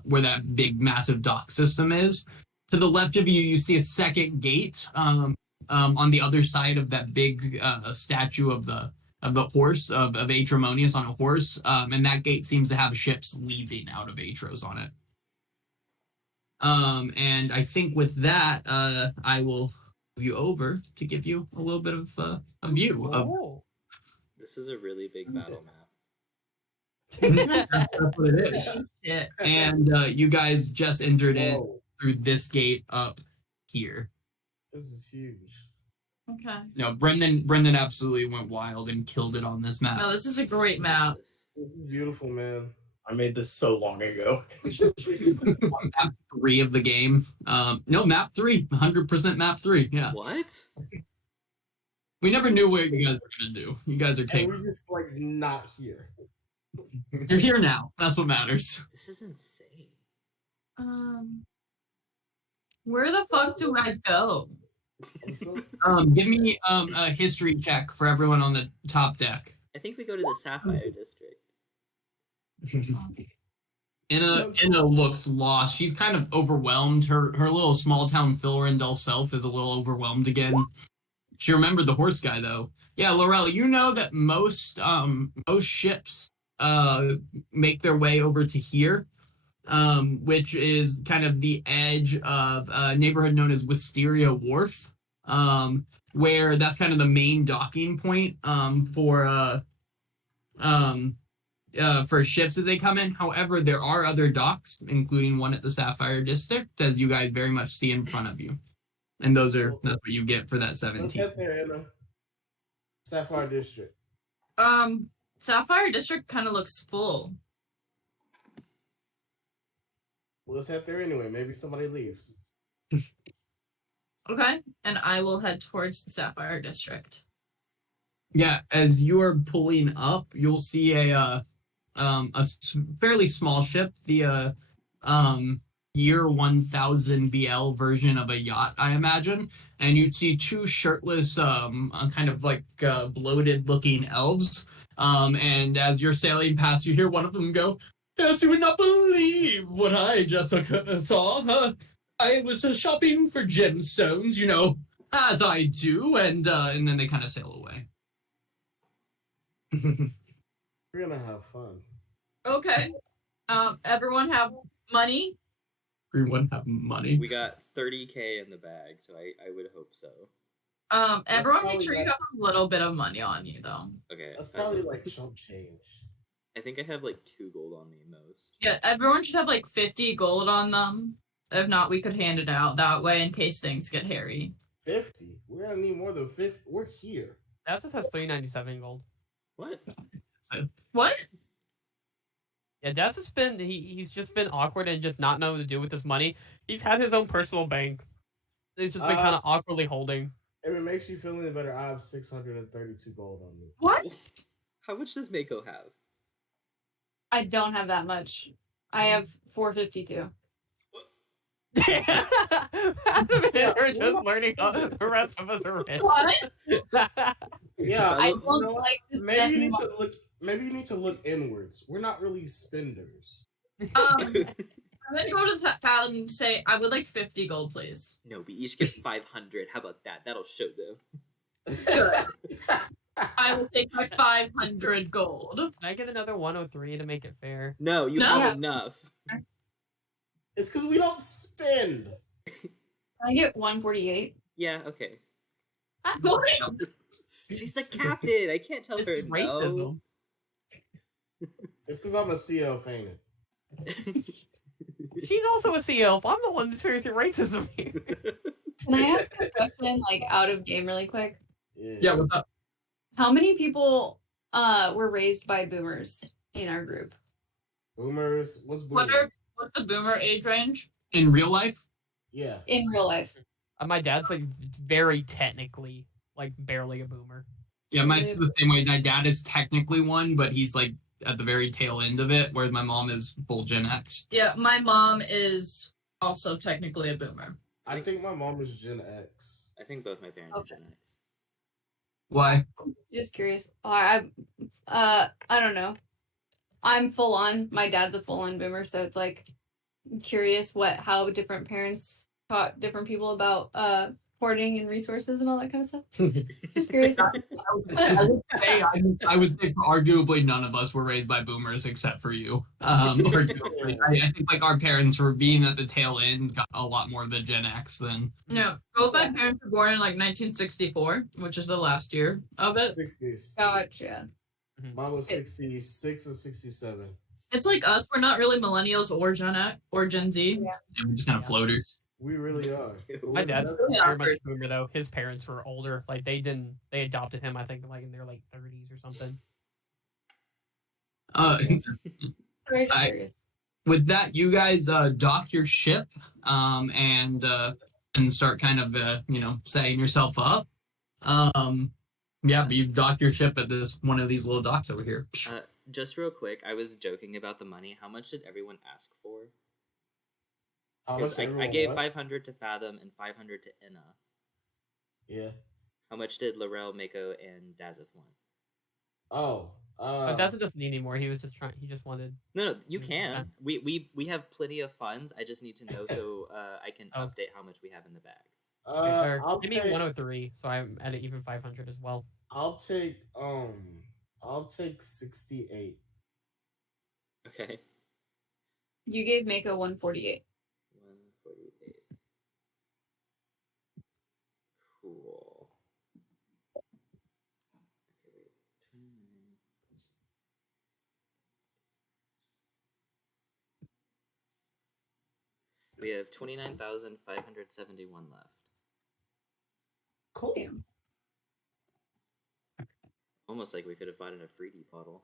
where that big, massive dock system is. To the left of you, you see a second gate on the other side of that big statue of the horse of Atromonius on a horse, and that gate seems to have ships leaving out of Aetros on it. And I think with that, I will move you over to give you a little bit of a view of. Oh. This is a really big battle map. That's what it is. shit. And you guys just entered in Whoa, through this gate up here. this is huge. Okay. No, Brendan absolutely went wild and killed it on this map. No, this is a great map. Jesus. This is beautiful, man. I made this so long ago. Map 3 of the game. No, map 3. 100% map 3. Yeah. What? We never knew what you guys were going to do. You guys are And taking. we're just like not here. You're here now. That's what matters. This is insane. Where the fuck do I go? I'm so- Give me a history check for everyone on the top deck. I think we go to the Sapphire District. Inna looks lost. She's kind of overwhelmed. Her little small town Philrindel self is a little overwhelmed again. She remembered the horse guy though. Yeah, Laurel, you know that most ships make their way over to here, which is kind of the edge of a neighborhood known as Wisteria Wharf, where that's kind of the main docking point for ships as they come in. However, there are other docks, including one at the Sapphire District, as you guys very much see in front of you. And that's what you get for that Let's 17. head there, Anna. Sapphire District. Sapphire District kind of looks full. Well, let's head there anyway. Maybe somebody leaves. Okay, and I will head towards the Sapphire District. Yeah, as you are pulling up, you'll see a fairly small ship, the year 1000 BL version of a yacht, I imagine, and you see two shirtless, kind of like bloated looking elves. And as you're sailing past, you hear one of them go, "Yes, you would not believe what I just saw. I was shopping for gemstones, As I do, and then they kind of sail away. We're gonna have fun. Okay. Everyone have money? Everyone have money. We got 30K in the bag, so I would hope so. Everyone make probably sure you like- have a little bit of money on you, though. Okay. That's probably like chump change. I think I have like 2 gold on me most. Yeah, everyone should have like 50 gold on them. If not, we could hand it out that way in case things get hairy. 50. We're gonna need more than 50. We're here. That just has 397 gold. What? What? Yeah, Daz has been he's just been awkward and just not know what to do with his money. He's had his own personal bank. He's just been kind of awkwardly holding. If it makes you feel any better, I have 632 gold on me. What? How much does Mako have? I don't have that much. I have 452. We're just learning how the rest of us are rich. What? Yeah, I you don't know what? like to Maybe spend you need money. to look. Maybe you need to look inwards. We're not really spenders. I'm gonna go to Fathom and say, I would like 50 gold, please. No, we each get 500. How about that? That'll show them. I will take my 500 gold. Can I get another 103 to make it fair? No, you No. have enough. It's because we don't spend. Can I get 148? Yeah, okay. What? She's the captain. I can't tell This her is no. racism. It's because I'm a CL fainted. She's also a sea elf. I'm the one that's experiencing racism here. Can I ask a question, like out of game, really quick? Yeah, what's up? How many people were raised by boomers in our group? Boomers. What's boomers? What's the boomer age range? In real life? Yeah. In real life? My dad's like very technically like barely a boomer. Yeah, mine's the same way. My dad is technically one, but he's like at the very tail end of it, whereas my mom is full Gen X. Yeah, my mom is also technically a boomer. I think my mom is Gen X. I think both my parents are Gen X. Why? Just curious. I don't know. I'm full on. My dad's a full on boomer, so it's like I'm curious how different parents taught different people about hoarding and resources and all that kind of stuff. Just curious. I would say arguably none of us were raised by boomers except for you. Arguably. I think like our parents were being at the tail end got a lot more of the Gen X than. No, both my parents were born in like 1964, which is the last year of it. 60s. Gotcha. Mine was 66 and 67. It's like us. We're not really millennials or Gen X or Gen Z. Yeah. We're just kind of floaters. We really are. My dad's Yeah. very much boomer though. His parents were older. Like they adopted him. I think like in their like 30s or something. Very just I- curious. With that, you guys dock your ship and start kind of setting yourself up. Yeah, but you dock your ship at one of these little docks over here. Just real quick, I was joking about the money. How much did everyone ask for? How Because much I everyone gave what? 500 to Fathom and 500 to Inna. Yeah. How much did Laurel, Mako, and Dazeth want? Oh. But doesn't just need anymore. He was just trying. He just wanted. No, you Yeah. can. We have plenty of funds. I just need to know so I can Oh. update how much we have in the bag. I'll Give me take 103, so I'm at an even 500 as well. I'll take 68. Okay. You gave Mako 148. 148. Cool. Okay, wait. 29. We have 29,571 left. Cool. Damn. Almost like we could have bought in a 3D bottle.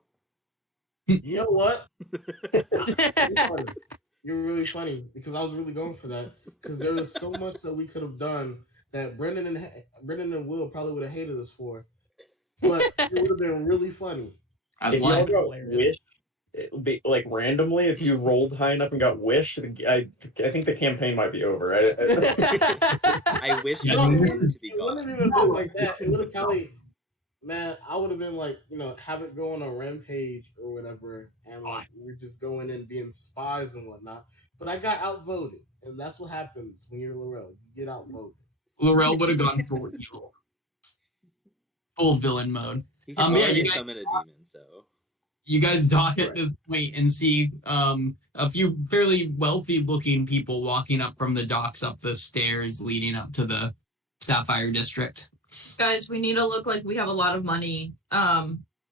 You know what? You're really funny because I was really going for that because there was so much that we could have done that Brendan and Will probably would have hated us for, but it would have been really funny. As If like, y'all got wish, like randomly, if you rolled high enough and got wish, I think the campaign might be over. I wish we Yeah. were to be It wouldn't gone. even been like that. It would have probably, man, I would have been like, have it go on a rampage or whatever, and like we're just going in being spies and whatnot. But I got outvoted, and that's what happens when you're Laurel. You get outvoted. Laurel would have gone full evil, full villain mode. He can Yeah, already you guys, summon a demon, so you guys dock at Right. this point and see a few fairly wealthy-looking people walking up from the docks up the stairs leading up to the Sapphire District. Guys, we need to look like we have a lot of money.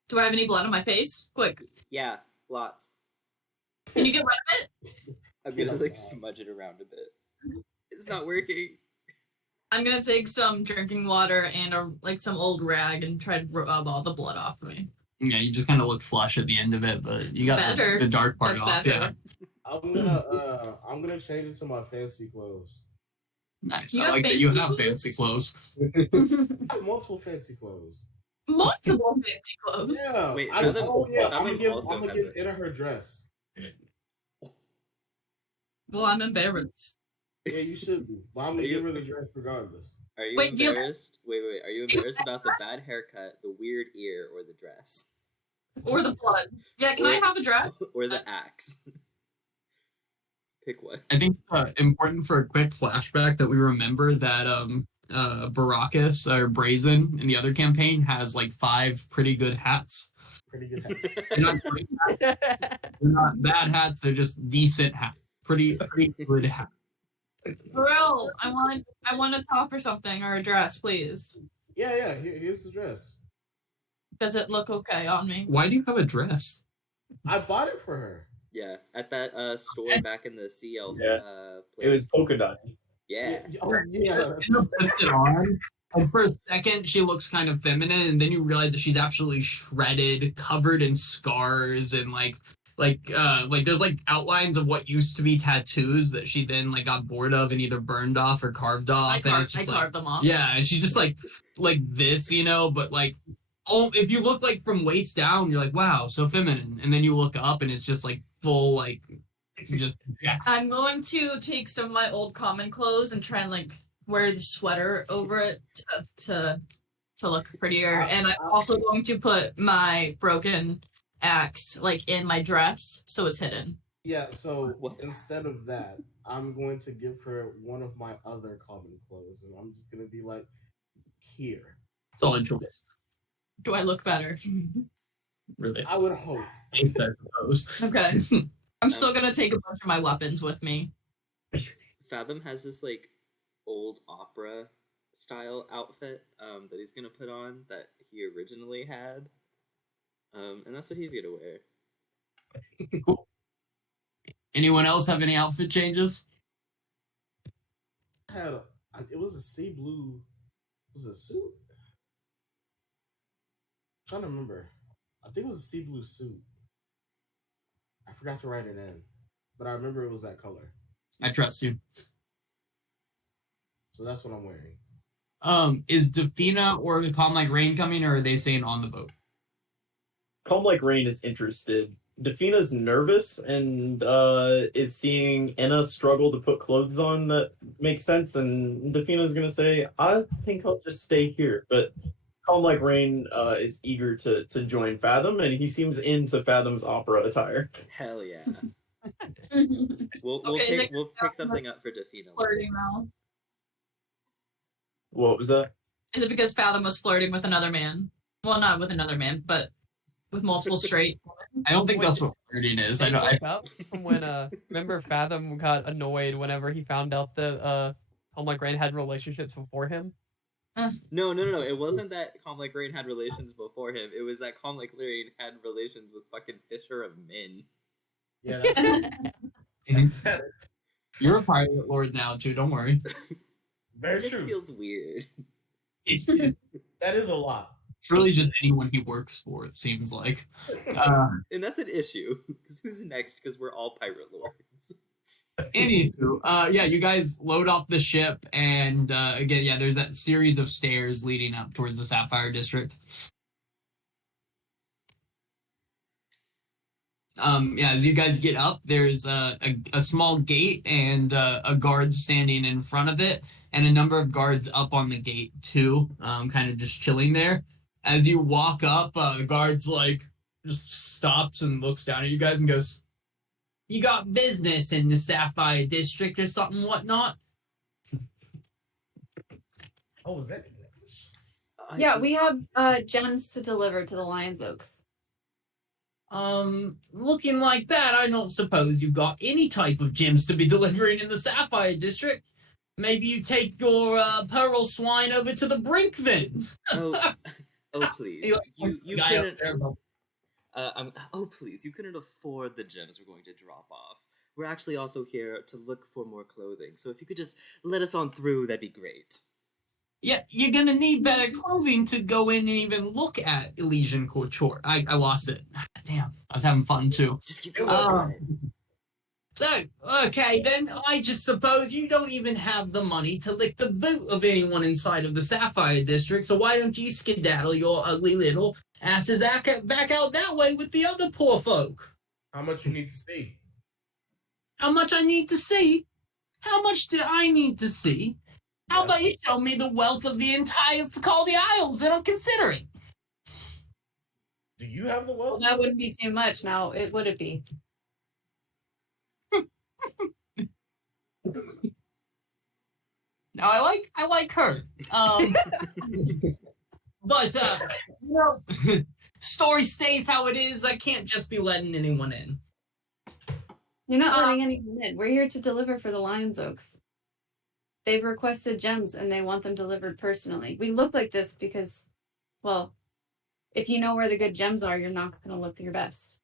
Do I have any blood on my face? Quick, yeah, lots. can you get rid of it? I'm gonna Yeah. like smudge it around a bit. It's not working. I'm gonna take some drinking water and some old rag and try to rub all the blood off of me. Yeah, you just kind of look flush at the end of it, but you got Better. the dark part That's off. better. Yeah, I'm gonna change into my fancy clothes. nice. You I have like that you fancy have clothes? fancy clothes. I have multiple fancy clothes. Multiple fancy clothes. Yeah. Wait, I'm Fathom gonna give also has give a- Anna her dress. Well, I'm embarrassed. Yeah, you should be. But I'm Are gonna you- give her the dress regardless. Are you Wait, do you- embarrassed? Wait. Are you embarrassed about the bad haircut, the weird ear, or the dress? Or the blood. Yeah, can I have a dress? Or the axe? Pick one. I think important for a quick flashback that we remember that Baracus or Brazen in the other campaign has like 5 pretty good hats. Pretty good hats. They're not great hats, they're not bad hats, they're just decent hats. Pretty good hats. Bro, I want a top or something or a dress, please. Yeah. Here's the dress. Does it look okay on me? Why do you have a dress? I bought it for her. Yeah, at that store back in the CL Yeah. place. It was polka dot. Yeah. Oh yeah. Anna puts it on, and for a second she looks kind of feminine, and then you realize that she's absolutely shredded, covered in scars, and like there's like outlines of what used to be tattoos that she then like got bored of and either burned off or carved off. I and it's just, like, carved them off. yeah, and she's just like this, but like, oh, if you look like from waist down, you're like, wow, so feminine, and then you look up and it's just like full like just yeah. I'm going to take some of my old common clothes and try and like wear the sweater over it to look prettier. And I'm also going to put my broken axe like in my dress so it's hidden. Yeah, so What? instead of that, I'm going to give her one of my other common clothes, and I'm just gonna be like, here. Solid choice. Do I look better? Really. I would hope. I suppose. Okay. I'm still gonna take a bunch of my weapons with me. Fathom has this like old opera style outfit that he's gonna put on that he originally had. And that's what he's gonna wear. Cool. Anyone else have any outfit changes? It was a sea blue. Was it a suit? I'm trying to remember. I think it was a sea blue suit. I forgot to write it in, but I remember it was that color. I trust you. So that's what I'm wearing. Is Defina or the Calm Like Rain coming, or are they staying on the boat? Calm Like Rain is interested. Defina's nervous and is seeing Enna struggle to put clothes on that makes sense, and Defina's gonna say, I think I'll just stay here. But Calm Like Rain is eager to join Fathom, and he seems into Fathom's opera attire. Hell yeah. Flirting We'll Okay, is pick it- we'll pick something up for Defina. now. What was that? Is it because Fathom was flirting with another man? Well, not with another man, but with multiple straight women. I don't think that's what flirting is. I They know. broke up from when remember Fathom got annoyed whenever he found out that Calm Like Rain had relationships before him. No. It wasn't that Calm Like Rain had relations before him. It was that Calm Like Rain had relations with fucking Fisher of Min. Yeah, that's You're a pirate lord now too. Don't worry. very It just true. feels weird. It's That is a lot. really just anyone he works for. It seems like. And that's an issue. Because who's next? Because we're all pirate lords. Anywho, yeah, you guys load up the ship, and again, yeah, there's that series of stairs leading up towards the Sapphire District. Yeah, as you guys get up, there's a small gate and a guard standing in front of it, and a number of guards up on the gate too, kind of just chilling there. As you walk up, the guard's like just stops and looks down at you guys and goes, "You got business in the Sapphire District or something, whatnot?" Oh, is that English? Yeah, we have gems to deliver to the Lion's Oaks. Looking like that, I don't suppose you've got any type of gems to be delivering in the Sapphire District. Maybe you take your pearl swine over to the Brinkman. Oh please, He, like, you the guy up couldn't. there, but- Oh please, you couldn't afford the gems we're going to drop off. We're actually also here to look for more clothing. So if you could just let us on through, that'd be great. Yeah, you're gonna need better clothing to go in and even look at Elysian Couture. I lost it. Damn, I was having fun too. Just keep going. Um, So, okay, then I just suppose you don't even have the money to lick the boot of anyone inside of the Sapphire District, so why don't you skedaddle your ugly little asses back out that way with the other poor folk? How much you need to see? How much I need to see? How much do I need to see? How Yeah. about you show me the wealth of the entire Facaldi Isles, then I'll consider it. Do you have the Well, wealth? that wouldn't be too much now. It would it be? Now I like her. But you know, story stays how it is. I can't just be letting anyone in. You're not letting anyone in. We're here to deliver for the Lion's Oaks. They've requested gems and they want them delivered personally. We look like this because, well, if you know where the good gems are, you're not going to look your best.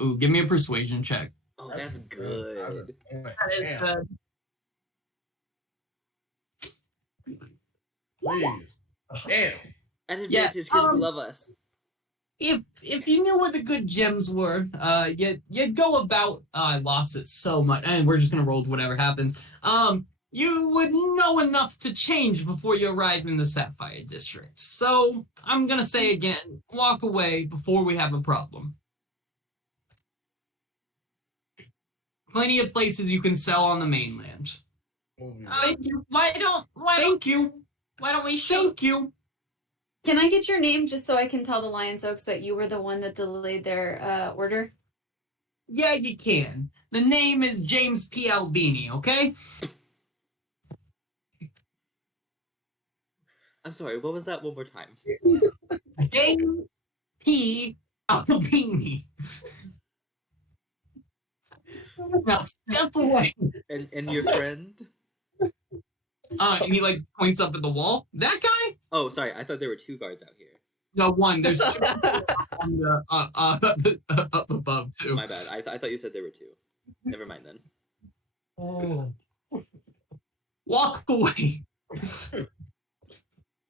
Ooh, give me a persuasion check. Oh, that's good. That is Damn, good. please. Damn. An Yeah, advantage because you love us. If you knew where the good gems were, you'd go about. I lost it so much, and we're just gonna roll with whatever happens. You would know enough to change before you arrive in the Sapphire District. So I'm gonna say again, walk away before we have a problem. Plenty of places you can sell on the mainland. Thank you. Why don't Thank you. we show? Thank you. Can I get your name just so I can tell the Lion's Oaks that you were the one that delayed their order? Yeah, you can. The name is James P. Albini, okay? I'm sorry, what was that one more time? James P. Albini. Now step away. And your friend? And he like points up at the wall. That guy? Oh, sorry, I thought there were two guards out here. No, one. There's two on the up above too. My bad. I thought you said there were two. Never mind then. Walk away.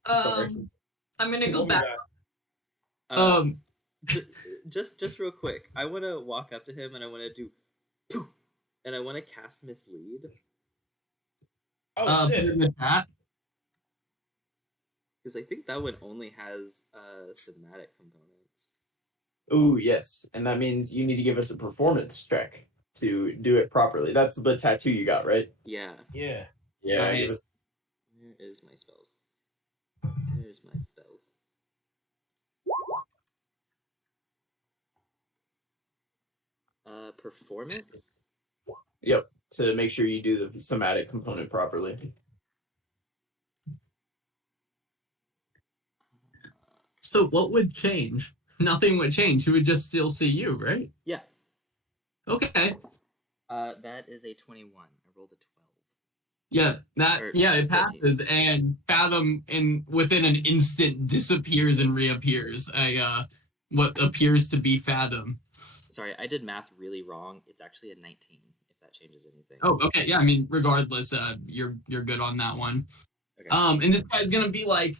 Sorry. I'm gonna go back. Just real quick, I want to walk up to him and I want to do poof, and I want to cast mislead Oh shit. with that. because I think that one only has somatic components. Ooh, yes, and that means you need to give us a performance check to do it properly. That's the tattoo you got, right? Yeah. Yeah. Yeah, Right. give us. Where is my spells? There's my spells. Performance? Yep, to make sure you do the somatic component properly. So what would change? Nothing would change. He would just still see you, right? Yeah. Okay. That is a 21. I rolled a 12. Yeah, it 13. passes, and Fathom within an instant disappears and reappears. What appears to be Fathom. Sorry, I did math really wrong. It's actually a 19, if that changes anything. Oh, okay. Yeah, I mean, regardless, you're good on that one. Okay. And this guy's gonna be like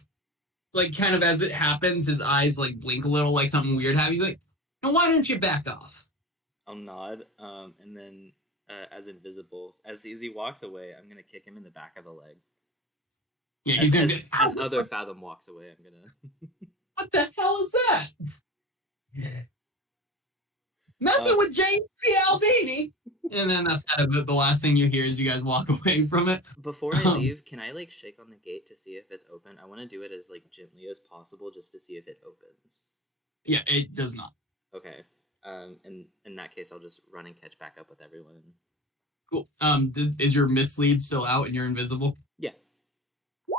kind of as it happens, his eyes like blink a little, like something weird happens. He's like, "Now, why don't you back off?" I'll nod, and then as invisible, as he walks away, I'm gonna kick him in the back of the leg. Yeah, he's gonna. As other Fathom walks away, I'm gonna. What the hell is that? Messing with James P. Albini. And then that's kind of the last thing you hear as you guys walk away from it. Before I leave, can I like shake on the gate to see if it's open? I want to do it as like gently as possible, just to see if it opens. Yeah, it does not. Okay. In that case, I'll just run and catch back up with everyone. Cool. Is your mislead still out and you're invisible? Yeah.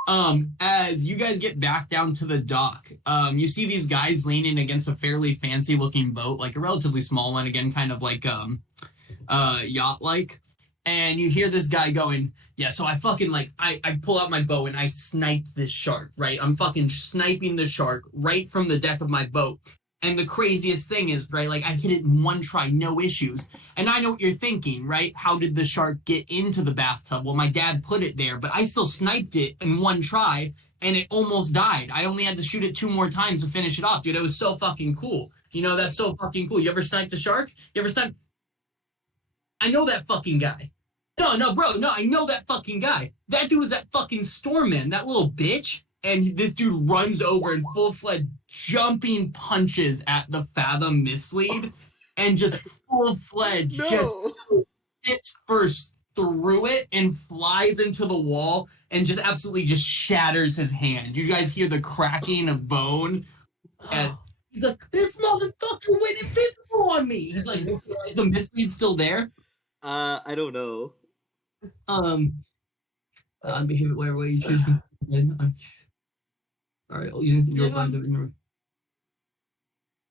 As you guys get back down to the dock, you see these guys leaning against a fairly fancy looking boat, like a relatively small one, again, kind of like yacht like. And you hear this guy going, yeah, so I fucking I pull out my bow and I snipe this shark, right? I'm fucking sniping the shark right from the deck of my boat. And the craziest thing is, right, like I hit it in one try, no issues. And I know what you're thinking, right? How did the shark get into the bathtub? Well, my dad put it there, but I still sniped it in one try and it almost died. I only had to shoot it 2 more times to finish it off, dude. It was so fucking cool. That's so fucking cool. You ever sniped a shark? You ever sniped? I know that fucking guy. No, bro, no, I know that fucking guy. That dude was that fucking Stormman, that little bitch. And this dude runs over and full-fledged jumping punches at the Fathom mislead and just full-fledged just hits first through it and flies into the wall and just absolutely just shatters his hand. You guys hear the cracking of bone and he's like, this motherfucker went invisible on me. He's like, is the mislead still there? I don't know. On behavior where you choose. All right, I'll use your blind of ignorance.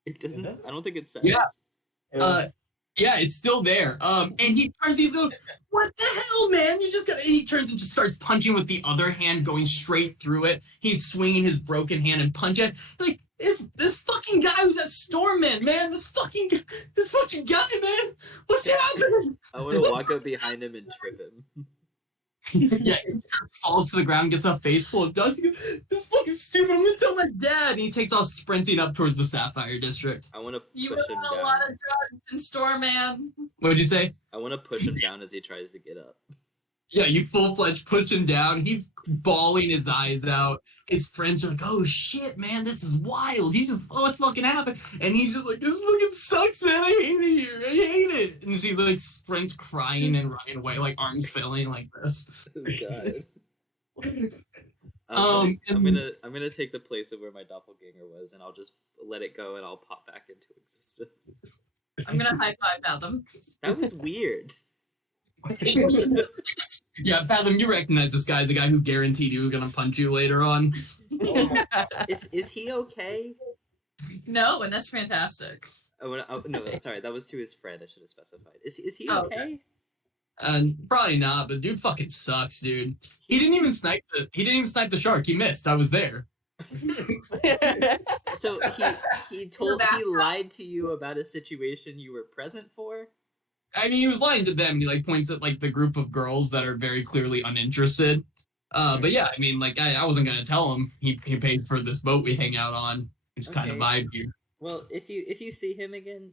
It doesn't. I don't think it says. Yeah. Yeah, it's still there. And he turns. He's like, "What the hell, man? You just got." And he turns and just starts punching with the other hand, going straight through it. He's swinging his broken hand and punching. Like this fucking guy who's that Stormman, man. This fucking guy, man. What's happening? I want to walk up behind him and trip him. Yeah, he falls to the ground, gets a face full of dust. He goes, this fucking stupid. I'm gonna tell my dad. And he takes off sprinting up towards the Sapphire District. I want to You push him were down. a lot of drugs in Stormman. What'd you say? I want to push him down as he tries to get up. Yeah, you full-fledged push him down. He's bawling his eyes out. His friends are like, oh shit, man, this is wild. What's fucking happened? And he's just like, this fucking sucks, man. I hate it here. I hate it. And he's like sprints crying and running away, like arms flailing like this. Oh god. I'm gonna take the place of where my doppelganger was, and I'll just let it go, and I'll pop back into existence. I'm gonna high five Fathom. That was weird. Yeah, Fathom, you recognize this guy, the guy who guaranteed he was gonna punch you later on. Is he okay? No, and that's fantastic. No, sorry, that was to his friend. I should have specified. Is he okay? Probably not, but dude fucking sucks, dude. He didn't even snipe the shark. He missed. I was there. So he lied to you about a situation you were present for? I mean, he was lying to them. He like points at like the group of girls that are very clearly uninterested. But yeah, I mean, like I wasn't gonna tell him he paid for this boat we hang out on. Just kind of vibe here. Well, if you see him again,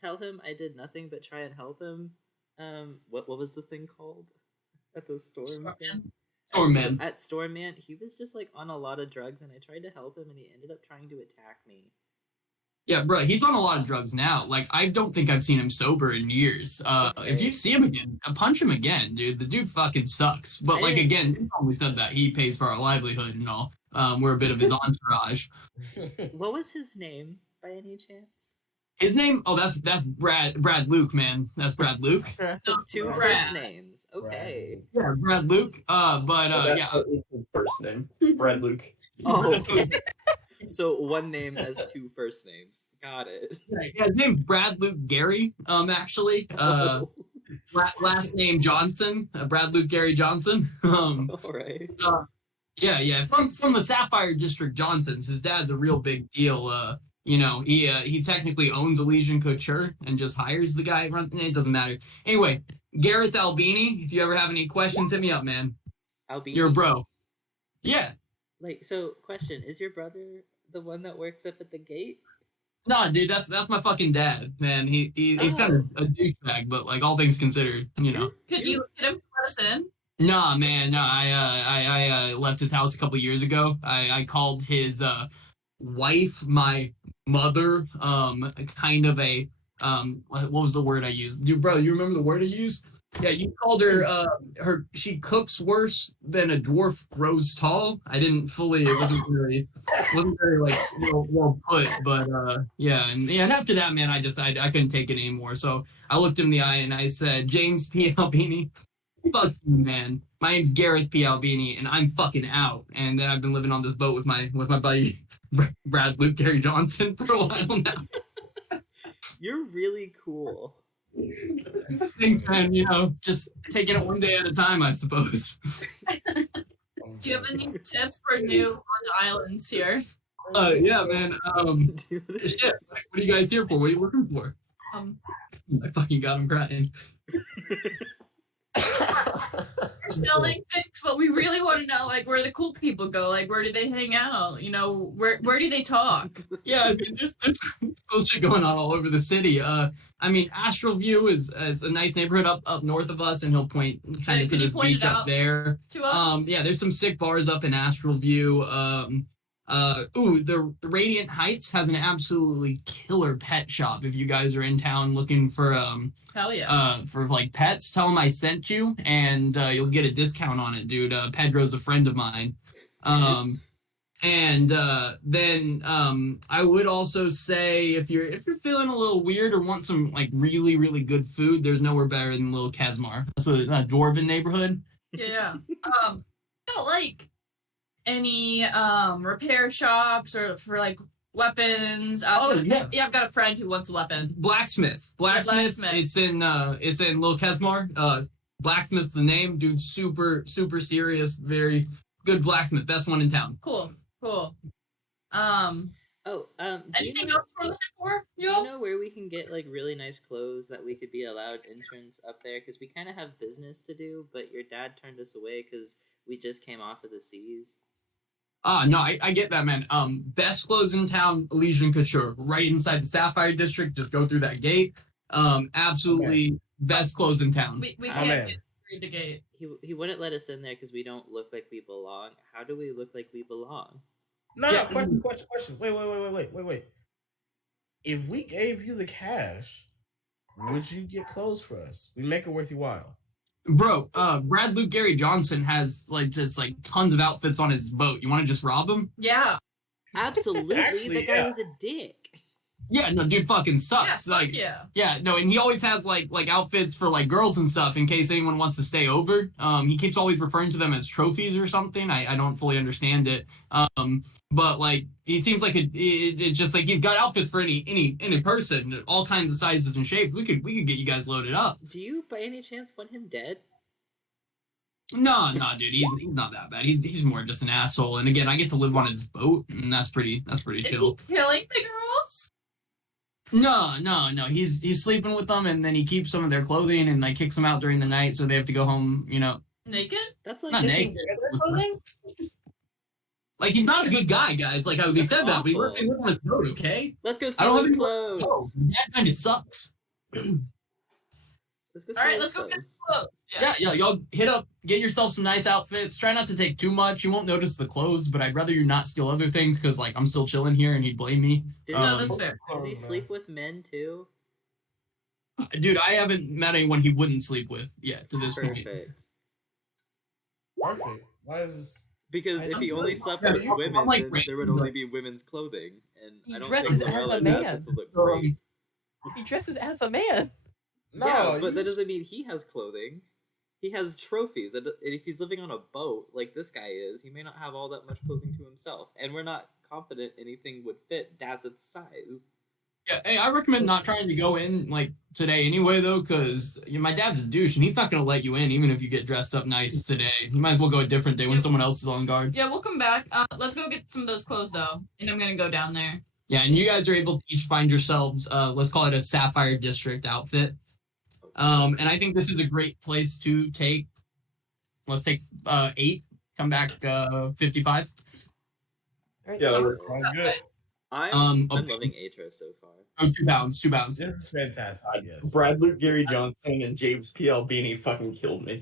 tell him I did nothing but try and help him. What was the thing called at the Stormman? Stormman. At Stormman, he was just like on a lot of drugs, and I tried to help him, and he ended up trying to attack me. Yeah, bro, he's on a lot of drugs now. Like, I don't think I've seen him sober in years. Okay. If you see him again, punch him again, dude. The dude fucking sucks. But, like, again, he always said that. He pays for our livelihood and all. We're a bit of his entourage. What was his name, by any chance? His name? Oh, that's Brad Luke, man. That's Brad Luke. Two first names. Okay. Yeah, Brad Luke. Yeah. It's his first name. Brad Luke. Oh. So one name has 2 first names. Got it. Yeah, his name's Brad Luke Gary, actually. Last name Johnson. Brad Luke Gary Johnson. All right. Yeah. From the Sapphire District Johnsons. His dad's a real big deal. He technically owns Elysian Couture and just hires the guy. It doesn't matter. Anyway, Gareth Albini, if you ever have any questions, hit me up, man. Albini? You're a bro. Yeah. So, question, is your brother the one that works up at the gate? Nah, dude, that's my fucking dad, man. He's kind of a douchebag, but like all things considered, Could you get him to let us in? Nah, man, no. I left his house a couple years ago. I called his wife my mother. Kind of a what was the word I used? You remember the word I used? Yeah, you called her she cooks worse than a dwarf grows tall. I didn't fully, it wasn't very like well put, but and after that, man, I couldn't take it anymore. So I looked him in the eye and I said, James P. Albini, Fuck you, man. My name's Gareth P. Albini, and I'm fucking out. And then I've been living on this boat with my buddy Brad Luke Gary Johnson for a while now. You're really cool. Thanks, man. You know, just taking it one day at a time, I suppose. Do you have any tips for new on the islands here? Yeah, man. Dude. Shit. What are you guys here for? What are you working for? I fucking got him crying. We're selling things, but we really want to know, like, where the cool people go. Like, where do they hang out? You know, where do they talk? Yeah, I mean, there's cool shit going on all over the city. I mean, Astral View is a nice neighborhood up north of us, and he'll point kind of to Can you this point it beach up out there. To us? Yeah, there's some sick bars up in Astral View. The Radiant Heights has an absolutely killer pet shop. If you guys are in town looking for Hell yeah. for like pets, tell them I sent you, and you'll get a discount on it, dude. Pedro's a friend of mine. Pets? And then I would also say if you're feeling a little weird or want some like really really good food, there's nowhere better than Little Kesmar. That's a dwarven neighborhood. Yeah. You know, like any repair shops or for like weapons. Yeah. I've got a friend who wants a weapon. Blacksmith. Blacksmith. It's in Little Kesmar. Blacksmith's the name, dude. Super serious, very good blacksmith. Best one in town. Cool. Oh, do Anything you know, else we're looking for? do you know where we can get like really nice clothes that we could be allowed entrance up there? Because we kind of have business to do, but your dad turned us away because we just came off of the seas. No, I get that, man. Best clothes in town, Elysian Couture, right inside the Sapphire District. Just go through that gate. Absolutely best clothes in town. We can't get through the gate. He wouldn't let us in there because we don't look like we belong. How do we look like we belong? No, Yeah. question. Wait. If we gave you the cash, would you get clothes for us? We make it worth your while. Bro, Brad Luke Gary Johnson has just tons of outfits on his boat. You want to just rob him? Yeah. Absolutely. Actually, That guy yeah. was a dick. Yeah, no, dude fucking sucks. Yeah. Yeah, no, and he always has like outfits for like girls and stuff in case anyone wants to stay over. He keeps always referring to them as trophies or something. I don't fully understand it. But like he seems like it's just like he's got outfits for any person, all kinds of sizes and shapes. We could get you guys loaded up. Do you, by any chance, want him dead? No, dude, he's not that bad. He's more just an asshole. And again, I get to live on his boat, and that's pretty Is chill. he killing the girls? No. He's sleeping with them, and then he keeps some of their clothing and like kicks them out during the night, so they have to go home. You know, Naked? That's like not Is he naked. wear their clothing? Like he's not a good guy, guys. Like how he That's said that, but he awful. lives on his boat. Okay, Let's go I steal don't have his any clothes. clothes. That kind of sucks. Let's go steal All right, his let's go get clothes. clothes. Yeah, y'all hit up, get yourself some nice outfits. Try not to take too much. You won't notice the clothes, but I'd rather you not steal other things because like I'm still chilling here and he'd blame me. Does, No, Um, that's fair. does he sleep with men too? Dude, I haven't met anyone he wouldn't sleep with yet to this point. Perfect. Perfect. Why is this? Because if he I'm only sorry. slept Yeah, with I'm women, like then there would only be women's clothing, and He I don't dresses think as Lorella a does man. it to look great. He dresses as a man. No, Yeah, but that you- doesn't mean he has clothing. He has trophies, and if he's living on a boat like this guy is, he may not have all that much clothing to himself, and we're not confident anything would fit Dazeth's size. Yeah, hey, I recommend not trying to go in like today anyway, though, because my dad's a douche and he's not gonna let you in even if you get dressed up nice today. You might as well go a different day when Yep. someone else is on guard. Yeah, we'll come back. Let's go get some of those clothes though, and I'm gonna go down there. Yeah, and you guys are able to each find yourselves, let's call it a Sapphire District outfit. And I think this is a great place to take. Let's take 8. Come back 55. All right. Yeah, that so- works. Sounds good. I'm Okay. loving Aetros so far. Oh, 2 pounds. 2 pounds. This is fantastic. Yes. Brad Luke Gary Johnson and James P. Albini fucking killed me.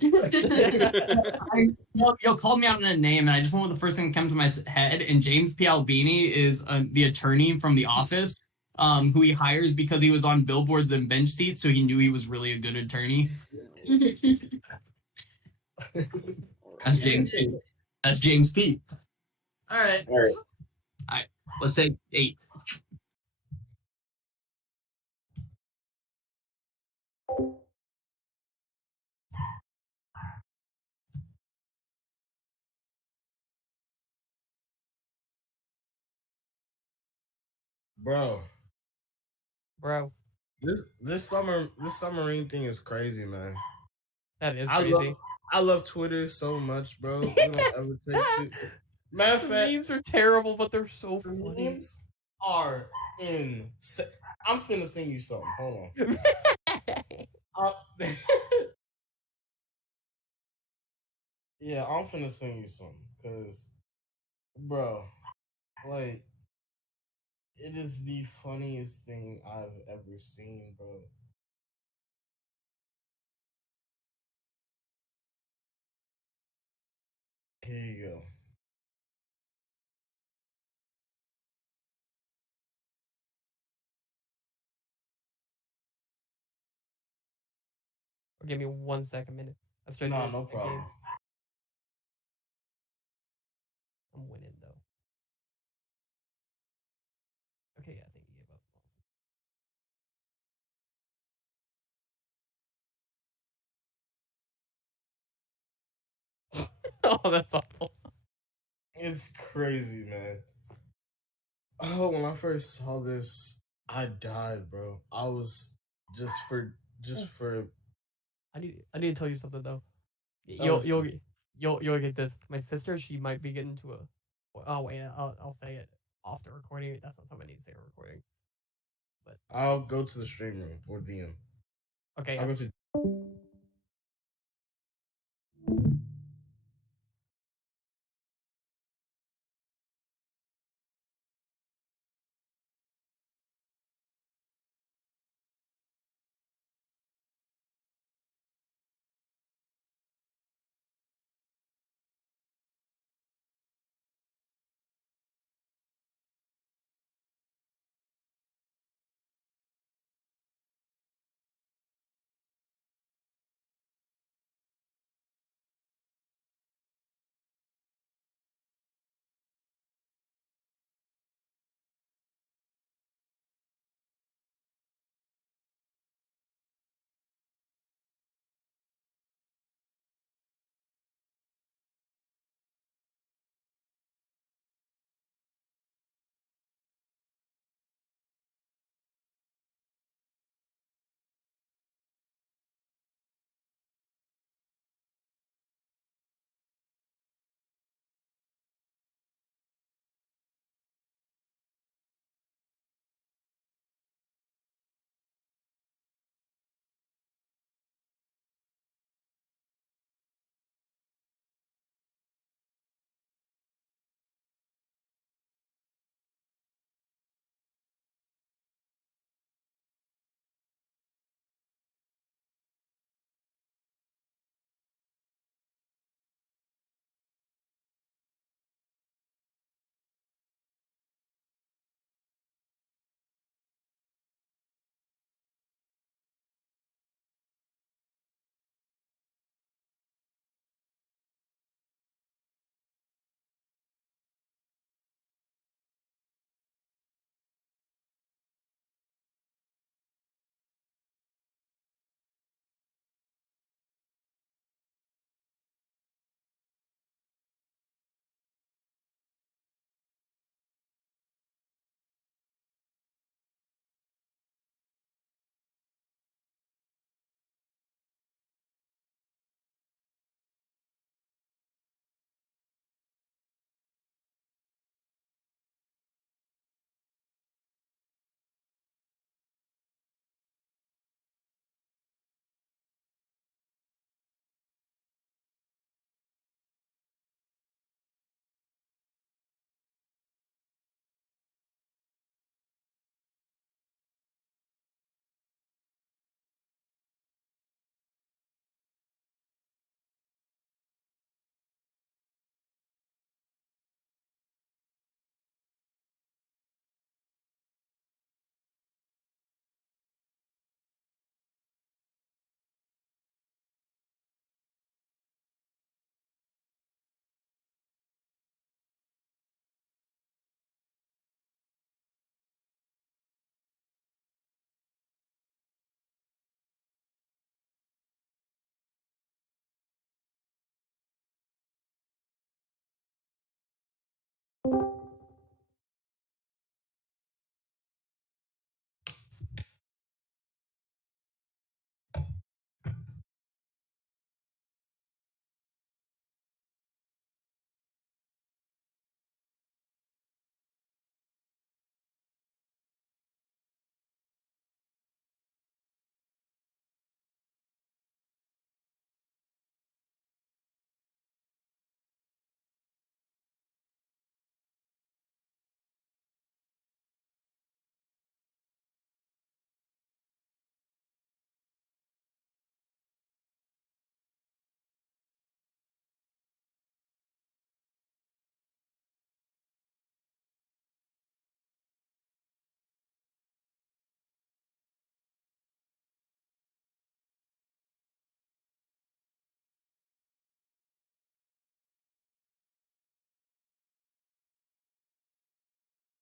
Y'all called me out in a name, and I just went with the first thing that came to my head. And James P. Albini is the attorney from The Office, who he hires because he was on billboards and bench seats, so he knew he was really a good attorney. That's James P. That's James P. All right. All right. Let's take 8. bro. Bro, This submarine thing is crazy, man. that is I crazy. love Twitter so much, bro. We don't ever take shit. Matter of The fact, memes are terrible, but they're so the funny. memes are insane. I'm finna sing you something. Hold on. Yeah, I'm finna sing you something, cause, bro, like, it is the funniest thing I've ever seen, bro. Here you go. Give me 1 second, minute. I started Nah, the no problem. game. I'm winning though. Okay, yeah, I think he gave up. Oh, that's awful. It's crazy, man. Oh, when I first saw this, I died, bro. I was just for I need to tell you something though. oh, You'll get this. My sister, she might be getting to a. Oh wait, I'll say it off the recording. That's not something I need to say on recording. But I'll go to the stream room or DM. okay, I'll yeah. go to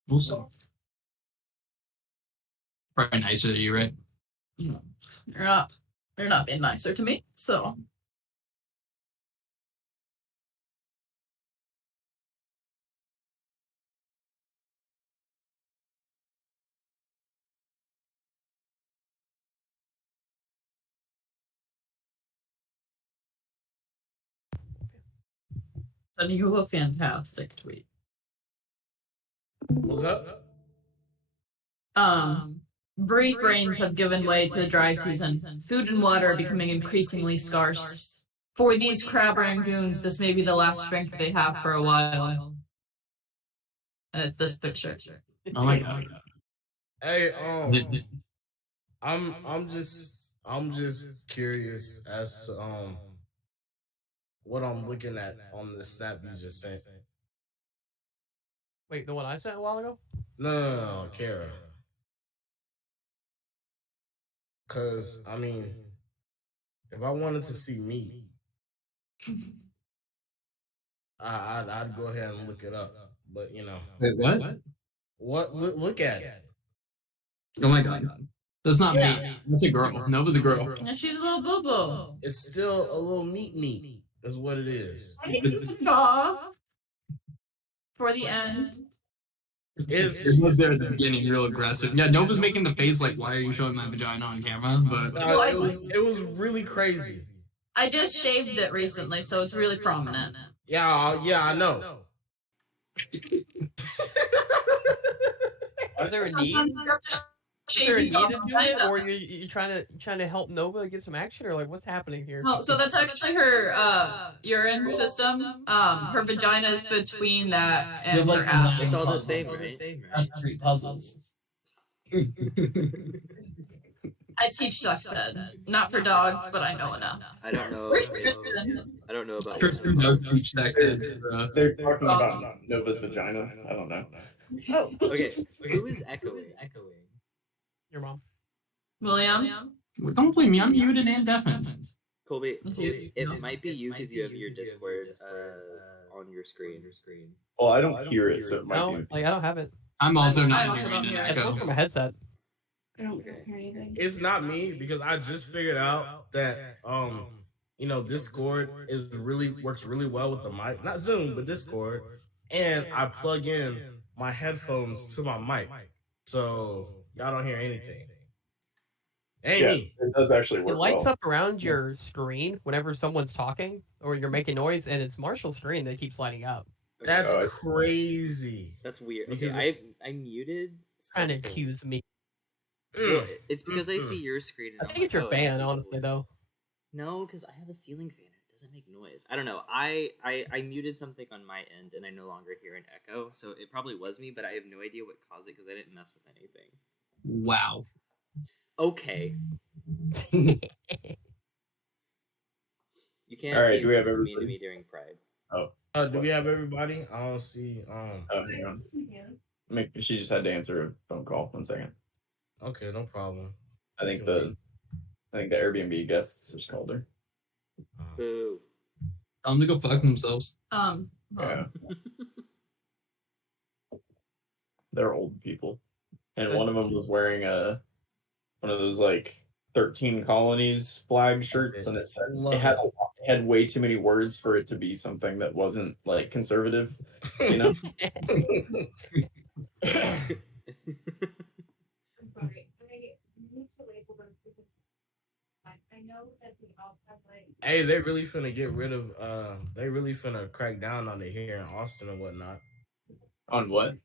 We'll see. Probably nicer to you, right? You're not being nicer to me, so. Sending you a fantastic tweet. What's up? Brief rains have given way to the dry season. Food and water are becoming increasingly scarce. For these crab rangoons, this may be the last strength they have for a while. And it's this picture. Oh my god. Hey, I'm just curious as to what I'm looking at on the snap you just sent. Wait, the one I sent a while ago? No, Kara. Cause I mean, if I wanted to see meat, I'd go ahead and look it up. But you know, Wait, what? what? Look at it. Oh my god. That's not Yeah. me. That's a girl. Nova's a girl. And she's a little boo boo. It's still a little meat, is what it is. For the end. It was there at the beginning, real aggressive. Yeah, Nova's making the face like, why are you showing my vagina on camera? But It was really crazy. I just shaved it recently, so it's really prominent. Yeah, I know. Is there a need? Is there a need to do it, or you trying to help Nova get some action, or like what's happening here? No, so that's actually her urine system. Her vagina is between that and her ass. It's all the same, right? That's three puzzles. I teach sex ed, not for dogs, but I know enough. I don't know. Where's Tristan? I don't know about. Tristan does teach sex ed. They're talking about Nova's vagina. I don't know. Oh, Okay, who is echoing? Your mom. William? Don't blame me. I'm muted and deafened. Colby, That's easy. it might be you because you have your Discord on your screen. Well, I don't hear it, so it might No, be. like I don't have it. I'm also I not also don't hearing an hear it. It's echo. working from a headset. I don't hear anything. It's not me because I just figured out that Discord works really well with the mic, not Zoom, but Discord, and I plug in my headphones to my mic, so y'all don't hear anything. Ain't Yeah, me. it does actually It work lights well. up around your screen whenever someone's talking or you're making noise, and it's Marshall's screen that keeps lighting up. Okay, That's Oh, I see. crazy. that's weird. Because Okay, I muted. Trying to something. accuse me. Well, it's because I see your screen. And I I'm think it's your like, fan, oh, honestly, though. No, because I have a ceiling fan. It doesn't make noise. I don't know. I muted something on my end, and I no longer hear an echo. So it probably was me, but I have no idea what caused it because I didn't mess with anything. Wow. Okay, you can't All right, be do we have this mean to everybody? me during Pride. Do we have everybody? I don't see. Oh, hang on. She just had to answer a phone call. 1 second. Okay, no problem. I think the Airbnb guests just called her. Boo. Tell them to go fuck themselves. Yeah. They're old people, and one of them was wearing one of those like 13 colonies flag shirts, and it had way too many words for it to be something that wasn't like conservative, you know. Hey, they really finna get rid of. They really finna crack down on it here in Austin and whatnot. On what?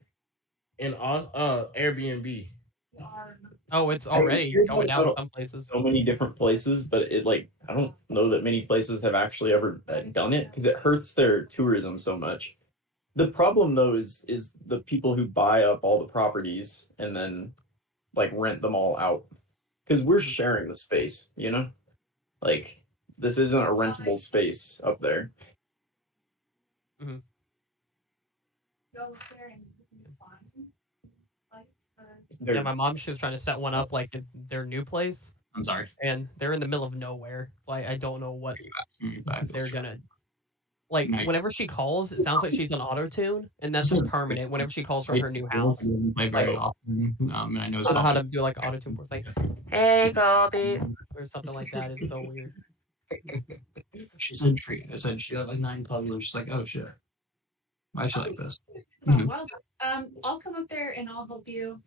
In Airbnb. Oh, it's already here's going what down about some places. So many different places, but I don't know that many places have actually ever done it because it hurts their tourism so much. The problem though is the people who buy up all the properties and then like rent them all out because we're sharing the space, you know, like this isn't a rentable space up there. Mhm. Yeah, my mom, she was trying to set one up like at their new place, I'm sorry. and they're in the middle of nowhere. It's like I don't know what they're gonna Like Nice. whenever she calls, it sounds like she's on auto tune, and that's like permanent. Whenever she calls from her new house, Play very Like- often, and I know I it's don't know how not to do like auto tune. It's like, "Hey, Colby," or something like that. It's so weird. She said treat. I said she had like 9 puppies. She's like, oh shit. Why is she like this? Oh, Mhm. well, I'll come up there and I'll help you.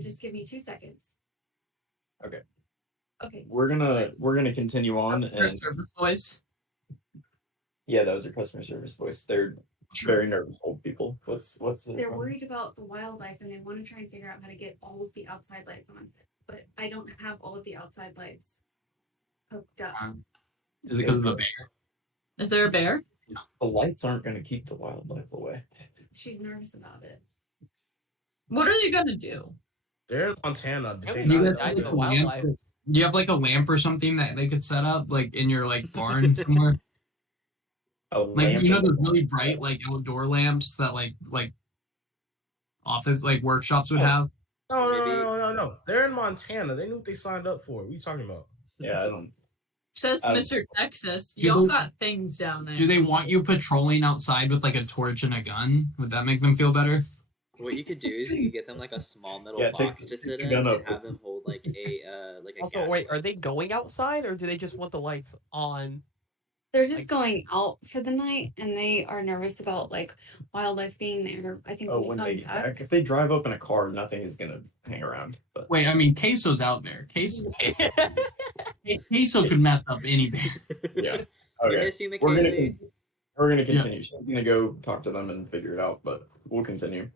Just give me 2 seconds. Okay. Okay. We're gonna continue on, Her and service voice. yeah, that was your customer service voice. They're very nervous old people. What's the They're problem? worried about the wildlife and they want to try and figure out how to get all of the outside lights on. But I don't have all of the outside lights hooked up. Is it because of the bear? Is there a bear? The lights aren't gonna keep the wildlife away. She's nervous about it. What are you gonna do? They're in Montana. Did they You You not guys guys know die to have the like a that? lamp? wildlife. Do you have like a lamp or something that they could set up like in your like barn somewhere? A Like lamp you know in the those really barn. bright like outdoor lamps that like office like workshops would Oh. have. No. They're in Montana. They knew what they signed up for. What are you talking about? Yeah, I don't. Says I don't- Mr. Texas. Do Y'all they- got things down there. Do they want you patrolling outside with like a torch and a gun? Would that make them feel better? What you could do is you could get them like a small metal Yeah, box take to sit the in gun and up. have them hold like a Also, gas wait, are light. they going outside or do they just want the lights on? They're just Like- going out for the night and they are nervous about like wildlife being there. I think Oh, when they come get back, if they drive up in a car, nothing is gonna hang around. But Wait, I mean Queso's out there. Queso could mess up any bear. yeah, We okay. miss you, We're gonna McKaylee. we're gonna continue. She's gonna go talk to them and figure it out, but we'll continue.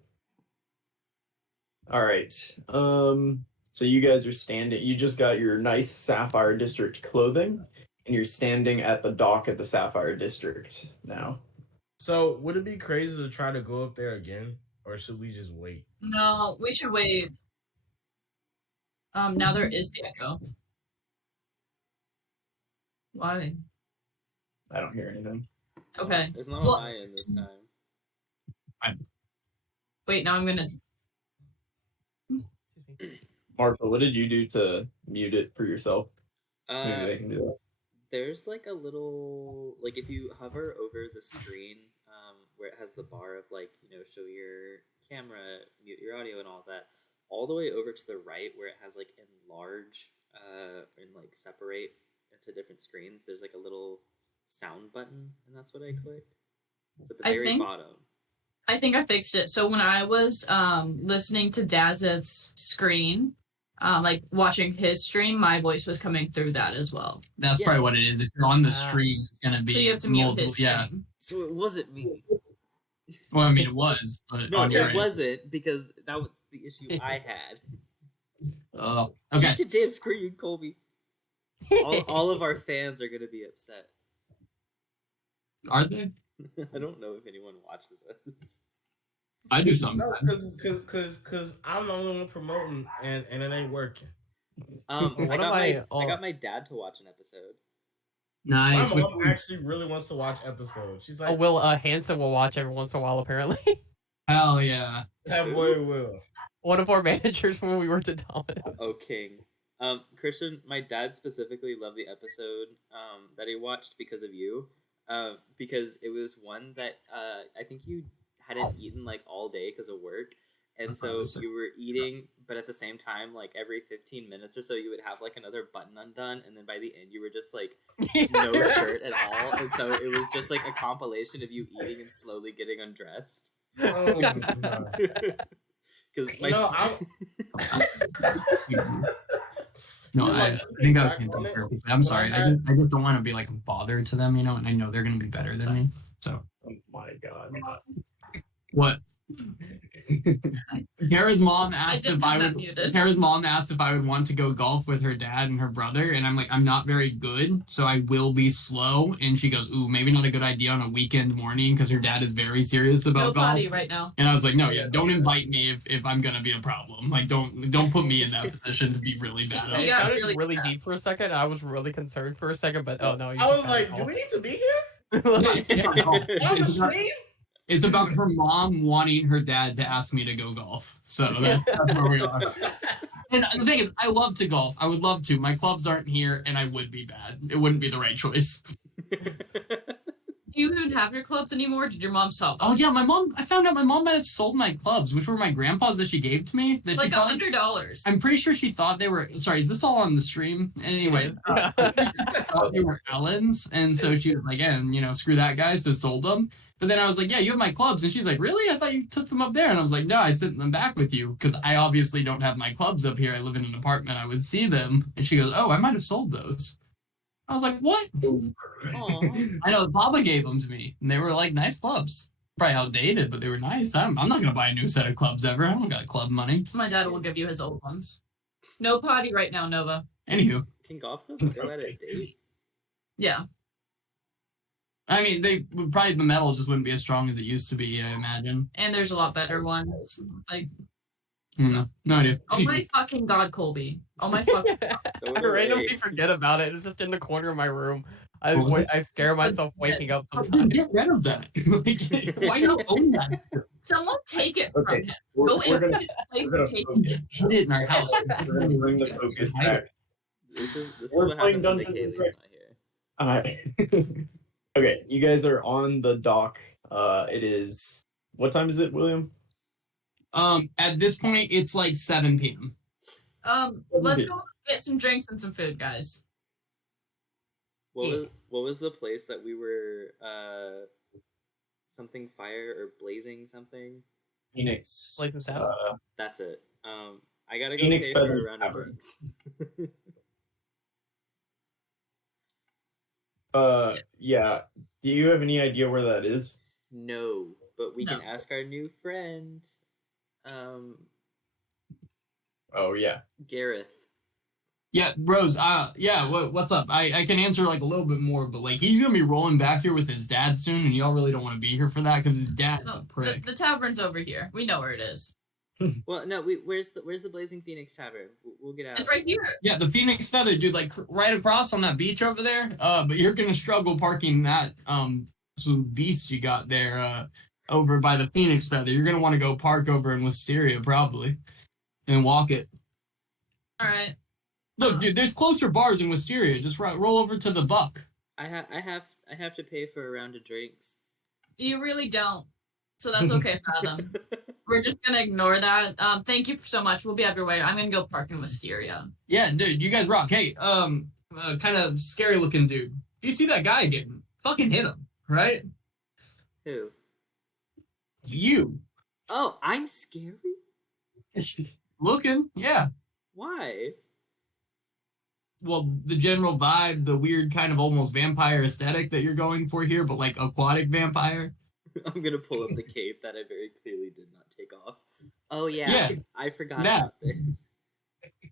All right. So you guys are standing. You just got your nice Sapphire District clothing, and you're standing at the dock at the Sapphire District now. So would it be crazy to try to go up there again, or should we just wait? No, we should wait. Now there is the echo. Why? I don't hear anything. Okay. There's not Well- a lie in this time. Wait, now I'm gonna. Martha, what did you do to mute it for yourself? Maybe Uh, they can do that. there's like a little like if you hover over the screen where it has the bar of like show your camera, mute your audio, and all that, all the way over to the right where it has like enlarge and like separate into different screens. There's like a little sound button, and that's what I clicked. It's at the I very think- bottom. I think I fixed it. So when I was listening to Daz's screen, like watching his stream, my voice was coming through that as well. That's Yeah. probably what it is. If you're on the Ah. stream, it's gonna be So you have to mute multiple. his Yeah. stream. So it wasn't me. Well, I mean, it was, but No, on your it end. wasn't, because that was the issue I had. Okay. Shut your damn screen, Colby. All of our fans are gonna be upset. Are they? I don't know if anyone watches us. I do No, sometimes. because I'm the only one promoting and it ain't working. I One of got my- I got my dad to watch an episode. Nice. My mom actually really wants to watch episodes. She's like, Oh, Will Hanson will watch every once in a while, apparently. Hell yeah. that boy will. One of our managers when we worked at Domino. Oh, king. Christian, my dad specifically loved the episode that he watched because of you. Because it was one that I think you hadn't eaten like all day because of work. And so you were eating, but at the same time, like every 15 minutes or so, you would have like another button undone. And then by the end, you were just like no shirt at all. And so it was just like a compilation of you eating and slowly getting undressed. Oh my gosh. Because You know, No, You're I like, think I was back gonna on be it. perfectly. I'm sorry. I just don't want to be like a bother to them, and I know they're gonna be better than me. So Oh my god. what? Kara's mom asked didn't if I have that would. muted. Kara's mom asked if I would want to go golf with her dad and her brother, and I'm like, I'm not very good, so I will be slow. And she goes, "Ooh, maybe not a good idea on a weekend morning because her dad is very serious about No golf." potty right now. And I was like, "No, yeah, don't invite me if I'm gonna be a problem. Like, don't put me in that position to be really bad." It at it." Yeah, sounded really really bad. deep for a second. I was really concerned for a second, but oh no. you I just was had like, to do call. we need to be here? Like, Yeah, no. On the It's about- stream? It's about her mom wanting her dad to ask me to go golf. So that's where we are. And the thing is, I love to golf. I would love to. My clubs aren't here, and I would be bad. It wouldn't be the right choice. Do you even have your clubs anymore? Did your mom sell them? Oh yeah, I found out my mom might have sold my clubs, which were my grandpa's that she gave to me. That like she thought, $100. I'm pretty sure she thought they were. Sorry, is this all on the stream? Anyways, I'm pretty sure she thought they were Ellen's, and so she was like, "Yeah, screw that guy," so sold them. But then I was like, "Yeah, you have my clubs," and she's like, "Really? I thought you took them up there." And I was like, "No, I sent them back with you because I obviously don't have my clubs up here. I live in an apartment. I would see them." And she goes, "Oh, I might have sold those." I was like, "What?" Aw. I know Papa gave them to me, and they were like nice clubs. Probably outdated, but they were nice. I'm not gonna buy a new set of clubs ever. I don't got club money. My dad will give you his old ones. No potty right now, Nova. Anywho, Can golf clubs go out of date? Yeah. I mean, they would probably the metal just wouldn't be as strong as it used to be. I imagine. And there's a lot better ones. Like, No idea. oh my fucking god, Colby. Oh my fucking Throw I it away. randomly forget about it. It's just in the corner of my room. I scare myself waking up Then sometimes. get rid of that. Like, why not own that? someone take it from Okay, him. we're, Go we're into gonna his place we're and gonna take focus. it. Put it in our house. We're gonna bring the focus back. This is We're what playing happens when Dungeons and Kaylee's not here. Okay, you guys are on the dock. It is. What time is it, William? At this point, it's like 7 p.m. Let's go get some drinks and some food, guys. What was the place that we were something fire or blazing something? Phoenix. Blazing Saddle? That's it. I gotta go Phoenix pay for Feather a round of Tavern. drinks. Yeah. Do you have any idea where that is? No, but we can No. ask our new friend, Oh yeah. Gareth. Yeah, Rose. Yeah. What's up? I can answer like a little bit more, but like he's gonna be rolling back here with his dad soon, and y'all really don't want to be here for that because his dad's No, a prick. the tavern's over here. We know where it is. Well, no, where's the Blazing Phoenix Tavern? We'll get out. It's right here. Yeah, the Phoenix Feather, dude, like right across on that beach over there. But you're gonna struggle parking that some beast you got there over by the Phoenix Feather. You're gonna want to go park over in Wisteria probably, and walk it. All right. Look, dude, there's closer bars in Wisteria. Just roll over to the Buck. I have to pay for a round of drinks. You really don't. So that's okay, Fathom. We're just gonna ignore that. Thank you so much. We'll be out your way. I'm gonna go park in Wisteria. Yeah, dude, you guys rock. Hey, kind of scary looking dude. If you see that guy again, fucking hit him, right? Who? It's you. Oh, I'm scary? Looking, yeah. Why? Well, the general vibe, the weird kind of almost vampire aesthetic that you're going for here, but like aquatic vampire. I'm gonna pull up the cape that I very clearly did not take off. Oh yeah, Yeah, I forgot that. about this.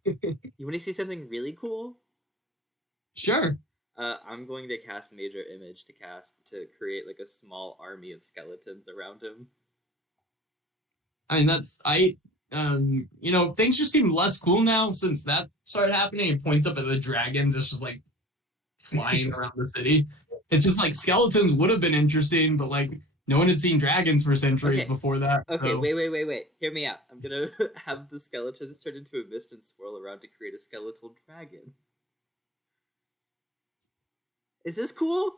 You want to see something really cool? Sure. I'm going to cast Major Image to create like a small army of skeletons around him. I mean, things just seem less cool now since that started happening. It points up at the dragons, it's just like flying around the city. It's just like skeletons would have been interesting, but like no one had seen dragons for centuries Okay. before that. Okay, so- wait. Hear me out. I'm gonna have the skeletons turn into a mist and swirl around to create a skeletal dragon. Is this cool?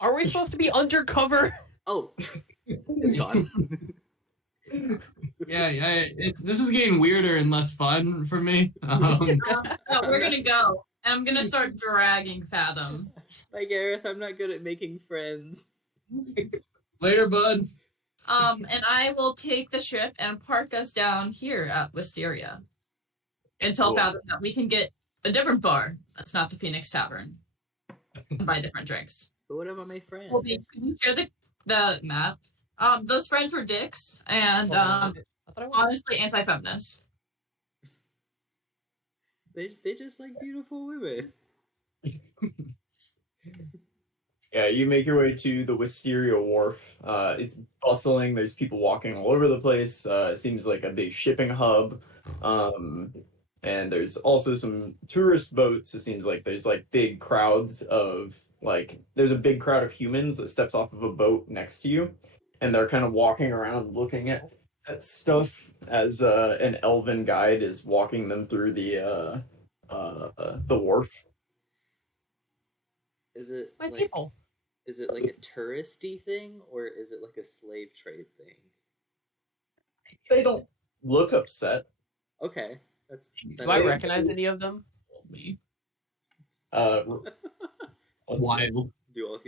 Are we supposed to be undercover? Oh, it's gone. Yeah, this is getting weirder and less fun for me. No, we're gonna go. And I'm gonna start dragging Fathom. Bye, Gareth. I'm not good at making friends. Later, bud. And I will take the ship and park us down here at Wisteria. And tell Cool. Fathom that we can get a different bar. That's not the Phoenix Tavern. And buy different drinks. But what about my friends? Colby, can you share the map? Those friends were dicks and I thought I was. honestly anti-feminist. They just like beautiful women. Yeah, you make your way to the Wisteria Wharf. It's bustling. There's people walking all over the place. It seems like a big shipping hub. And there's also some tourist boats. It seems like there's like big crowds of there's a big crowd of humans that steps off of a boat next to you, and they're kind of walking around looking at stuff as an elven guide is walking them through the wharf. Is it My like, people. Is it like a touristy thing, or is it like a slave trade thing? They don't look upset. Okay, that's. Do I recognize any of them? Me. Uh, let's see. Wild. Do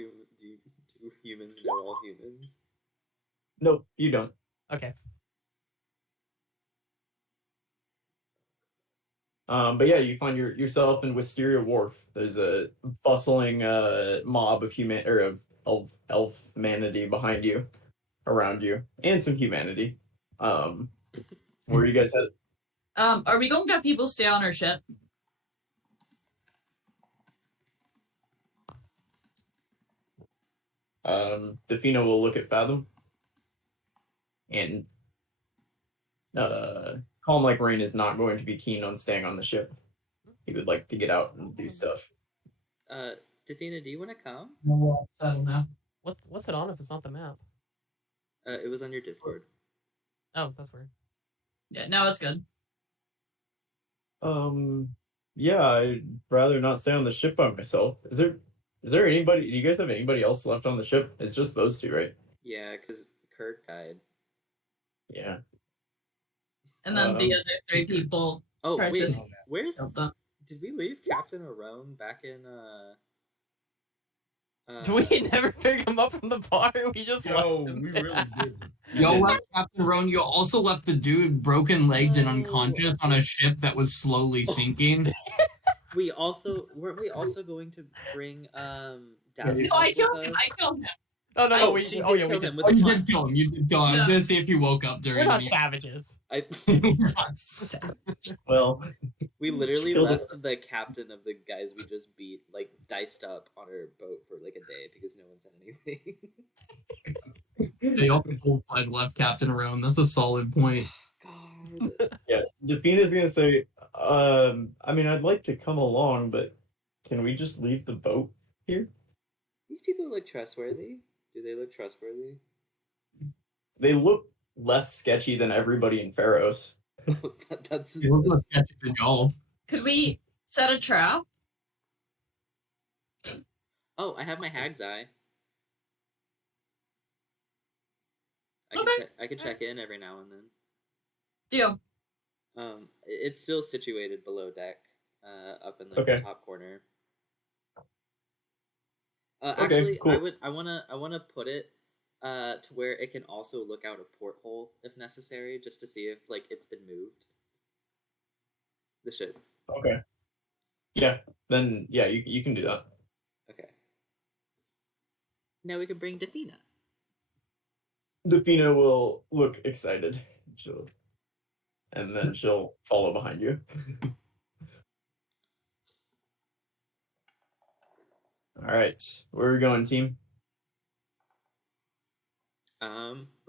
humans know all humans? Nope, you don't. Okay. But yeah, you find yourself in Wisteria Wharf. There's a bustling mob of elf humanity behind you, around you, and some humanity. Where are you guys headed? Are we going to have people stay on our ship? Defino will look at Fathom, and Calm Like Rain is not going to be keen on staying on the ship. He would like to get out and do stuff. Defina, do you want to come? Settle now. What's it on if it's not the map? It was on your Discord. Oh, that's weird. Yeah, no, it's good. Yeah, I'd rather not stay on the ship by myself. Is there anybody? Do you guys have anybody else left on the ship? It's just those two, right? Yeah, because Kirk died. Yeah. And then the other 3 people. Oh wait, Precious. where's? killed them. Did we leave Captain Arone back in? Do we never pick him up from the bar? We just Yo, left him. we really didn't. You left Captain Roan. You also left the dude broken-legged and unconscious on a ship that was slowly sinking. Weren't we also going to bring Dazzle? No, I with killed him. us? I killed him. Oh no, Oh, we she did. did Oh yeah, we kill did. him with Oh, a you punch. did kill him. You did kill him. I was Yeah. gonna see if he woke up during We're not the. savages. We're not savage. Well, We literally Killed him. left the captain of the guys we just beat, like, diced up on our boat for like a day because no one said anything. They all full-fledged left Captain Roan. That's a solid point. God. yeah, Defina's gonna say, I mean, I'd like to come along, but can we just leave the boat here? These people look trustworthy. Do they look trustworthy? They look less sketchy than everybody in Pharos. That's They look less sketchy than y'all. Could we set a trap? Oh, I have my hag's eye. Okay. I can check in every now and then. Deal. It's still situated below deck, up in like Okay. the top corner. Okay, Actually, cool. I wanna put it to where it can also look out a porthole if necessary, just to see if like it's been moved. The ship. Okay. Yeah, then yeah, you can do that. Okay. Now we can bring Defina. Defina will look excited. And then she'll follow behind you. All right, where are we going, team?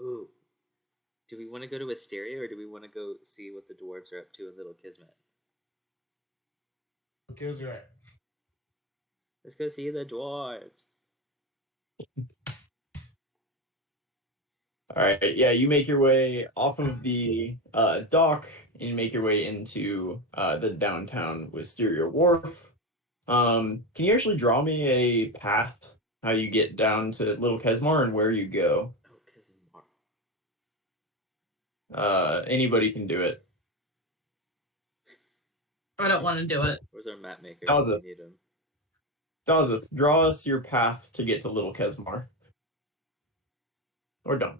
Ooh. Do we want to go to Asteria or do we want to go see what the dwarves are up to in Little Kismet? Kills right. Let's go see the dwarves. All right, yeah, you make your way off of the dock and you make your way into the downtown Wisteria Wharf. Can you actually draw me a path how you get down to Little Kesmar and where you go? Oh, Kismet. Anybody can do it. I don't want to do it. Where's our map maker? How's We it? need him. Dazeth, draw us your path to get to Little Kesmar. Or don't.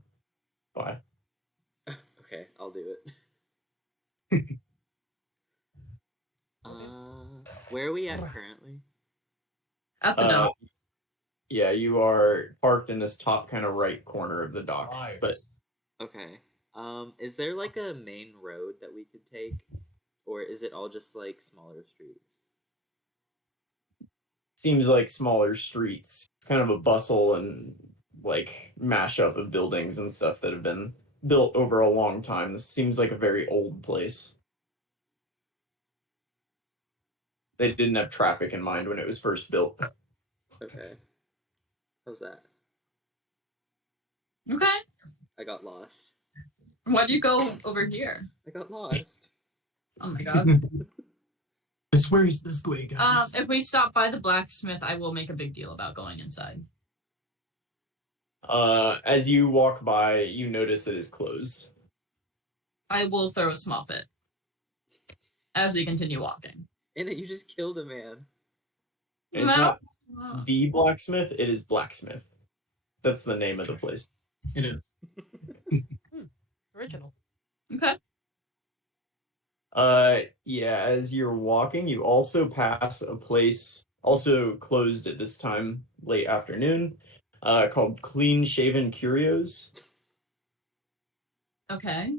Bye. Okay, I'll do it. Where are we at currently? At the dock. Yeah, you are parked in this top kind of right corner of the dock. Right. But Okay. Is there like a main road that we could take? Or is it all just like smaller streets? seems like smaller streets. It's kind of a bustle and like mashup of buildings and stuff that have been built over a long time. This seems like a very old place. They didn't have traffic in mind when it was first built. Okay. How's that? Okay. I got lost. Why'd you go over here? I got lost. Oh my god. I swear it's this way, guys. If we stop by the blacksmith, I will make a big deal about going inside. As you walk by, you notice it is closed. I will throw a small fit as we continue walking. Anna, you just killed a man. It's No. not the blacksmith, it is blacksmith. That's the name of the place. It is. Original. Okay. Yeah, as you're walking, you also pass a place also closed at this time, late afternoon, called Clean Shaven Curios. Okay.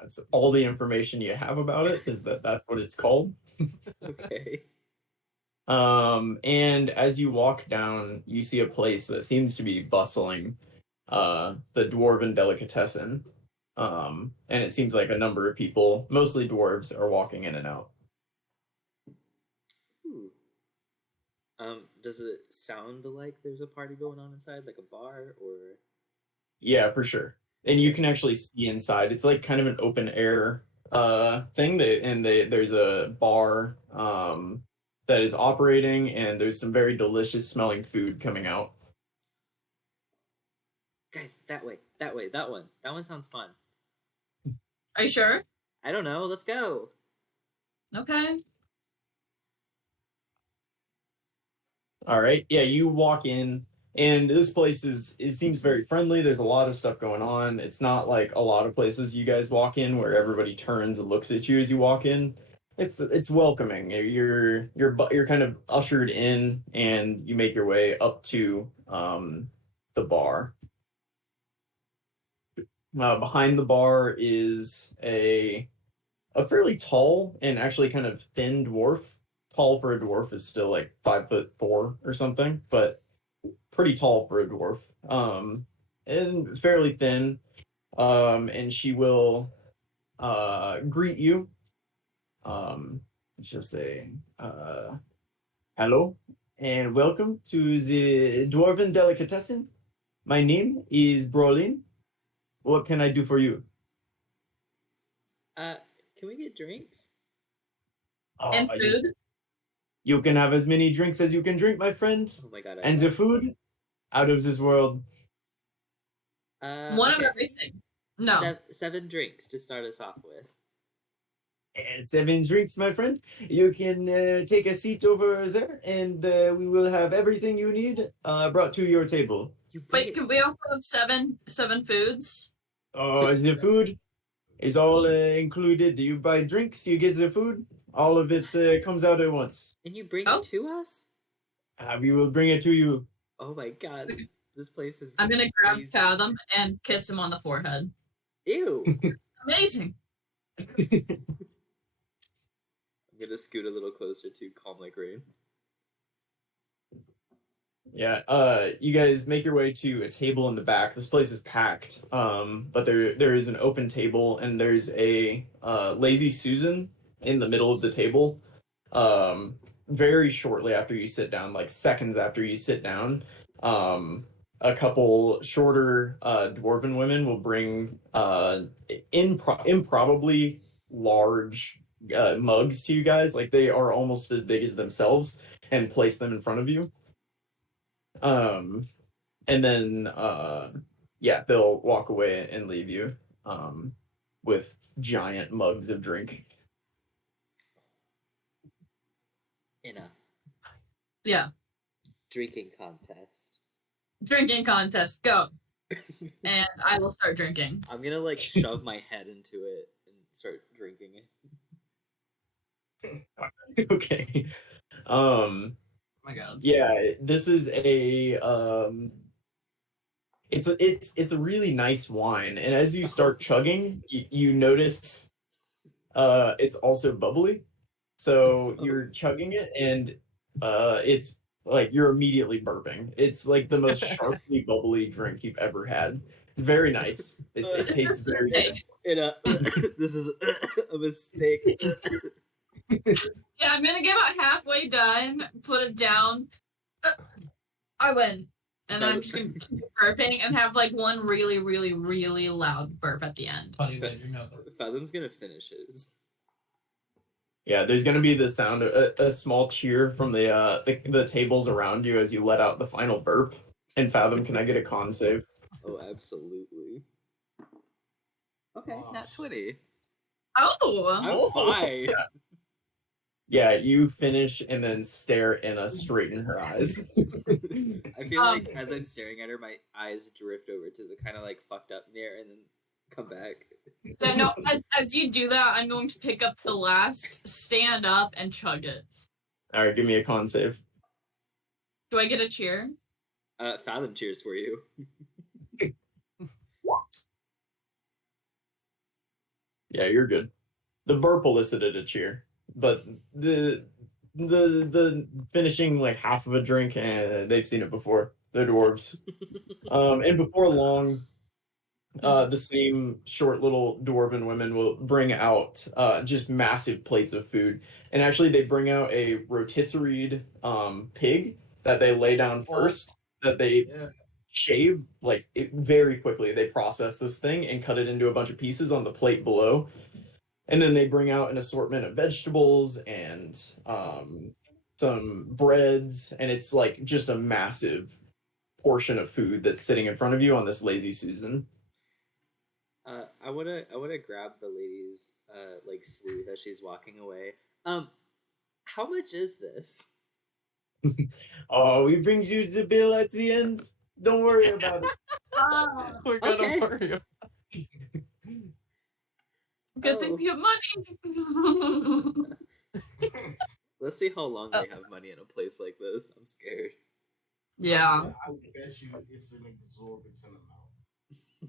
That's all the information you have about it, is that's what it's called. Okay. And as you walk down, you see a place that seems to be bustling, the Dwarven Delicatessen. And it seems like a number of people, mostly dwarves, are walking in and out. Ooh. Does it sound like there's a party going on inside, like a bar, or? Yeah, for sure. And you can actually see inside. It's like kind of an open air thing. There's a bar that is operating, and there's some very delicious smelling food coming out. Guys, that way, that one. That one sounds fun. Are you sure? I don't know. Let's go. Okay. All right. Yeah, you walk in, and this place it seems very friendly. There's a lot of stuff going on. It's not like a lot of places you guys walk in where everybody turns and looks at you as you walk in. It's welcoming. You're kind of ushered in, and you make your way up to the bar. Behind the bar is a fairly tall and actually kind of thin dwarf. Tall for a dwarf is still like 5'4" or something, but pretty tall for a dwarf. And fairly thin. And she will greet you. She'll say, hello and welcome to the Dwarven Delicatessen. My name is Brolin. What can I do for you? Can we get drinks? And food? You can have as many drinks as you can drink, my friend. Oh my god. And the food, out of this world. One of everything. No. 7 drinks to start us off with. 7 drinks, my friend. You can take a seat over there, and we will have everything you need brought to your table. Wait, can we also have seven foods? Oh, the food is all included. You buy drinks, you get the food. All of it comes out at once. And you bring it to us? We will bring it to you. Oh my god. This place is I'm gonna grab crazy. Fathom and kiss him on the forehead. Ew. Amazing. I'm gonna scoot a little closer to Calm Like Rain. Yeah, you guys make your way to a table in the back. This place is packed, but there is an open table, and there's a Lazy Susan in the middle of the table. Very shortly after you sit down, like seconds after you sit down, a couple shorter dwarven women will bring improbably large mugs to you guys. Like they are almost as big as themselves, and place them in front of you. And then yeah, they'll walk away and leave you with giant mugs of drink. In a Yeah. drinking contest. Drinking contest, go. And I will start drinking. I'm gonna like shove my head into it and start drinking it. Okay. Oh my god. Yeah, this is a it's a really nice wine, and as you start chugging, you notice it's also bubbly. So you're chugging it, and it's like you're immediately burping. It's like the most sharply bubbly drink you've ever had. It's very nice. It tastes very good. This is a mistake. Yeah, I'm gonna get about halfway done, put it down. I win. And then I'm just gonna keep burping and have like one really, really, really loud burp at the end. Fathom's gonna finish his. Yeah, there's gonna be the sound, a small cheer from the tables around you as you let out the final burp. And Fathom, can I get a con save? Oh, absolutely. Okay, Oh, nat 20. Oh, I'm fine. Yeah, you finish and then stare Anna straight in her eyes. I feel like as I'm staring at her, my eyes drift over to the kind of like fucked up near and then come back. yeah, no. As you do that, I'm going to pick up the last, stand up, and chug it. All right, give me a con save. Do I get a cheer? Fathom cheers for you. Yeah, you're good. The burp elicited a cheer, but the finishing like half of a drink, and they've seen it before. They're dwarves. And before long, the same short little dwarven women will bring out just massive plates of food, and actually they bring out a rotisseried pig that they lay down first. That they Yeah. shave like very quickly. They process this thing and cut it into a bunch of pieces on the plate below. And then they bring out an assortment of vegetables and some breads, and it's like just a massive portion of food that's sitting in front of you on this lazy Susan. I wanna grab the lady's like sleeve as she's walking away. How much is this? Oh, he brings you the bill at the end. Don't worry about it. We're gonna Okay. worry about Good thing Oh. we have money. Let's see how long they have money in a place like this. I'm scared. Yeah. I would bet you it's an exorbitant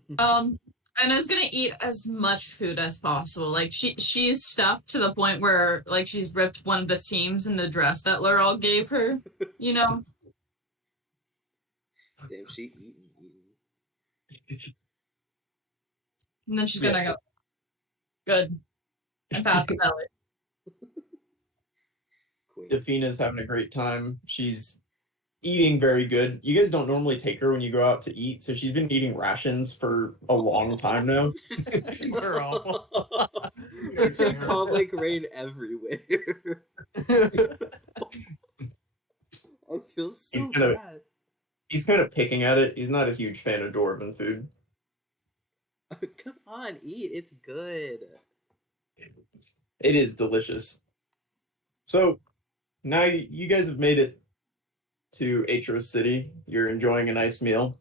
amount. And is gonna eat as much food as possible. Like she's stuffed to the point where like she's ripped one of the seams in the dress that Laurel gave her. You know. Damn, she eating. And then she's gonna go. Good. And pat the belly. Queen. Defina's having a great time. She's eating very good. You guys don't normally take her when you go out to eat, so she's been eating rations for a long time now. We're awful. It's a calm like rain everywhere. I feel so He's gonna- bad. He's kind of picking at it. He's not a huge fan of dwarven food. Come on, eat. It's good. It is delicious. So now you guys have made it to Aetros City. You're enjoying a nice meal.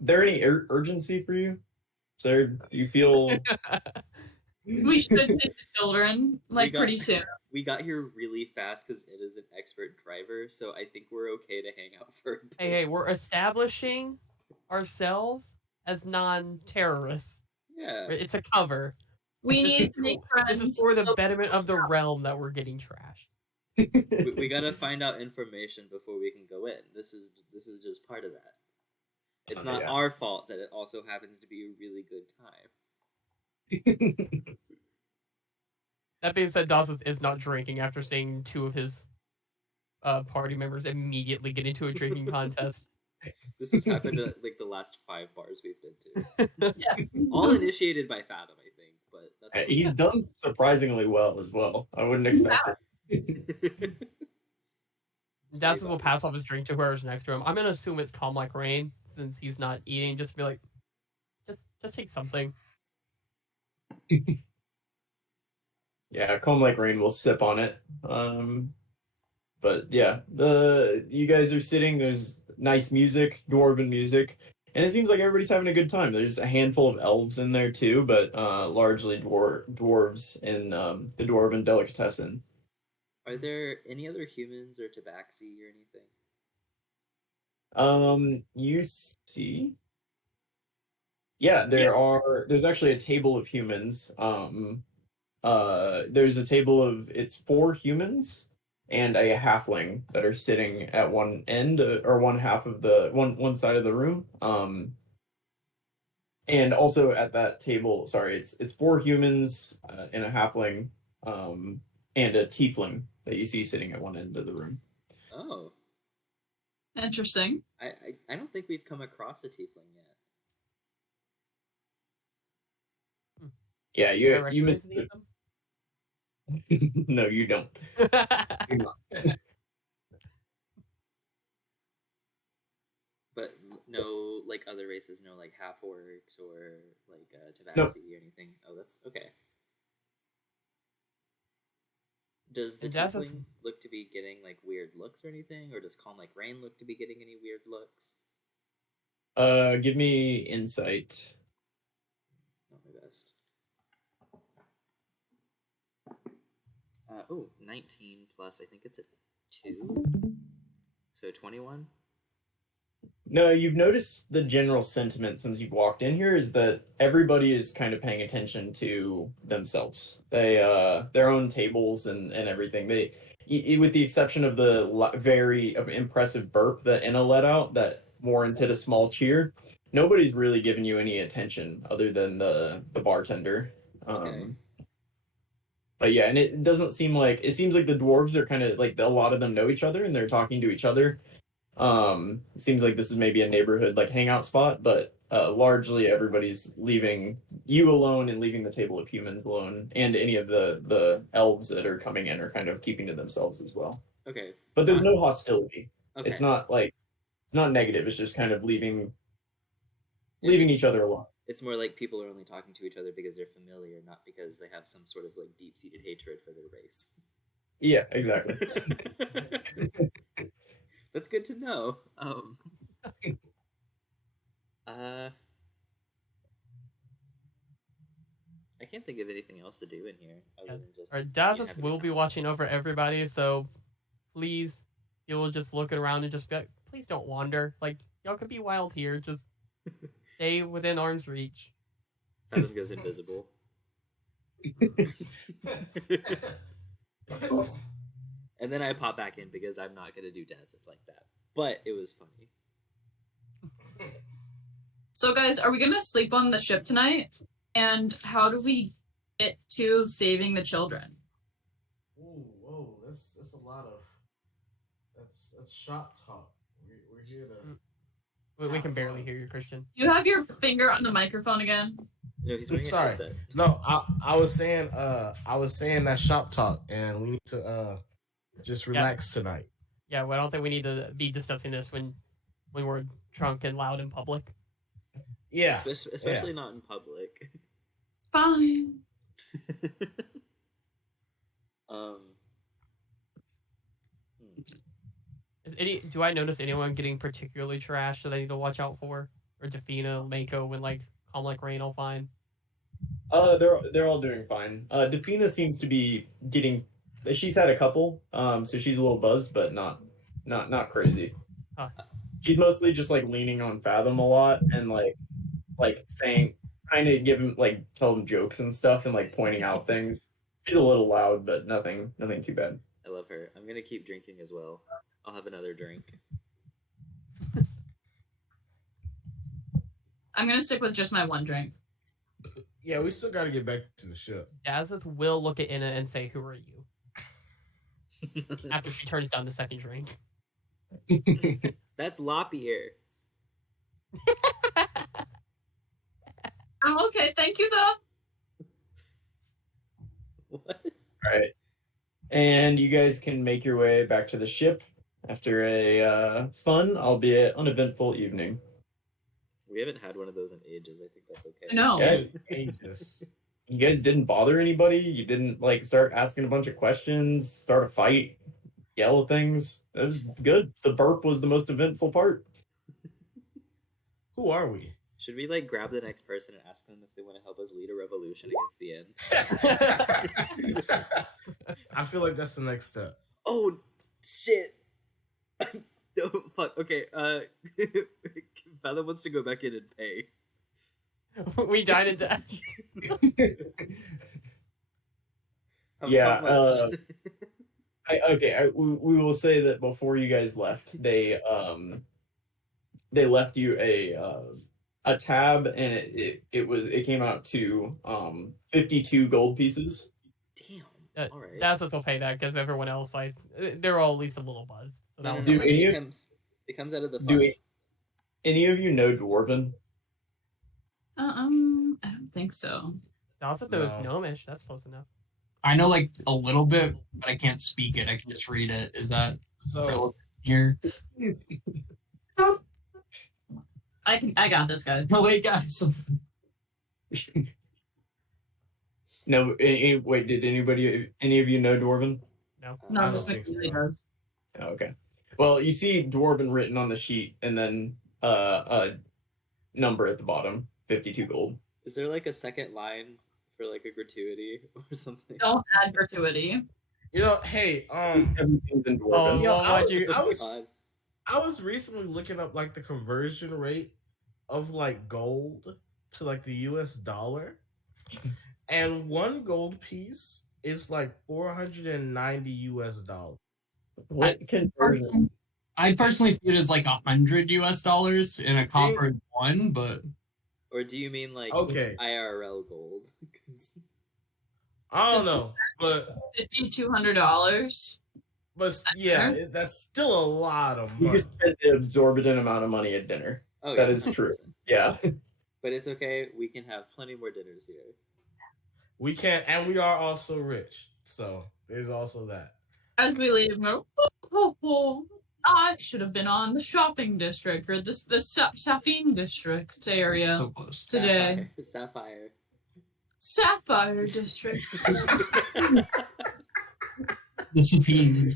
There any urgency for you? Sir, do you feel We should see the children like pretty soon. We got here really fast because it is an expert driver, so I think we're okay to hang out for a bit. Hey, we're establishing ourselves as non-terrorists. Yeah. It's a cover. We This need is to make for- friends. This is for the betterment of the realm that we're getting trashed. We gotta find out information before we can go in. This is just part of that. It's not yeah. our fault that it also happens to be a really good time. That being said, Dawson is not drinking after seeing two of his party members immediately get into a drinking contest. This has happened at like the last 5 bars we've been to. Yeah. All initiated by Fathom, I think, but that's fine. He's done surprisingly well as well. I wouldn't expect it. Dawson will pass off his drink to whoever's next to him. I'm gonna assume it's calm like rain since he's not eating. Just be like, just take something. Yeah, Calm Like Rain will sip on it. But yeah, you guys are sitting. There's nice music, dwarven music, and it seems like everybody's having a good time. There's a handful of elves in there too, but largely dwarves in the dwarven delicatessen. Are there any other humans or tabaxi or anything? You see, yeah, there's actually a table of humans. There's a table of it's 4 humans and a halfling that are sitting at one end or one half of the one side of the room. And also at that table, sorry, it's 4 humans and a halfling, and a tiefling that you see sitting at one end of the room. Oh, Interesting. I don't think we've come across a tiefling yet. Yeah, Do I you recognize missed any of it. them? No, you don't. No, like other races, no, like half orcs or like Nope. tabaxi or anything. Oh, that's okay. Does the And Dazzle- tiefling look to be getting like weird looks or anything, or does Calm Like Rain look to be getting any weird looks? Give me insight. Not my best. 19 plus, I think it's a 2. So 21? No, you've noticed the general sentiment since you've walked in here is that everybody is kind of paying attention to themselves. They their own tables and everything. With the exception of the very impressive burp that Enna let out that warranted a small cheer, nobody's really giving you any attention other than the bartender. Okay. But yeah, and it doesn't seem like it seems like the dwarves are kind of like a lot of them know each other and they're talking to each other. It seems like this is maybe a neighborhood like hangout spot, but largely everybody's leaving you alone and leaving the table of humans alone, and any of the elves that are coming in are kind of keeping to themselves as well. Okay. But there's no hostility. Okay. It's not negative. It's just kind of leaving it's- each other alone. It's more like people are only talking to each other because they're familiar, not because they have some sort of like deep-seated hatred for their race. Yeah, exactly. That's good to know. I can't think of anything else to do in here other than just. Alright, have Dazzles a good will be time. watching over everybody, so please, you'll just look around and just be like, please don't wander. Like, y'all can be wild here, just stay within arm's reach. Fathom goes invisible. And then I pop back in because I'm not gonna do Dazzles like that. But it was funny. So, guys, are we gonna sleep on the ship tonight? And how do we get to saving the children? Ooh, whoa, that's a lot of that's shop talk. We're here to. We can barely hear you, Christian. You have your finger on the microphone again. No, he's wearing a Sorry. headset. No, I was saying that shop talk, and we need to just relax tonight. Yeah, well, I don't think we need to be discussing this when we're drunk and loud in public. Yeah, Especially not in public. Fine. Do I notice anyone getting particularly trashed that I need to watch out for? Or Defina, Mako, and like Calm Like Rain all fine? They're all doing fine. Defina seems to be getting. She's had a couple, so she's a little buzzed, but not crazy. Huh. She's mostly just like leaning on Fathom a lot and like saying, kind of tell them jokes and stuff and like pointing out things. She's a little loud, but nothing too bad. I love her. I'm gonna keep drinking as well. I'll have another drink. I'm gonna stick with just my one drink. Yeah, we still got to get back to the ship. Dazeth will look at Inna and say, "Who are you?" After she turns down the second drink. That's Lopier. I'm okay, thank you though. What? All right, and you guys can make your way back to the ship after a fun, albeit uneventful evening. We haven't had one of those in ages. I think that's okay. No. Yeah. Ages. You guys didn't bother anybody. You didn't start asking a bunch of questions, start a fight, yell at things. That was good. The burp was the most eventful part. Who are we? Should we grab the next person and ask them if they want to help us lead a revolution against the end? I feel like that's the next step. Oh shit! No, fuck. Okay. Fathom wants to go back in and pay. We died in dash. Yeah, How much? we will say that before you guys left, they left you a tab, and it came out to 52 gold pieces. Damn. All right. Dazeth will pay that because everyone else, they're all at least a little buzzed. So No, that no, will no, Do any of- it comes out of the fund. Do any of you know Dwarven? I don't think so. Dazeth knows No. Gnomish. That's close enough. I know a little bit, but I can't speak it. I can just read it. Is that So here? I got this, guys. Oh wait, guys. No, wait, did any of you know Dwarven? No. No, I don't Miss think so. McNeely does. Oh, okay. Well, you see Dwarven written on the sheet, and then a number at the bottom, 52 gold. Is there like a second line for like a gratuity or something? Don't add gratuity. You know, hey, Everything's in Oh, Dwarven. Yeah, well, why'd you? God. I was recently looking up like the conversion rate of like gold to like the US dollar. And one gold piece is like 490 US dollars. What conversion? I personally see it as like $100 in a copper one, but Or do you mean like Okay. IRL gold? 'Cause- I don't know, but $5,200. yeah, that's still a lot of You money. just spend an exorbitant amount of money at dinner. oh, That yeah, is true. 100%. Yeah. But it's okay. We can have plenty more dinners here. We can't, and we are also rich, so there's also that. As we leave, no. I should have been on the shopping district or the Safine district area so close. today. Sapphire. Sapphire district. The Sophie.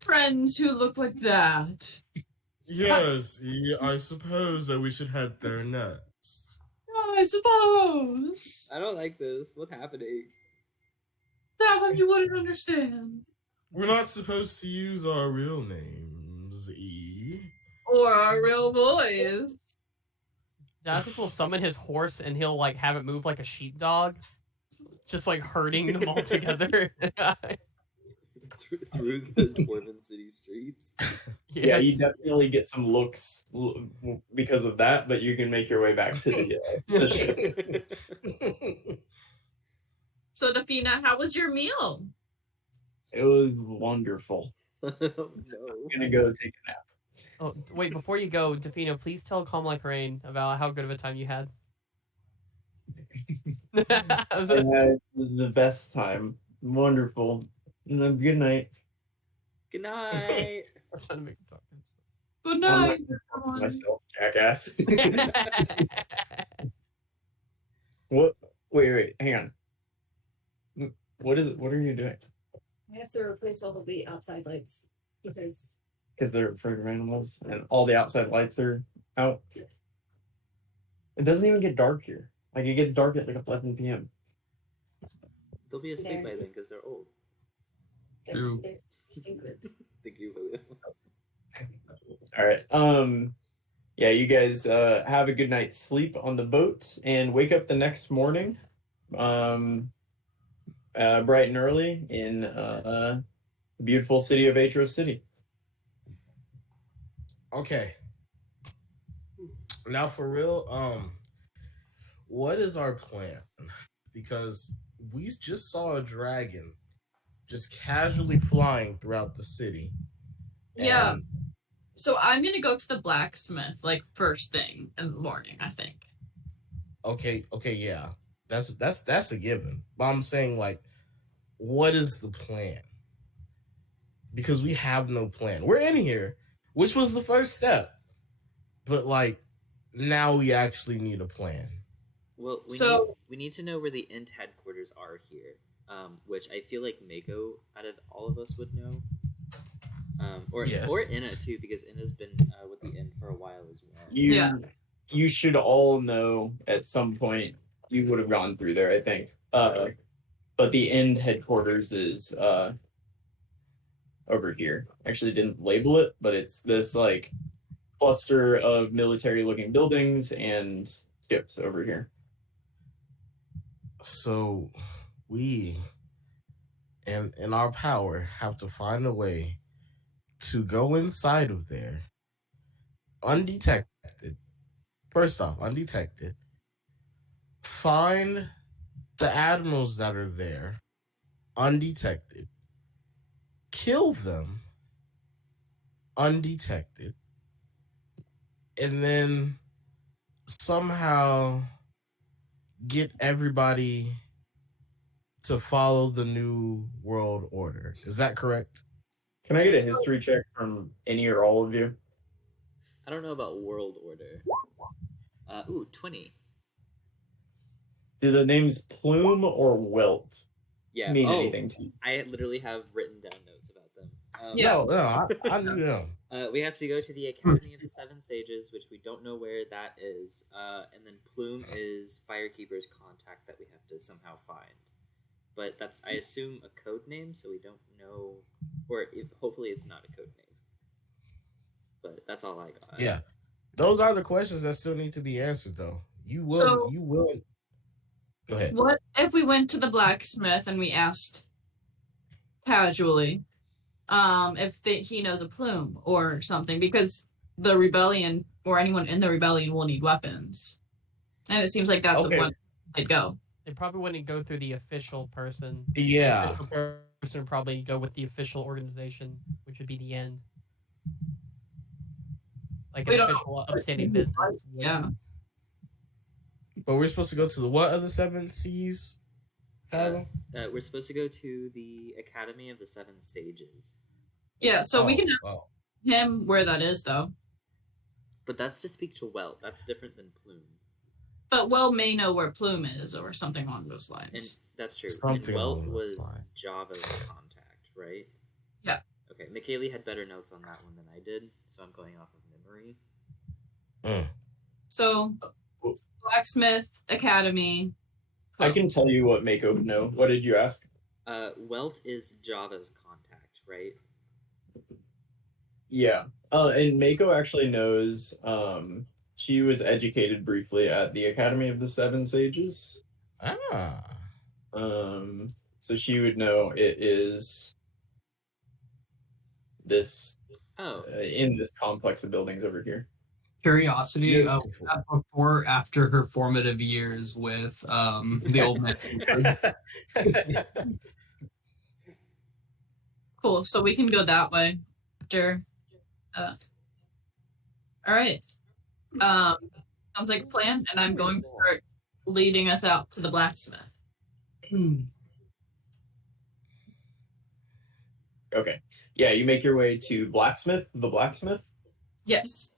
Friends who look like that. Yes, I suppose that we should head there next. I suppose. I don't like this. What's happening? That one you wouldn't understand. We're not supposed to use our real names, E. Or our real boys. Dazzle will summon his horse and he'll like have it move like a sheepdog, just like herding them all together. Through the Dwarven city streets. Yeah, you definitely get some looks because of that, but you can make your way back to the ship. So, Dafina, how was your meal? It was wonderful. No. I'm gonna go take a nap. Oh, wait, before you go, Defino, please tell Calm Like Rain about how good of a time you had. I had the best time. Wonderful. And then good night. Good night. I was trying to make him talk. Good I'm night. not gonna talk to myself, jackass. What? Wait, hang on. What is it? What are you doing? I have to replace all of the outside lights because Because they're afraid of animals, and all the outside lights are out. yes, It doesn't even get dark here. Like it gets dark at like 11 p.m. They'll be asleep by then because they're old. True. they're interesting good. Thank you, William. All right. Yeah, you guys have a good night's sleep on the boat and wake up the next morning, bright and early in the beautiful city of Aetros City. Okay. Now for real, what is our plan? Because we just saw a dragon just casually flying throughout the city. Yeah. And So I'm gonna go to the blacksmith like first thing in the morning, I think. okay, yeah. That's a given. But I'm saying like, what is the plan? Because we have no plan. We're in here, which was the first step. But like now we actually need a plan. Well, So- we need to know where the Int headquarters are here, which I feel like Mako out of all of us would know. Or Inna too, because Inna's been with the Int for a while as well. You should all know at some point. You would have gone through there, I think. But the end headquarters is over here. Actually, didn't label it, but it's this like cluster of military-looking buildings and ships over here. So we and in our power have to find a way to go inside of there undetected. First off, undetected. Find the admirals that are there undetected. Kill them undetected. And then somehow get everybody to follow the new world order. Is that correct? Can I get a history check from any or all of you? I don't know about world order. 20. Do the names Plume or Welt Yeah. mean Oh, anything to you? I literally have written down notes about them. Yeah. I knew them. We have to go to the Academy of the Seven Sages, which we don't know where that is. And then Plume is Firekeeper's contact that we have to somehow find. But that's, I assume, a code name, so we don't know, or hopefully it's not a code name. But that's all I got. Yeah. Those are the questions that still need to be answered, though. You will. Go ahead. What if we went to the blacksmith and we asked casually, if he knows a plume or something, because the rebellion or anyone in the rebellion will need weapons, and it seems like that's Okay. one they'd go. They probably wouldn't go through the official person. Yeah. The official person would probably go with the official organization, which would be the end. Like We an don't- official upstanding business. Yeah. But we're supposed to go to the what of the seven seas? Fathom? We're supposed to go to the Academy of the Seven Sages. Yeah, so we can ask Oh. him where that is, though. But that's to speak to Welt. That's different than Plume. But Will may know where Plume is or something along those And lines. that's true. Something And Welt along those was lines. Java's contact, right? Yeah. Okay, McKaylee had better notes on that one than I did, so I'm going off of memory. So, Blacksmith Academy. I can tell you what Mako would know. What did you ask? Welt is Java's contact, right? Yeah. And Mako actually knows. She was educated briefly at the Academy of the Seven Sages. Ah. So she would know it is this Oh, in this complex of buildings over here. Curiosity, Beautiful. before after her formative years with the old man. Cool. So we can go that way after. All right. Sounds like a plan, and I'm going to start leading us out to the blacksmith. Okay. Yeah, you make your way to the blacksmith. Yes.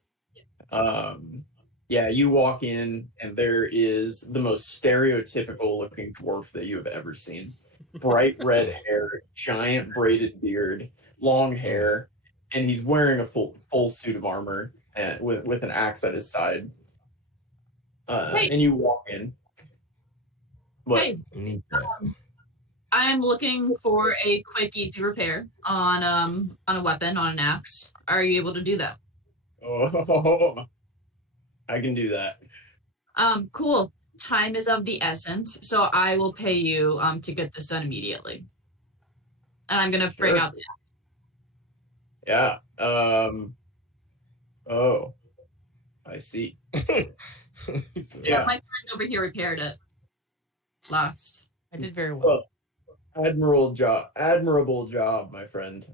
Yeah, you walk in, and there is the most stereotypical looking dwarf that you have ever seen. Bright red hair, giant braided beard, long hair, and he's wearing a full suit of armor and with an axe at his side. Hey. And you walk in. What? Hey, Need that. I'm looking for a quick, easy repair on a weapon, on an axe. Are you able to do that? Oh, I can do that. Cool. Time is of the essence, so I will pay you to get this done immediately. And I'm gonna bring Sure. out the Yeah. Oh, I see. Yeah, Yeah. my friend over here repaired it last. I did very well. Well, admirable job, my friend.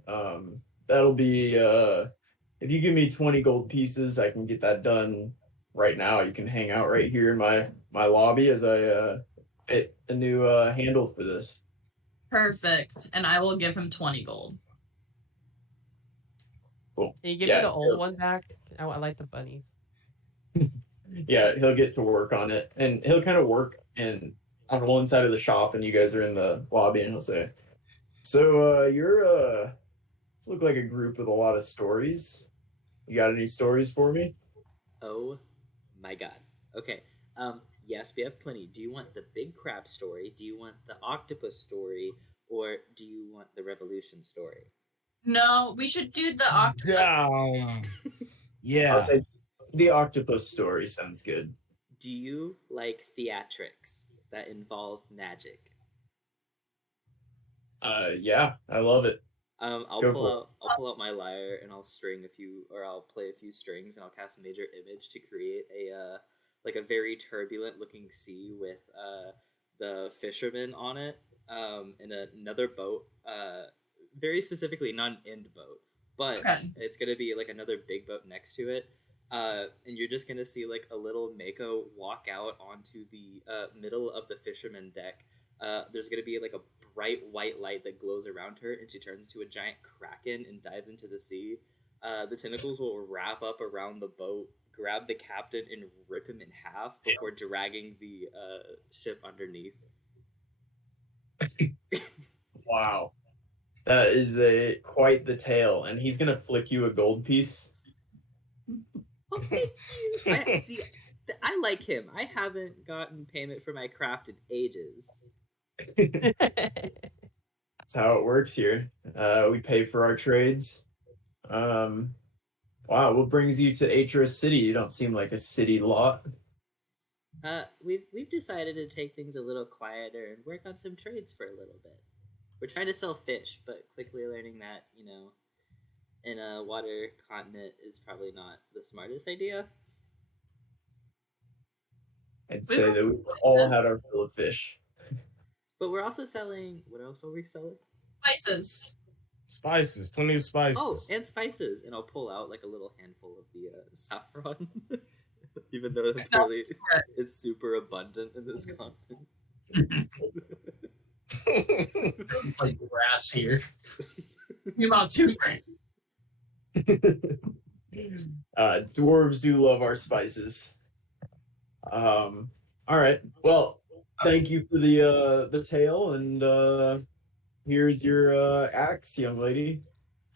That'll be if you give me 20 gold pieces, I can get that done right now. You can hang out right here in my lobby as I fit a new handle for this. Perfect. And I will give him 20 gold. Cool. Can you give Yeah, me the old sure. one back? I like the bunnies. Yeah, he'll get to work on it, and he'll kind of work in on one side of the shop, and you guys are in the lobby, and he'll say, "So you're look like a group with a lot of stories. You got any stories for me?" oh my god. Okay. Yes, we have plenty. Do you want the big crab story? Do you want the octopus story? Or do you want the revolution story? No, we should do the octopus. I'll I'll take the octopus story. Sounds good. Do you like theatrics that involve magic? Yeah, I love it. I'll Go pull for it. out I'll pull out my lyre and I'll string a few, or I'll play a few strings, and I'll cast major image to create a like a very turbulent looking sea with the fisherman on it, in another boat, very specifically not an end boat, but Okay. it's gonna be like another big boat next to it. And you're just gonna see like a little Mako walk out onto the middle of the fisherman deck. There's gonna be like a bright white light that glows around her, and she turns into a giant kraken and dives into the sea. the tentacles will wrap up around the boat, grab the captain, and rip him in half before dragging the ship underneath. Wow. That is quite the tale, and he's gonna flick you a gold piece. Oh, thank you. I like him. I haven't gotten payment for my craft in ages. That's how it works here. We pay for our trades. Wow, what brings you to Aetros City? You don't seem like a city lot. We've decided to take things a little quieter and work on some trades for a little bit. We're trying to sell fish, but quickly learning that, in a water continent is probably not the smartest idea. I'd say that we've all had our fill of fish. But we're also selling. What else are we selling? Spices. Spices, plenty of spices. Oh, and spices. And I'll pull out like a little handful of the saffron, even though clearly it's super abundant in this continent. It's like grass here. You about 2 grand. Dwarves do love our spices. All right. Well, thank you for the tale, and here's your axe, young lady.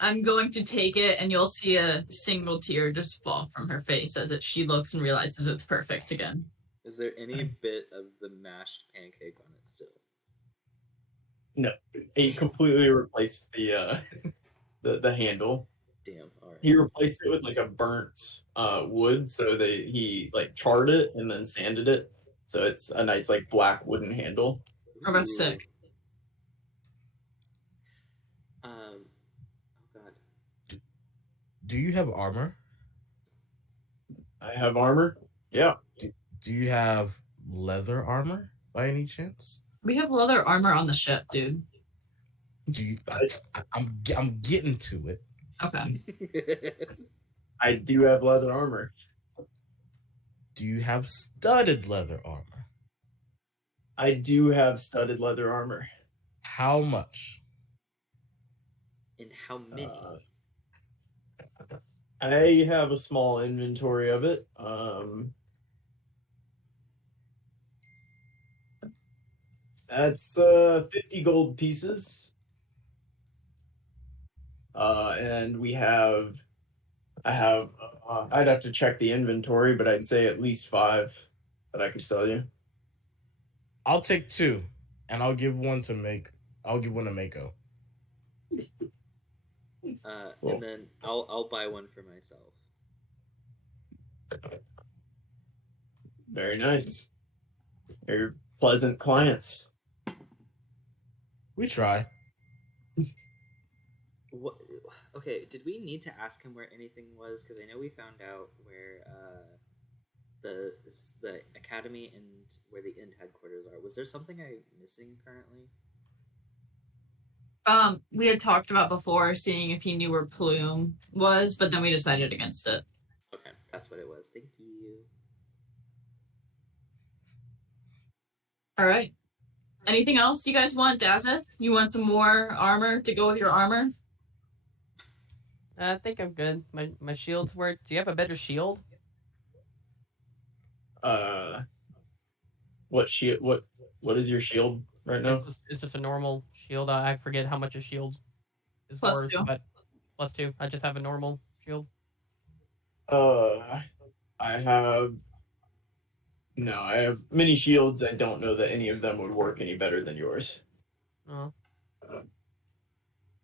I'm going to take it, and you'll see a single tear just fall from her face as she looks and realizes it's perfect again. Is there any bit of the mashed pancake on it still? No, he completely replaced the handle. Damn. All right. He replaced it with like a burnt wood, so he like charred it and then sanded it, so it's a nice like black wooden handle. Oh, that's sick. Oh god. Do you have armor? I have armor. Yeah. Do you have leather armor by any chance? We have leather armor on the ship, dude. Do you? I'm getting to it. Okay. I do have leather armor. Do you have studded leather armor? I do have studded leather armor. How much? And how many? I have a small inventory of it. That's 50 gold pieces. And I'd have to check the inventory, but I'd say at least 5 that I could sell you. I'll take 2, and I'll give one to Mako. Cool. And then I'll buy one for myself. Very nice. You're pleasant clients. We try. What? Okay, did we need to ask him where anything was? Because I know we found out where the academy and where the inn headquarters are. Was there something I'm missing currently? We had talked about before seeing if he knew where Plume was, but then we decided against it. Okay, that's what it was. Thank you. All right. Anything else you guys want, Dazeth? You want some more armor to go with your armor? I think I'm good. My shields work. Do you have a better shield? What shield? What is your shield right now? It's just a normal shield. I forget how much a shield is Plus worth, 2. but +2. I just have a normal shield. I have many shields. I don't know that any of them would work any better than yours. Oh.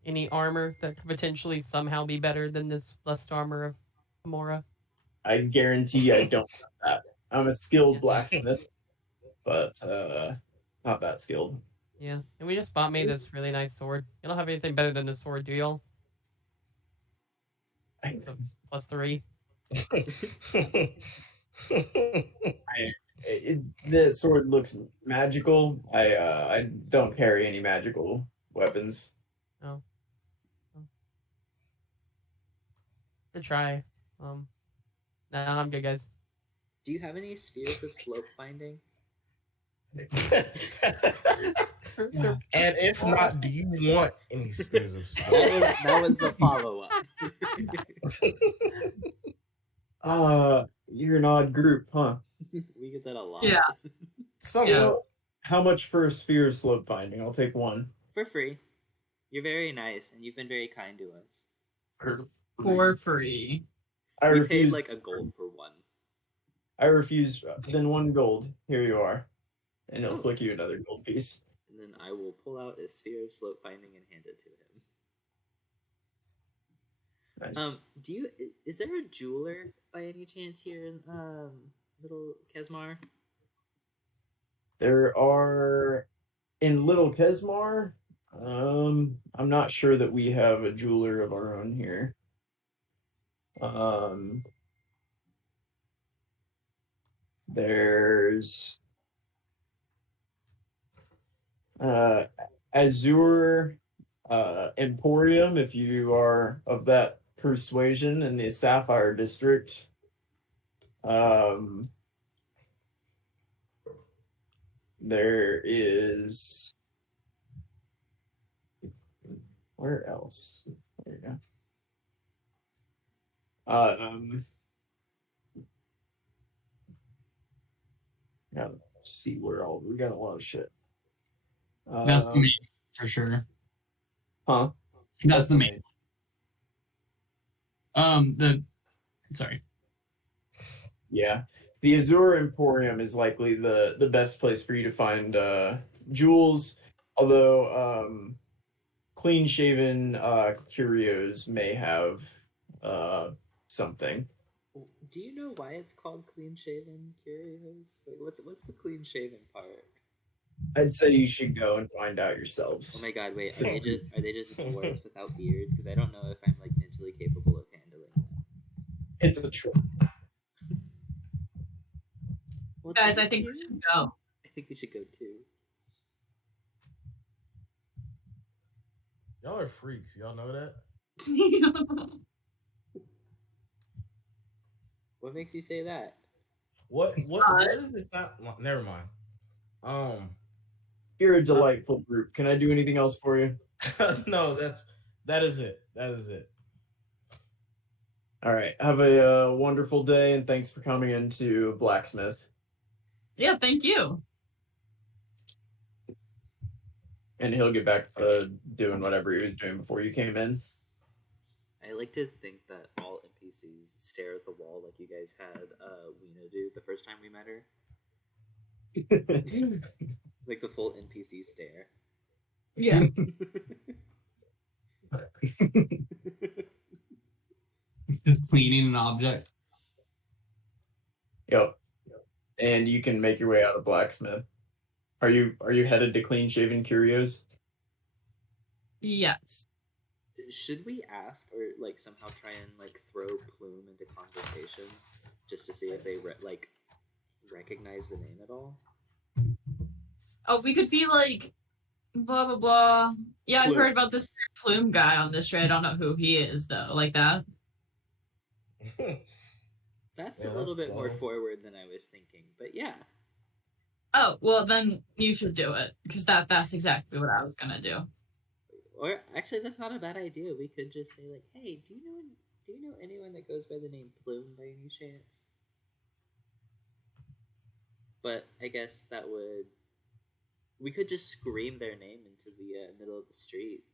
Any armor that could potentially somehow be better than this blessed armor of Amora? I guarantee I don't have that. I'm a skilled blacksmith, but not that skilled. Yeah, and we just bought me this really nice sword. You don't have anything better than this sword, do y'all? It's a +3. The sword looks magical. I don't carry any magical weapons. Oh. Good try. Nah, I'm good, guys. Do you have any spheres of slope finding? And if not, do you want any spears of snow? That was the follow up. You're an odd group, huh? We get that a lot. Yeah. Somewhat. Yeah. How much for a sphere of slope finding? I'll take one. For free. You're very nice, and you've been very kind to us. For free. I We refuse. paid like a gold for one. I refuse. Then 1 gold. Here you are, and he'll Oh. flick you another gold piece. And then I will pull out a sphere of slope finding and hand it to him. Nice. Is there a jeweler by any chance here in Little Kesmar? There are in Little Kesmar. I'm not sure that we have a jeweler of our own here. There's Azure Emporium, if you are of that persuasion, in the Sapphire District. There is. Where else? There you go. Gotta see where all we got a lot of shit. That's the main, for sure. Huh? That's the main. Sorry. Yeah. The Azure Emporium is likely the best place for you to find jewels, although clean shaven curios may have something. Do you know why it's called clean shaven curios? Like, what's the clean shaven part? I'd say you should go and find out yourselves. Oh my god, wait, are they just dwarves without beards? Because I don't know if I'm like mentally capable of handling that. It's a trick. Well, Guys, thank I think you. we should go. I think we should go too. Y'all are freaks. Y'all know that? What makes you say that? What is this? Never mind. You're a delightful group. Can I do anything else for you? No, that is it. That is it. All right. Have a wonderful day, and thanks for coming into Blacksmith. Yeah, thank you. And he'll get back to doing whatever he was doing before you came in. I like to think that all NPCs stare at the wall like you guys had Weena do the first time we met her. Like the full NPC stare. Yeah. Just cleaning an object. Yep. And you can make your way out of Blacksmith. Are you headed to Clean Shaven Curios? Yes. Should we ask or like somehow try and like throw Plume into conversation just to see if they recognize the name at all? Oh, we could be like, blah, blah, blah. Yeah, Plume. I've heard about this Plume guy on this trade. I don't know who he is, though. Like that. That's Yeah, a little that's bit more subtle. forward than I was thinking, but yeah. Oh, well, then you should do it. Because that's exactly what I was going to do. Or actually, that's not a bad idea. We could just say like, "Hey, do you know anyone that goes by the name Plume by any chance?" But I guess we could just scream their name into the middle of the street.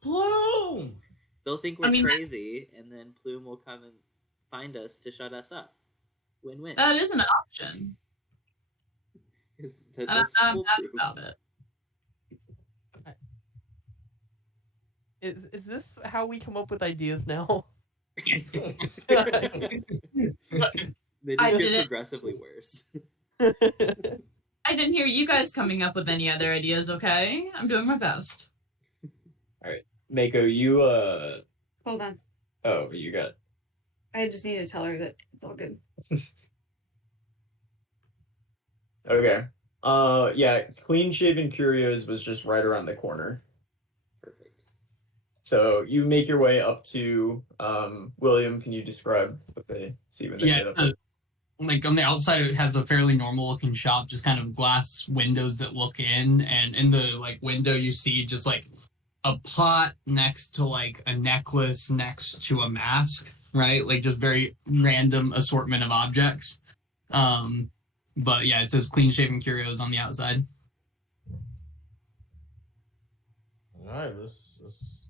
Bloom! They'll think we're I mean, crazy, and then Plume will come and find us to shut us up. Win-win. That is an option. That's I'm foolproof. happy about it. Is this how we come up with ideas now? They I just get didn't- progressively worse. I didn't hear you guys coming up with any other ideas, okay? I'm doing my best. Mako, you Hold on. oh, you got I just need to tell her that it's all good. okay. Yeah, Clean Shaven Curios was just right around the corner. Perfect. So you make your way up to William. Can you describe what they see when they Yeah, get up there? like on the outside, it has a fairly normal looking shop, just kind of glass windows that look in, and in the like window you see just like a pot next to like a necklace next to a mask, right? Like just very random assortment of objects. But yeah, it says clean shaven curios on the outside. All right, let's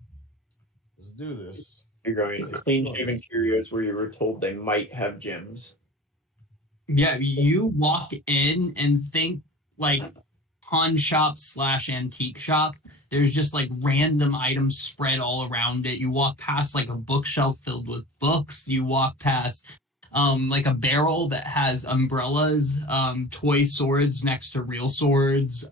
do this. You're going clean shaven curios where you were told they might have gems. Yeah, you walk in and think like pawn shop / antique shop. There's just like random items spread all around it. You walk past like a bookshelf filled with books. You walk past like a barrel that has umbrellas, toy swords next to real swords.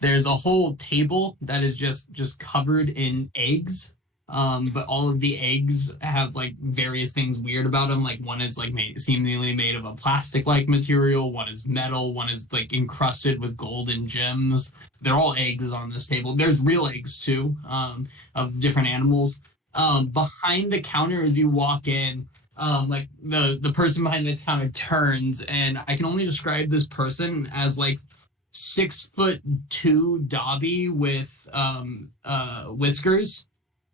There's a whole table that is just covered in eggs. But all of the eggs have like various things weird about them. Like one is like seemingly made of a plastic-like material. One is metal. One is like encrusted with gold and gems. They're all eggs on this table. There's real eggs too, of different animals. Behind the counter as you walk in, like the person behind the counter turns, and I can only describe this person as like 6'2" Dobby with whiskers.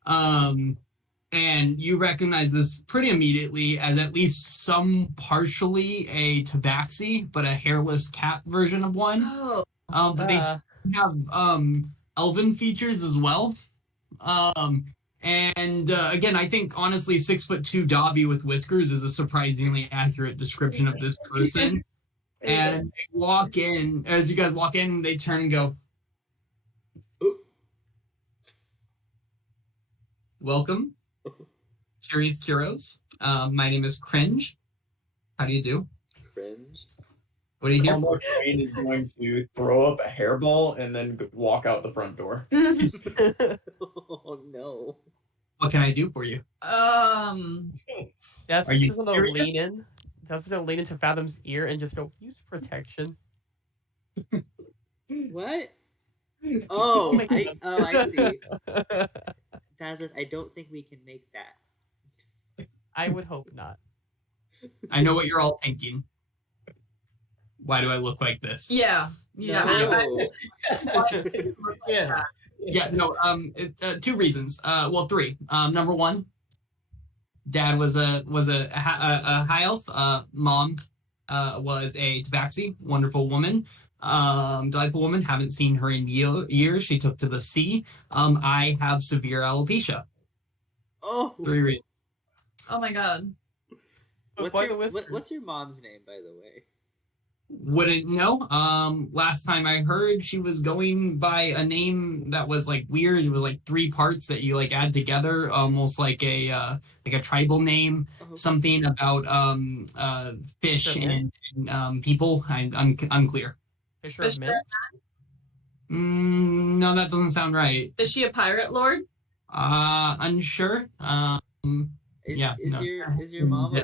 And you recognize this pretty immediately as at least some partially a tabaxi, but a hairless cat version of one. Oh. But they have elven features as well. And again, I think honestly 6'2" Dobby with whiskers is a surprisingly accurate description of this person. And they walk in, as you guys walk in, they turn and go, welcome, Curious Curos. My name is Cringe. How do you do? Cringe. What are you here for? Wayne is going to throw up a hairball and then walk out the front door. Oh no. What can I do for you? That's Are you just serious? lean in. That's gonna lean into Fathom's ear and just go, use protection. What? Oh, I see. I Dazeth, I don't think we can make that. would hope not. I know what you're all thinking. Why do I look like this? Yeah. No. Yeah. Yeah, no, two reasons. Well, three. Number one, dad was a high elf. Mom was a tabaxi, wonderful woman. Delightful woman. Haven't seen her in years. She took to the sea. I have severe alopecia. Oh. 3 reasons. Oh my god. What's your mom's name, by the way? Wouldn't know. Last time I heard, she was going by a name that was like weird. It was like 3 parts that you like add together, almost like a tribal name. Oh. Something about fish and people. I'm unclear. Fisher of Men? No, that doesn't sound right. Is she a pirate lord? Unsure. Is Yeah, no. is your mom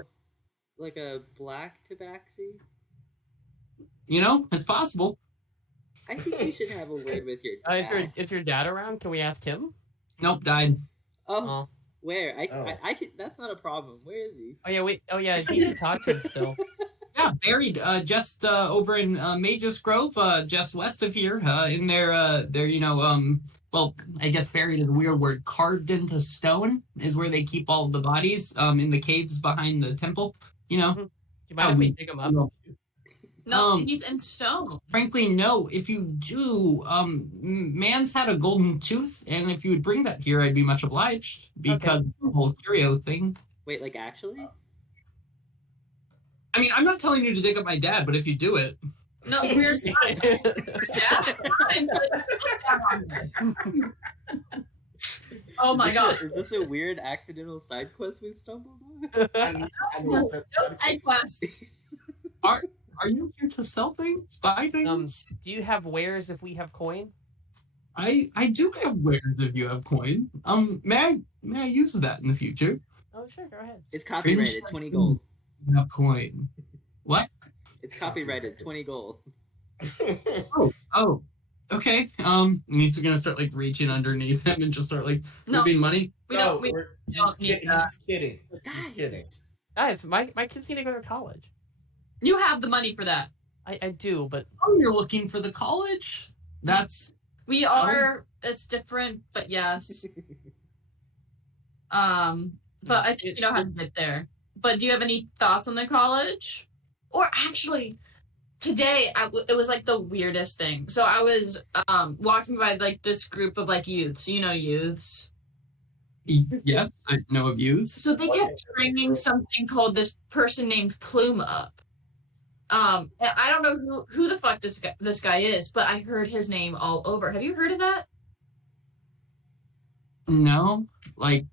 like a black tabaxi? You know, it's possible. I think you should have a word with your dad. Is your dad around? Can we ask him? Nope, died. Oh, Oh. where? I can. That's not a problem. Where is he? Oh yeah, wait. Oh yeah, he can talk to him still. Yeah, buried just over in Magus Grove, just west of here, in their well, I guess buried is a weird word. Carved into stone is where they keep all of the bodies, in the caves behind the temple. You know. Do you mind if we dig him up? No, he's in stone. Frankly, no. If you do, man's had a golden tooth, and if you would bring that here, I'd be much obliged because the whole curio thing. Wait, like actually? I mean, I'm not telling you to dig up my dad, but if you do it, No, we're fine. Dad, fine. Oh my god. Is this a weird accidental side quest we stumbled on? Egg class. are you here to sell things, buy things? Do you have wares if we have coin? I do have wares if you have coin. May I use that in the future? Oh sure, go ahead. It's copyrighted, 20 gold. No coin. What? It's copyrighted, 20 gold. Oh. Okay. He's gonna start like reaching underneath him and just start like No. moving money. We don't need that. He's kidding. He's kidding. Guys, my kids need to go to college. You have the money for that. I do, but Oh, you're looking for the college? That's We are. It's different, but yes. But I think you know how to get there. But do you have any thoughts on the college? Or actually, today it was like the weirdest thing. So I was walking by like this group of like youths. You know, youths. Yes, I know of views. So they kept bringing something called this person named Plume up. And I don't know who the fuck this guy is, but I heard his name all over. Have you heard of that? No, like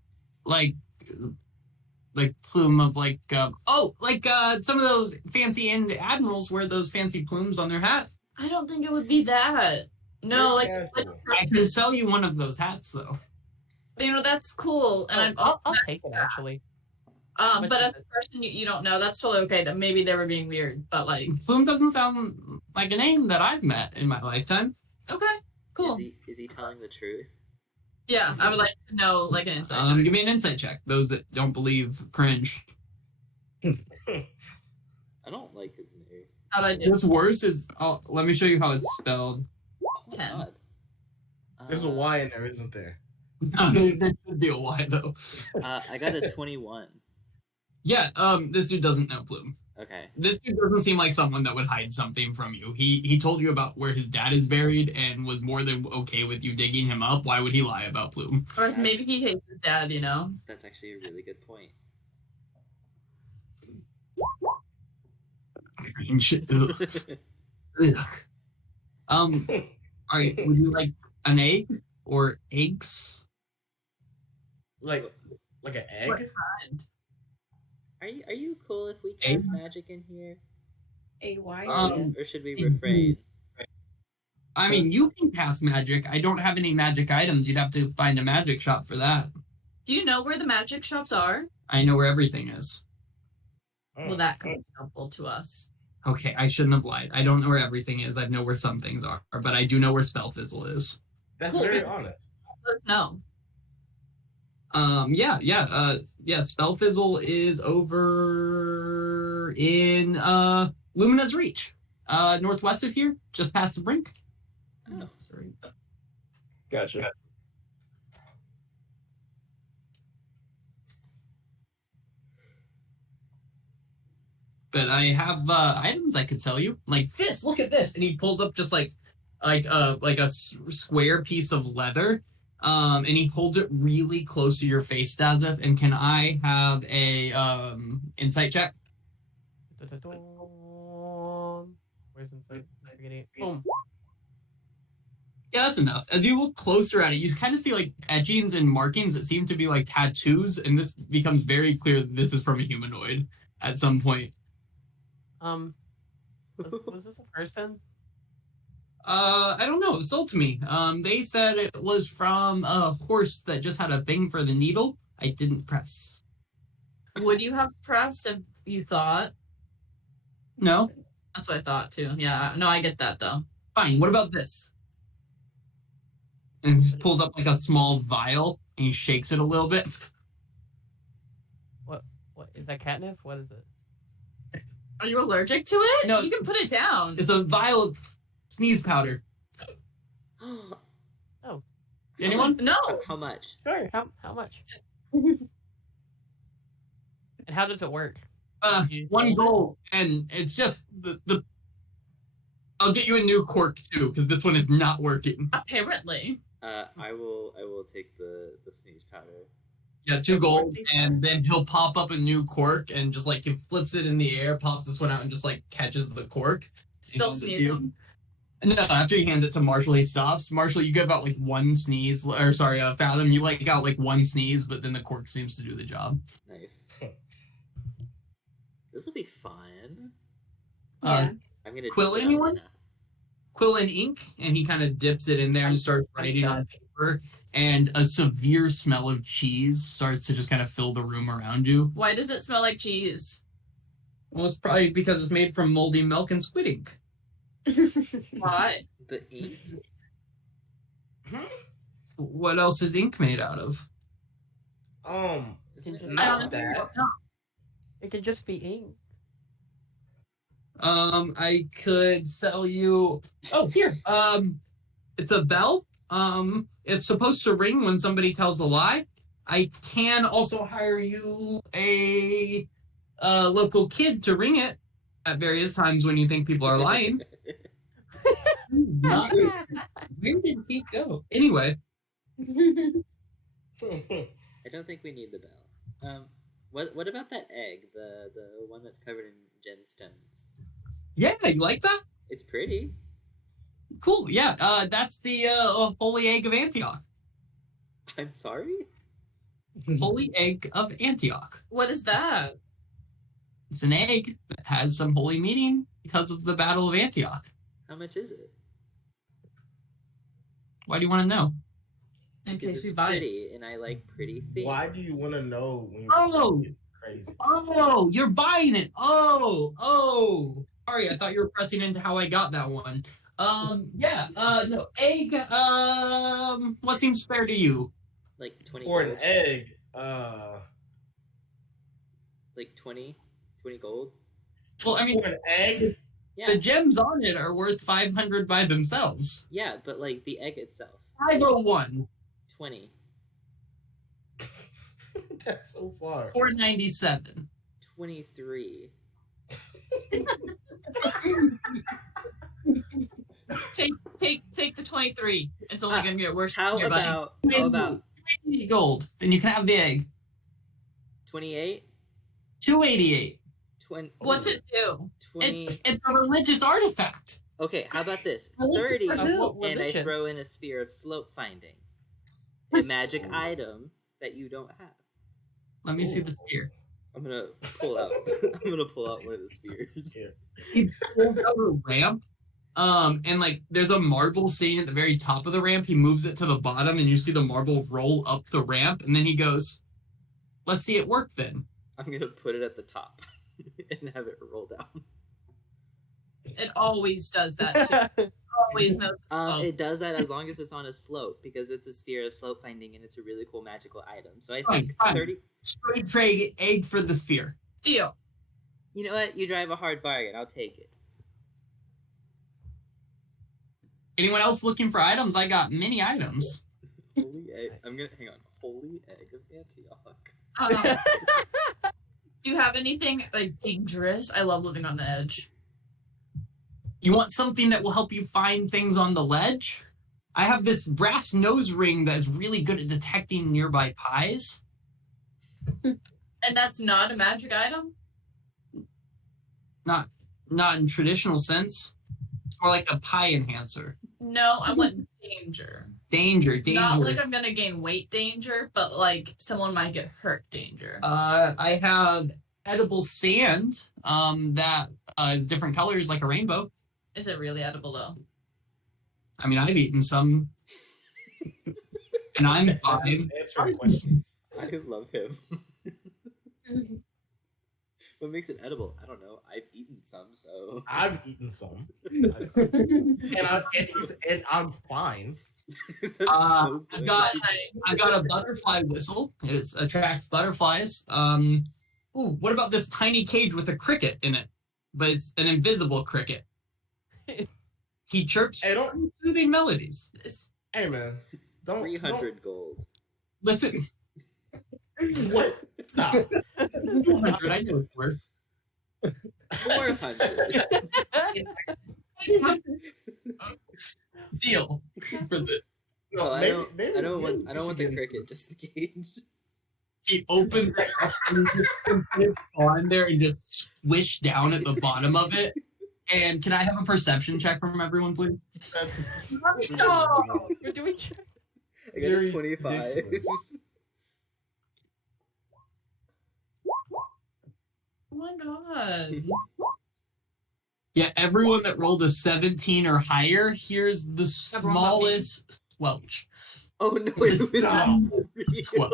plume of like some of those fancy end admirals wear those fancy plumes on their hat. I don't think it would be that. No, like I can sell you one of those hats though. you know that's cool, and I'll take it actually. But as a person you don't know, that's totally okay. That maybe they were being weird, but like Plume doesn't sound like a name that I've met in my lifetime. okay, cool. Is he telling the truth? Yeah, I would like to know like an insight check. Give me an insight check. Those that don't believe cringe. I don't like his name. How about I do? What's worse is let me show you how it's spelled. Oh my 10. God. There's a Y in there, isn't there? There should be a Y though. I got a 21. Yeah, this dude doesn't know Plume. Okay. This dude doesn't seem like someone that would hide something from you. He told you about where his dad is buried and was more than okay with you digging him up. Why would he lie about Plume? Or maybe he hates his dad, you know? That's actually a really good point. Cringe. Ugh. Ugh. Would you like an egg or eggs? Like an egg? What kind? Are you cool if we cast magic in here? A Y. Or should we refrain? I mean, you can cast magic. I don't have any magic items. You'd have to find a magic shop for that. Do you know where the magic shops are? I know where everything is. Well, that could be helpful to us. Okay, I shouldn't have lied. I don't know where everything is. I know where some things are, but I do know where Spell Fizzle is. That's Cool. very honest. Let us know. Spell Fizzle is over in Lumina's Reach. Northwest of here, just past the brink. Oh. Sorry. Gotcha. But I have items I could sell you. Like this, look at this. And he pulls up just like a square piece of leather. And he holds it really close to your face, Dazeth. And can I have a insight check? Where's insight? I'm forgetting it. Boom. Yeah, that's enough. As you look closer at it, you kind of see like etchings and markings that seem to be like tattoos, and this becomes very clear that this is from a humanoid at some point. Was this a person? I don't know. It was sold to me. They said it was from a horse that just had a thing for the needle. I didn't press. Would you have pressed if you thought? No. That's what I thought too. Yeah, no, I get that though. Fine. What about this? And he pulls up like a small vial and he shakes it a little bit. What is that, catnip? What is it? Are you allergic to it? No. You can put it down. It's a vial of sneeze powder. Oh. Anyone? No. How much? Sure. How much? And how does it work? You One hold it? gold, and it's just the. I'll get you a new cork too, because this one is not working. Apparently. I will take the sneeze powder. Yeah, 2 gold, and then he'll pop up a new cork and just like he flips it in the air, pops this one out, and just like catches the cork. Still hands it to you. sneezing. No, after he hands it to Marshall, he stops. Marshall, you give out like one sneeze, or sorry, Fathom, you like out like one sneeze, but then the cork seems to do the job. Nice. This will be fun. Yeah. I'm gonna Quill, take it anyone? out. Quill and ink, and he kind of dips it in there and starts writing on paper. And a severe smell of cheese starts to just kind of fill the room around you. Why does it smell like cheese? Well, it's probably because it's made from moldy milk and squid ink. Why? The ink? What else is ink made out of? Isn't it I Not honestly that. don't know. It could just be ink. I could sell you. Oh, here. It's a bell. It's supposed to ring when somebody tells a lie. I can also hire you a local kid to ring it at various times when you think people are lying. Not, where did he go? Anyway, I don't think we need the bell. What about that egg? The one that's covered in gemstones. yeah, you like that? It's pretty. Cool. Yeah, that's the holy egg of Antioch. I'm sorry. Holy egg of Antioch. What is that? It's an egg that has some holy meaning because of the Battle of Antioch. How much is it? Why do you want to know? In Because case we it's buy it. pretty, and I like pretty things. Why do you want to know when Oh! it's crazy? Oh, you're buying it. Oh. Sorry, I thought you were pressing into how I got that one. No, egg, what seems fair to you? Like 20 For gold? an egg, Like 20 gold? Well, I mean, for an egg, Yeah. the gems on it are worth 500 by themselves. Yeah, but like the egg itself. 501, 20. that's so far. 497. 23. Take the 23. It's only gonna get worse. How nearby. about 80 gold, and you can have the egg. 28? 288. 20. What's it do? 20. It's a religious artifact. Okay, how about this? Religious 30, for who? What and I religion? throw in a sphere of slope finding. A magic item that you don't have. Let me see the spear. I'm gonna pull out. I'm gonna pull out one of the spears. Here. He pulls out a ramp, and like there's a marble sitting at the very top of the ramp. He moves it to the bottom, and you see the marble roll up the ramp, and then he goes, "Let's see it work then." I'm gonna put it at the top and have it roll down. It always does that. Too. Always knows. It does that as long as it's on a slope because it's a sphere of slope finding and it's a really cool magical item. So I think Fine. 30. Straight trade egg for the sphere. Deal. You know what? You drive a hard bargain. I'll take it. Anyone else looking for items? I got many items. Holy egg. I'm gonna hang on. Holy egg of Antioch. Do you have anything like dangerous? I love living on the edge. You want something that will help you find things on the ledge? I have this brass nose ring that is really good at detecting nearby pies. And that's not a magic item? Not in traditional sense. More like a pie enhancer. No, I want danger. Danger. Not like I'm gonna gain weight danger, but like someone might get hurt danger. I have edible sand that is different colors like a rainbow. Is it really edible though? I mean, I've eaten some. And I'm fine. Answer your question. I love him. What makes it edible? I don't know. I've eaten some, so. I've eaten some, and I'm fine. That's so I've good. got a butterfly whistle. It attracts butterflies. What about this tiny cage with a cricket in it? But it's an invisible cricket. He chirps Hey, don't. soothing melodies. Hey, man. Don't. 300 gold. Listen, Don't, what? Stop. 200, I know it's worth. 400. Deal for the. No, I don't. maybe I don't we want should the get- cricket, just the cage. He opens it up and he just put it on there and just swish down at the bottom of it. And can I have a perception check from everyone, please? That's No! You're doing I got a Very 25. ridiculous. Oh my god. Yeah, everyone that rolled a 17 or higher hears the Everyone but me. smallest squelch. Oh no, it was Stop. real.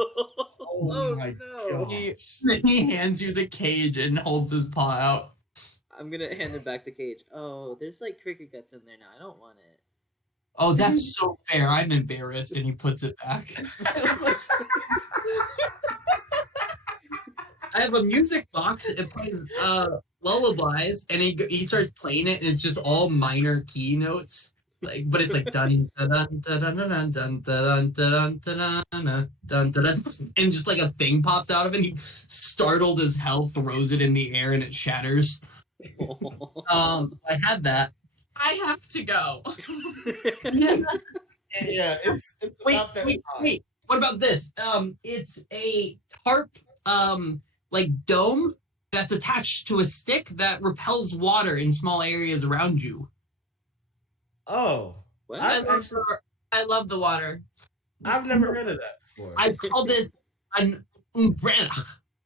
Oh my no. gosh. Then he hands you the cage and holds his paw out. I'm gonna hand him back the cage. Oh, there's like cricket guts in there now. I don't want it. Oh, that's so fair. I'm embarrassed. And he puts it back. I have a music box. It plays lullabies, and he starts playing it, and it's just all minor key notes. but it's like dun dun dun dun dun dun dun dun dun dun dun dun dun, and just like a thing pops out of it. And he, startled as hell, throws it in the air and it shatters. I had that. I have to go. Yeah, it's Wait, about that wait, time. wait. What about this? It's a tarp, like dome that's attached to a stick that repels water in small areas around you. Oh, What? I love the water. I've never heard of that before. I call this an umbrella.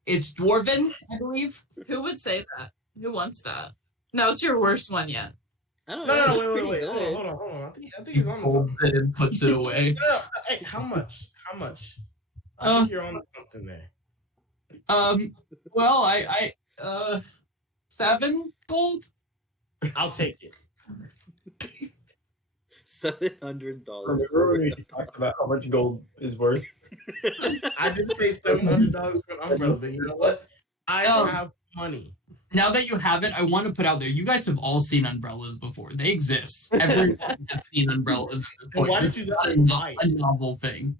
It's dwarven, I believe. Who would say that? Who wants that? No, it's your worst one yet. I don't No, know. no, That's wait, pretty wait, good. hold on. I think He he's on to folds something. it and puts it away. No, hey, how much? I think you're on to something there. Well, I 7 gold. I'll take it. $700. Remember when we talked about how much gold is worth? I didn't pay $700 for an umbrella, but you know what? I have money. Now that you have it, I want to put out there, you guys have all seen umbrellas before. They exist. Everyone has seen umbrellas at this Then point. why did It's you not not a, buy a novel thing.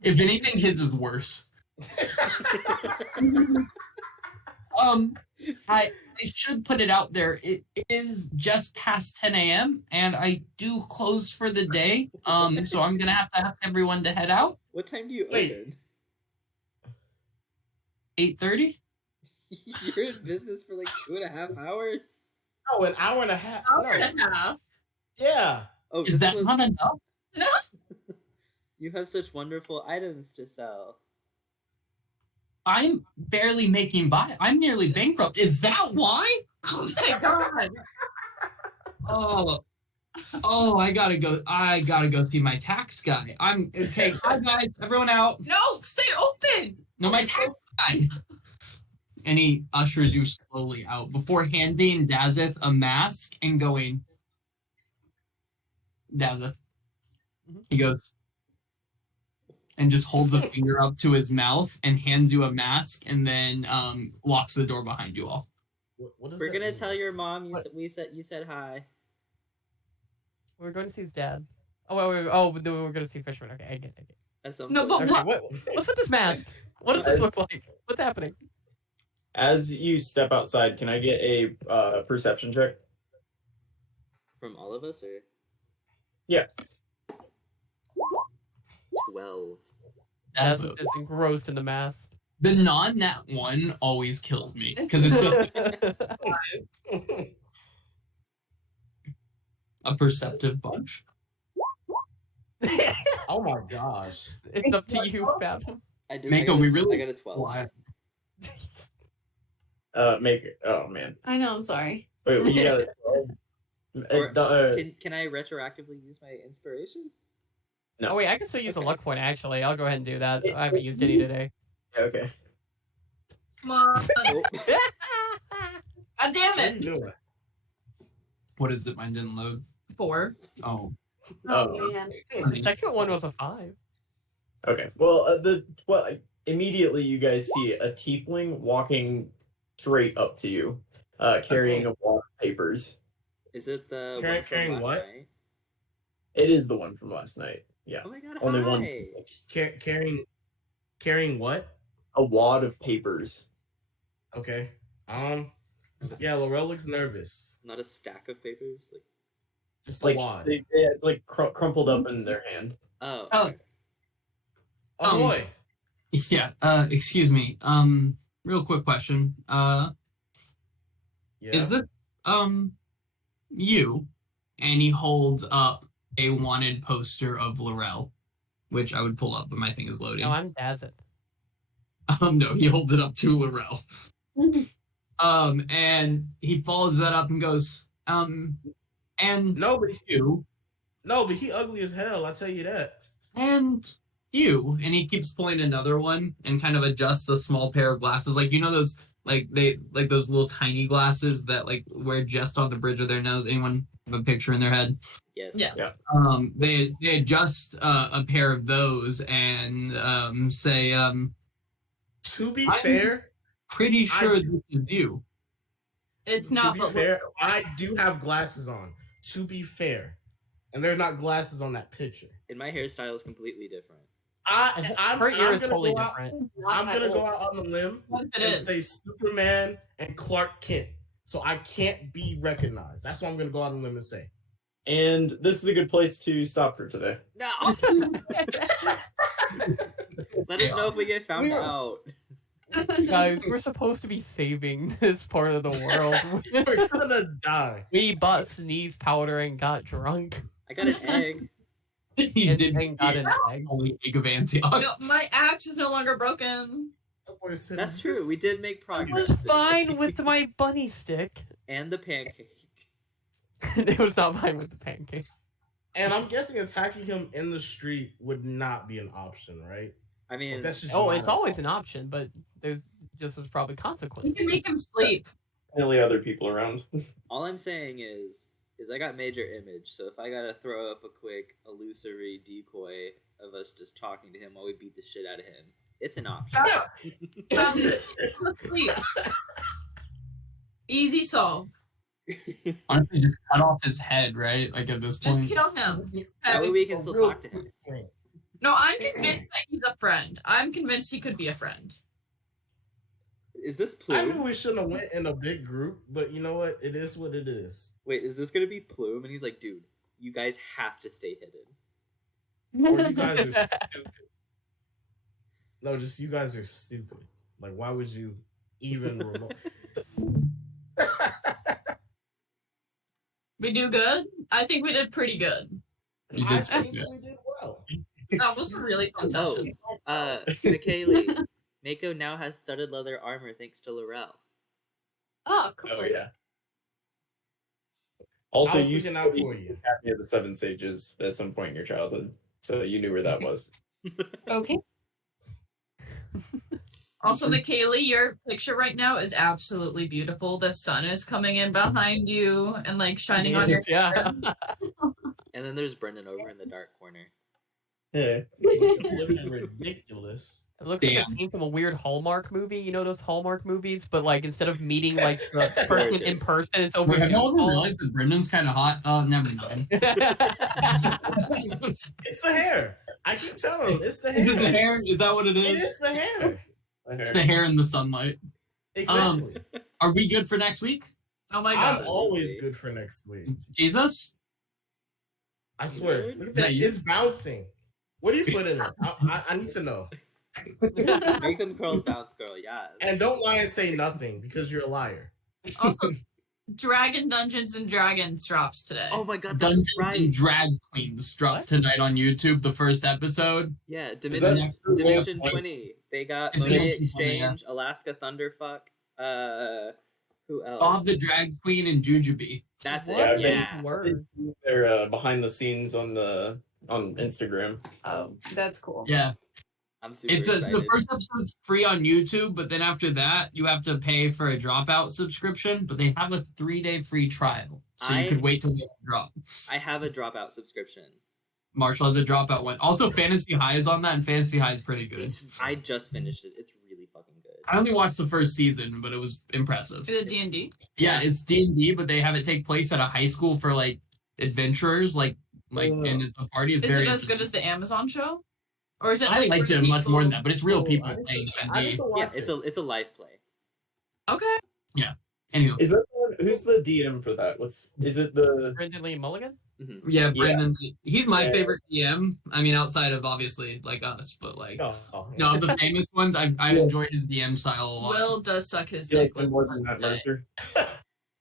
If anything, his is worse. I should put it out there. It is just past 10 a.m. and I do close for the day. So I'm gonna have to ask everyone to head out. What time do you Wait. open? 8:30. You're in business for like 2.5 hours? No, an hour and a half. Hour No. and a half. Yeah. Oh, Is that close- not enough? No. You have such wonderful items to sell. I'm barely making by. I'm nearly bankrupt. Is that why? Oh my god. Oh, I gotta go. I gotta go see my tax guy. I'm okay. Hi guys, everyone out. No, stay open. No, my tax guy. And he ushers you slowly out before handing Dazeth a mask and going, Dazeth. He goes and just holds a finger up to his mouth and hands you a mask and then locks the door behind you all. What does We're that gonna mean? tell your mom What? you said hi. We're going to see his dad. Oh, wait. Oh, but then we're going to see Fishman. Okay, I get it. At some No, point. but Okay, what's with this mask? What does this look like? What's happening? As you step outside, can I get a perception check? From all of us, or Yeah. 12. That's Dazeth. it's engrossed in the mask. The non-nat one always kills me because it's supposed to be a perceptive bunch. Oh my gosh. It's up to you, Fathom. I did. Mako, I got we a tw- really- I got a 12. Why? Make it. Oh man. I know, I'm sorry. Wait, you got it. Or- Can I retroactively use my inspiration? No. Oh wait, I can still use a Okay. luck point actually. I'll go ahead and do that. I haven't used any today. Okay. Come on. Oh, God damn What are you it. doing? What is it? Mine didn't load. 4. Oh. Oh. man. The second one was a 5. Okay. Well, immediately you guys see a tiefling walking straight up to you, carrying a wad of papers. is it the Carrying- one from carrying last what? night? It is the one from last night. Yeah. Oh my god! Only one. hi. Carrying what? A wad of papers. Okay. Yeah, Laurel looks nervous. Not a stack of papers. Like Just a Like wad. it's like crumpled up in their hand. oh. Oh, Oh boy. yeah. Excuse me. Real quick question. Yeah. Is this you? And he holds up a wanted poster of Laurel, which I would pull up, but my thing is loading. No, I'm Dazit. No, he holds it up to Laurel. And he follows that up and goes, and No, but you, he ugly as hell. I tell you that. and you, and he keeps pulling another one and kind of adjusts a small pair of glasses, like those, like those little tiny glasses that like wear just on the bridge of their nose. Anyone have a picture in their head? Yes. Yeah. They adjust a pair of those and say, To be I'm- fair, pretty sure this is you. It's to not, be but fair, I do have glasses on. To be fair, and they're not glasses on that picture. And my hairstyle is completely different. Her ear is gonna totally go out. different. I'm gonna go out on the limb It and is. say Superman and Clark Kent, so I can't be recognized. That's what I'm gonna go out on the limb and say. And this is a good place to stop for today. No. Let us know if we get found out. Guys, we're supposed to be saving this part of the world. We're gonna die. We bought sneeze powder and got drunk. I got an egg. You And did then got an egg. only egg of Antioch. No, my axe is no longer broken. That boy said, That's "Is true. this- We did make I progress. was today. fine with my bunny stick. And the pancake. It was not fine with the pancake. And I'm guessing attacking him in the street would not be an option, right? I mean, That's just Oh, not it's an always option. an option, but there's probably You consequences. can make him sleep. Definitely other people around. all I'm saying is I got major image. So if I gotta throw up a quick illusory decoy of us just talking to him while we beat the shit out of him, it's an option. Sleep. Easy solve. Honestly, just cut off his head, right? Like at this Just point. kill him. That way we can still talk to him. No, I'm convinced that he's a friend. I'm convinced he could be a friend. Is this I knew Plume? we shouldn't have went in a big group, but you know what? It is what it is. Wait, is this gonna be Plume? And he's like, dude, you guys have to stay hidden. Or you guys are stupid. No, just you guys are stupid. Like, why would you even remote? We do good? I think we did pretty good. You I did so think good. we did well. That was a really fun Oh, session. McKaylee, Mako now has studded leather armor thanks to Laurel. Oh, cool. Oh yeah. I Also, was you looking out studied for you. Academy of the Seven Sages at some point in your childhood, so you knew where that was. Okay. Also, Michaeli, your picture right now is absolutely beautiful. The sun is coming in behind you and like shining on your Yeah. And then there's Brendan over in the dark corner. Yeah. Looking ridiculous. It looks like a Damn. scene from a weird Hallmark movie. You know those Hallmark movies, but like instead of meeting like the person in Gorgeous. person, it's over. Wait, have y'all ever Zoom realized that Brendan's kind of hot? Never mind. calls. It's the hair. I keep telling him it's the hair. Is it the hair? Is that what it It is? is the hair. It's the hair in the sunlight. Exactly. Are we good for next week? Oh my I'm god. always good for next week. Jesus? I swear. Wizard? Look at Is that that. you? It's bouncing. What do you put in it? I need to know. Make them curls bounce, girl. Yeah. And don't lie and say nothing because you're a liar. Also, Dragon Dungeons and Dragons drops today. Oh my god, that's Dungeons right. and Drag Queens dropped tonight on YouTube, the first episode. Yeah, Is Dimension, that- Next week, Dimension like, 20. They got It's Money Dimension 20, yeah. Exchange, Alaska Thunderfuck. Who else? Bob the Drag Queen and Jujubee. That's Yeah, it. Yeah. Word. They're behind the scenes on Instagram. Oh, that's cool. Yeah. I'm super So the excited. first episode's free on YouTube, but then after that, you have to pay for a dropout subscription, but they have a 3-day free trial. So you I- could wait till they drop. I have a dropout subscription. Marshall has a dropout one. Also, Fantasy High is on that, and Fantasy High is pretty good. I just finished it. It's really fucking good. I only watched the first season, but it was impressive. The D&D. Yeah, it's D&D, but they have it take place at a high school for like adventurers, like and the party is Is very. it as good as the Amazon show? Or is it I like liked real it much more than that, people? but it's real Oh, people I need playing to- I need D&D. to watch Yeah, it's a live play. Okay. Anyway, Is that the one, who's the DM for that? Is it the Brendan Lee Mulligan? Mhm. yeah, Brandon, he's my Yeah. favorite DM. I mean, outside of obviously like us, but like Oh, no, of the famous ones, I enjoyed his DM style a lot. Will does suck his you like dick him with more than Matt today. Mercer?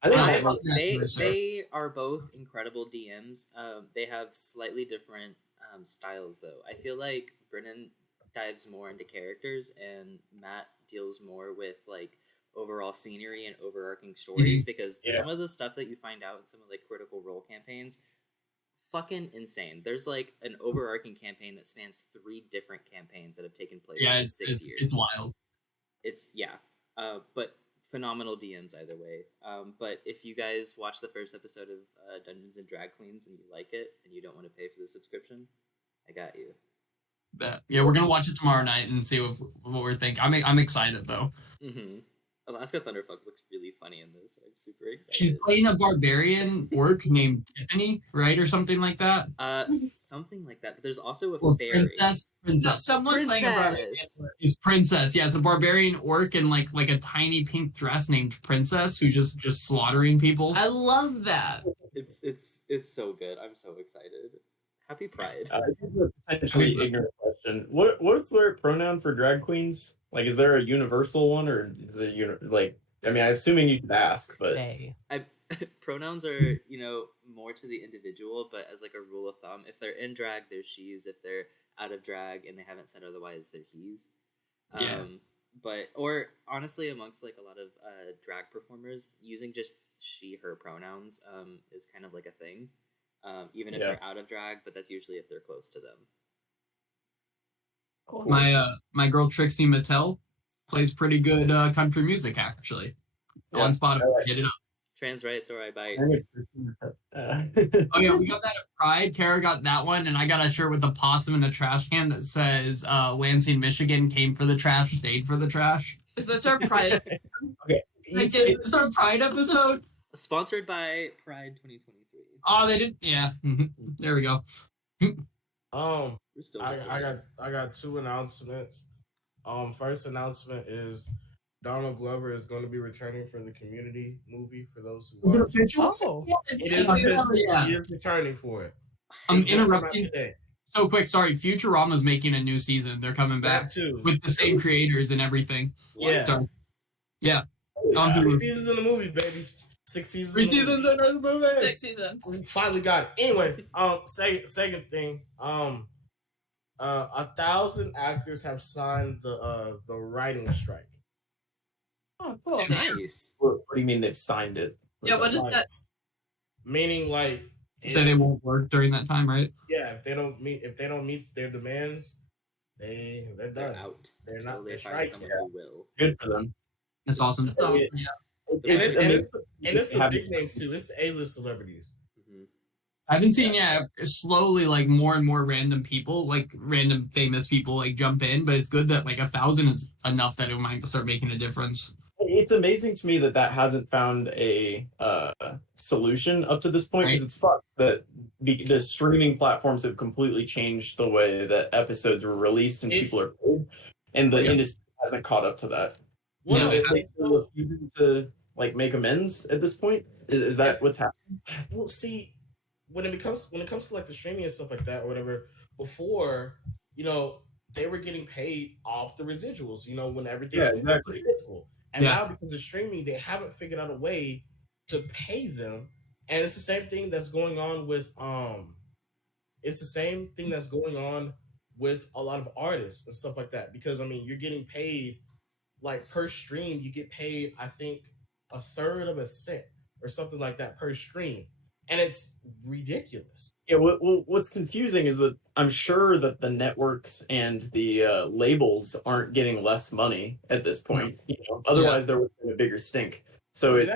I think I Matt love Mercer- Matt They Mercer. they are both incredible DMs. They have slightly different styles though. I feel like Brennan dives more into characters and Matt deals more with like overall scenery and overarching stories because Yeah. some of the stuff that you find out in some of like Critical Role campaigns fucking insane. There's like an overarching campaign that spans 3 different campaigns that have taken place Yeah, in it's 6 years. it's wild. It's but phenomenal DMs either way. But if you guys watch the first episode of Dungeons and Drag Queens and you like it and you don't want to pay for the subscription, I got you. But yeah, we're gonna watch it tomorrow night and see what we're thinking. I'm excited though. Mm-hmm. Alaska Thunderfuck looks really funny in this. I'm super She's excited. playing a barbarian orc named Tiffany, right, or something like that. Something like that. But there's also a Or fairy. princess. Someone's playing a barbarian. Princess. It's princess. Yeah, it's a barbarian orc in like a tiny pink dress named princess who's just slaughtering people. I love that. It's so good. I'm so excited. Happy Pride. This is a potentially ignorant question. What's their pronoun for drag queens? Like, is there a universal one, or is it like? I mean, I'm assuming you should ask, but They. Pronouns are, more to the individual, but as like a rule of thumb, if they're in drag, they're she's. If they're out of drag and they haven't said otherwise, they're he's. Yeah. Or honestly, amongst like a lot of drag performers, using just she, her pronouns is kind of like a thing. Even if they're out of drag, but that's usually if they're close to them. Cool. My girl Trixie Mattel plays pretty good country music actually. On Spotify, hit it up. Trans rights or I bite. Oh yeah, we got that at Pride. Kara got that one, and I got a shirt with a possum and a trash can that says Lansing, Michigan came for the trash, stayed for the trash. Is this our Pride? Okay. Is this our Pride episode? Sponsored by Pride 2023. Oh, they did. Yeah, there we go. We're still I got two announcements. First announcement is Donald Glover is going to be returning for the Community movie. For those who watch, Oh, it is official. Yeah. He is returning for it. I'm It just came out interrupting today. so quick. Sorry, Futurama's making a new season. They're coming back That too. with the same creators and everything. Yeah. Sorry. Yeah. 3 seasons in the movie, baby. 6 seasons. 3 seasons in this movie. 6 seasons. We finally got it. Anyway, second thing, 1,000 actors have signed the writing strike. oh, cool. Nice. What do you mean they've signed it? Yeah, what is Like, that? Meaning, like, So they won't work during that time, right? yeah, if they don't meet their demands, they're They're done. out. They're until not. they They're find striking. someone who will. Good for them. That's awesome. That's all. Yeah. And it's the big names too. It's the A-list celebrities. I haven't seen slowly like more and more random people, like random famous people, like jump in. But it's good that like 1,000 is enough that it might start making a difference. It's amazing to me that hasn't found a solution up to this point, because Right. it's fucked that the streaming platforms have completely changed the way that episodes were released and people are paid, and the industry hasn't caught up to that. Well, No, They're refusing to like make amends at this point. Is that what's happening? Well, see, when it comes to like the streaming and stuff like that or whatever, before, they were getting paid off the residuals, when everything went exactly. physical. And Yeah. now because of streaming, they haven't figured out a way to pay them. And it's the same thing that's going on with a lot of artists and stuff like that. Because you're getting paid like per stream, you get paid, I think, a third of a cent or something like that per stream. And it's ridiculous. Yeah, what's confusing is that I'm sure that the networks and the labels aren't getting less money at this point. Otherwise there would have been a bigger stink. So it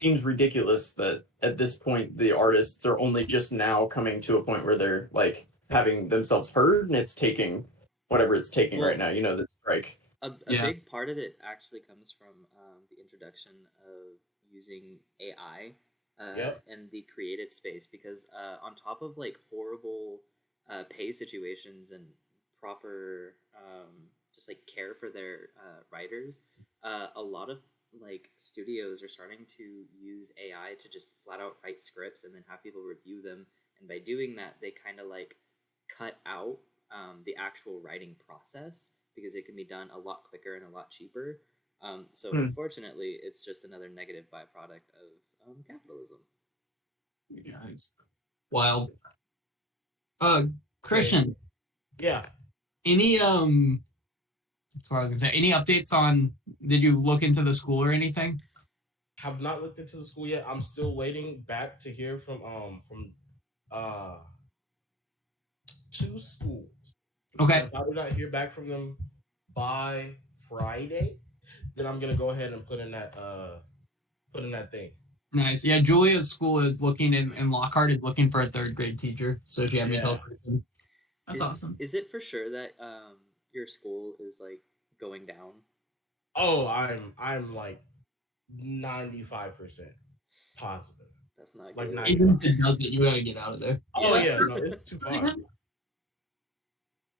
seems ridiculous that at this point the artists are only just now coming to a point where they're like having themselves heard, and it's taking whatever it's taking right now. The strike. A big part of it actually comes from the introduction of using AI. In the creative space, because on top of like horrible pay situations and proper just like care for their writers, a lot of like studios are starting to use AI to just flat out write scripts and then have people review them, and by doing that they kind of like cut out the actual writing process, because it can be done a lot quicker and a lot cheaper. So unfortunately it's just another negative byproduct of capitalism. Yeah, it's wild. Christian, Yeah. any that's what I was gonna say. Any updates on? Did you look into the school or anything? Have not looked into the school yet. I'm still waiting back to hear from 2 schools. Okay. If I do not hear back from them by Friday, then I'm gonna go ahead and put in that thing. Nice. Yeah, Julia's school is looking in Lockhart is looking for a 3rd grade teacher. So she had me tell Christian. That's awesome. Is it for sure that your school is like going down? Oh, I'm like 95% positive. That's not Like good. 95. Even if it doesn't, you gotta get out of there. Oh Yeah. yeah, no, it's too far.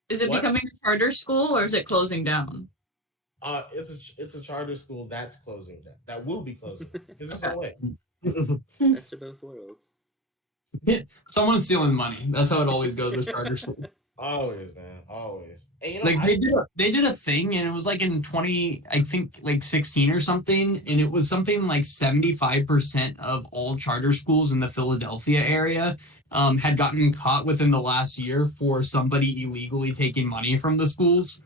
Is it What? becoming a charter school or is it closing down? It's a charter school that's closing down. That will be closing because there's no way. Best of both worlds. Someone's stealing money. That's how it always goes with charter schools. Always, man, always. And you know, Like they did a thing, and it was like in 20, I think like 16 or something, and it was something like 75% of all charter schools in the Philadelphia area had gotten caught within the last year for somebody illegally taking money from the schools,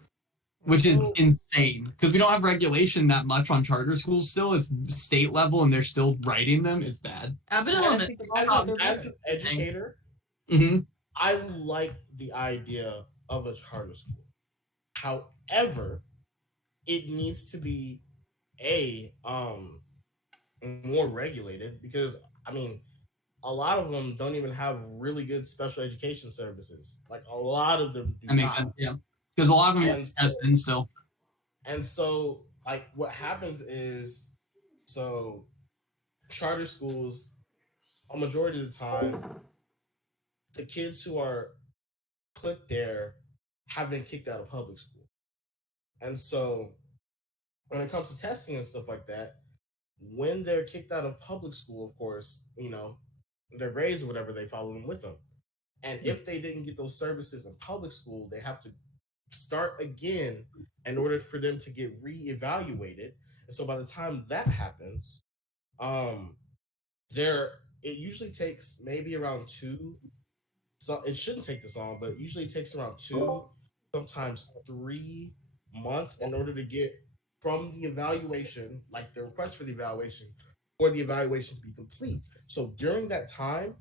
which is So- insane because we don't have regulation that much on charter schools still. It's state level, and they're still writing them. It's bad. Abbott Yeah, I Elementary. think as an educator, Mm-hmm. I like the idea of a charter school. However, it needs to be more regulated because I mean a lot of them don't even have really good special education services. Like a lot of them do That makes not. sense. Yeah, because a lot of them And get tested in still. And so like what happens is so charter schools a majority of the time the kids who are put there have been kicked out of public school. And so when it comes to testing and stuff like that, when they're kicked out of public school, of course, you know, their grades or whatever, they follow them with them. And if they didn't get those services in public school, they have to start again in order for them to get reevaluated. And so by the time that happens, there it usually takes maybe around two. So it shouldn't take this long, but it usually takes around 2, sometimes 3 months in order to get from the evaluation, like the request for the evaluation, for the evaluation to be complete. So during that time,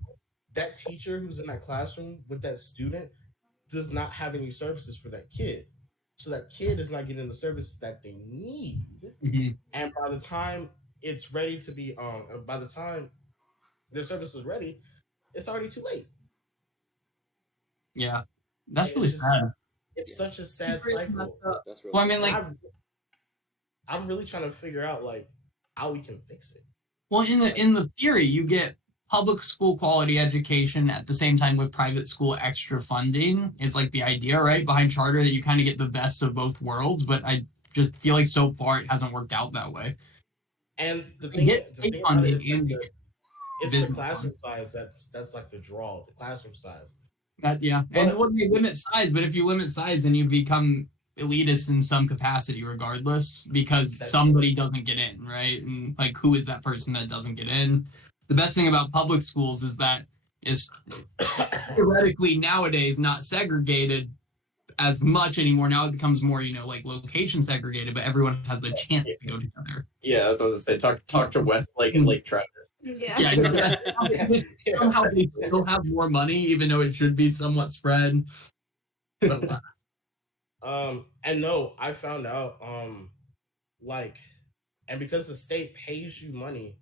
that teacher who's in that classroom with that student does not have any services for that kid. So that kid is not getting the services that they need. Mm-hmm. And by the time it's ready to be by the time their service is ready, it's already too late. Yeah, that's And really it's just sad. it's Yeah. such a sad Really cycle. messed up. That's real. Well, I mean, And like, I'm really trying to figure out like how we can fix it. well, in the theory, you get public school quality education at the same time with private school extra funding is like the idea, right? Behind charter that you kind of get the best of both worlds, but I just feel like so far it hasn't worked out that way. And the You thing, get the state thing about it funding is like and it's business the classroom size that's like the draw, the classroom size. yeah, and But- what you limit size, but if you limit size, then you become elitist in some capacity, regardless, because That's somebody doesn't get in, right? And like, who is that person that doesn't get in? The best thing about public schools is that it's theoretically nowadays not segregated as much anymore. Now it becomes more, like location segregated, but everyone has the chance to go together. Yeah, that's what I was gonna say. Talk to Westlake and Lake Travis. Yeah. Yeah, somehow they still have more money, even though it should be somewhat spread. But And no, I found out like and because the state pays you money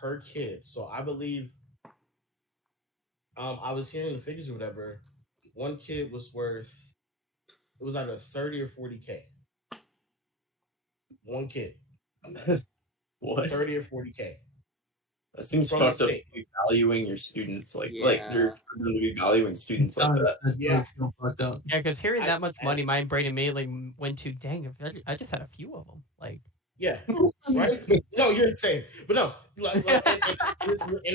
per kid, so I believe I was hearing the figures or whatever. One kid was worth it was either 30 or 40K. One kid, What? 30 or 40K. That seems From the fucked up. state. To be valuing your students like Yeah. they're going to be valuing students like that. Yeah. so fucked up. Yeah, because hearing I- that much I- money, my brain immediately went to, dang, I just had a few of them. Like, Yeah, right. No, you're insane. But no, and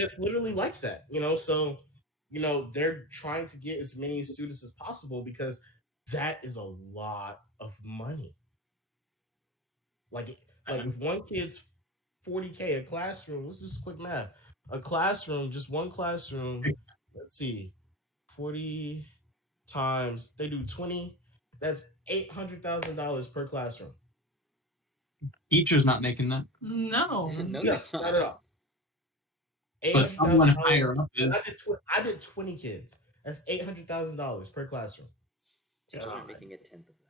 it's literally like that, So, they're trying to get as many students as possible because that is a lot of money. Like if one kid's 40K a classroom, let's just quick math. A classroom, just one classroom. Let's see, 40 times they do 20. That's $800,000 per classroom. Teacher's not making that, No. No, No, they're not at all. but someone $800,000. higher up And is. I did 20 kids. That's $800,000 per classroom. Teachers aren't making a tenth of that.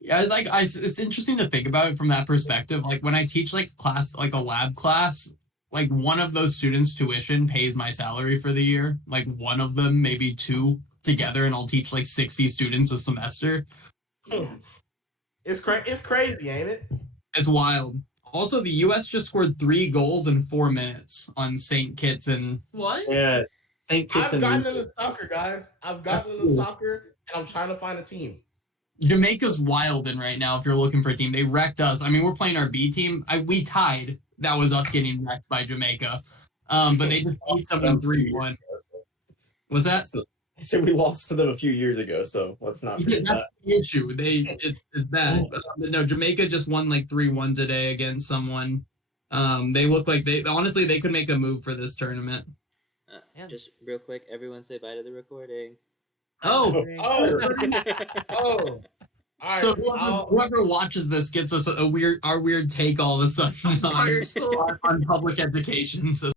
Yeah, it's interesting to think about it from that perspective. Like when I teach like class, like a lab class, like one of those students' tuition pays my salary for the year. Like one of them, maybe two together, and I'll teach like 60 students a semester. It's crazy, ain't it? It's wild. Also, the U.S. just scored 3 goals in 4 minutes on St. Kitts and What? Yeah, St. Kitts I've and gotten Nevis. into soccer, guys. I've That's gotten into cool. soccer, and I'm trying to find a team. Jamaica's wilding right now. If you're looking for a team, they wrecked us. I mean, we're playing our B team. We tied. That was us getting wrecked by Jamaica. But they just beat someone 3-1. Was that? I said we lost to them a few years ago, so let's not Yeah, forget that's that. the issue. It's bad. But no, Jamaica just won like 3-1 today against someone. They look like they honestly they could make a move for this tournament. Yeah. Just real quick, everyone say bye to the recording. Oh, Oh, oh. All right. so whoever watches this gets us our weird take all of a sudden on public education. So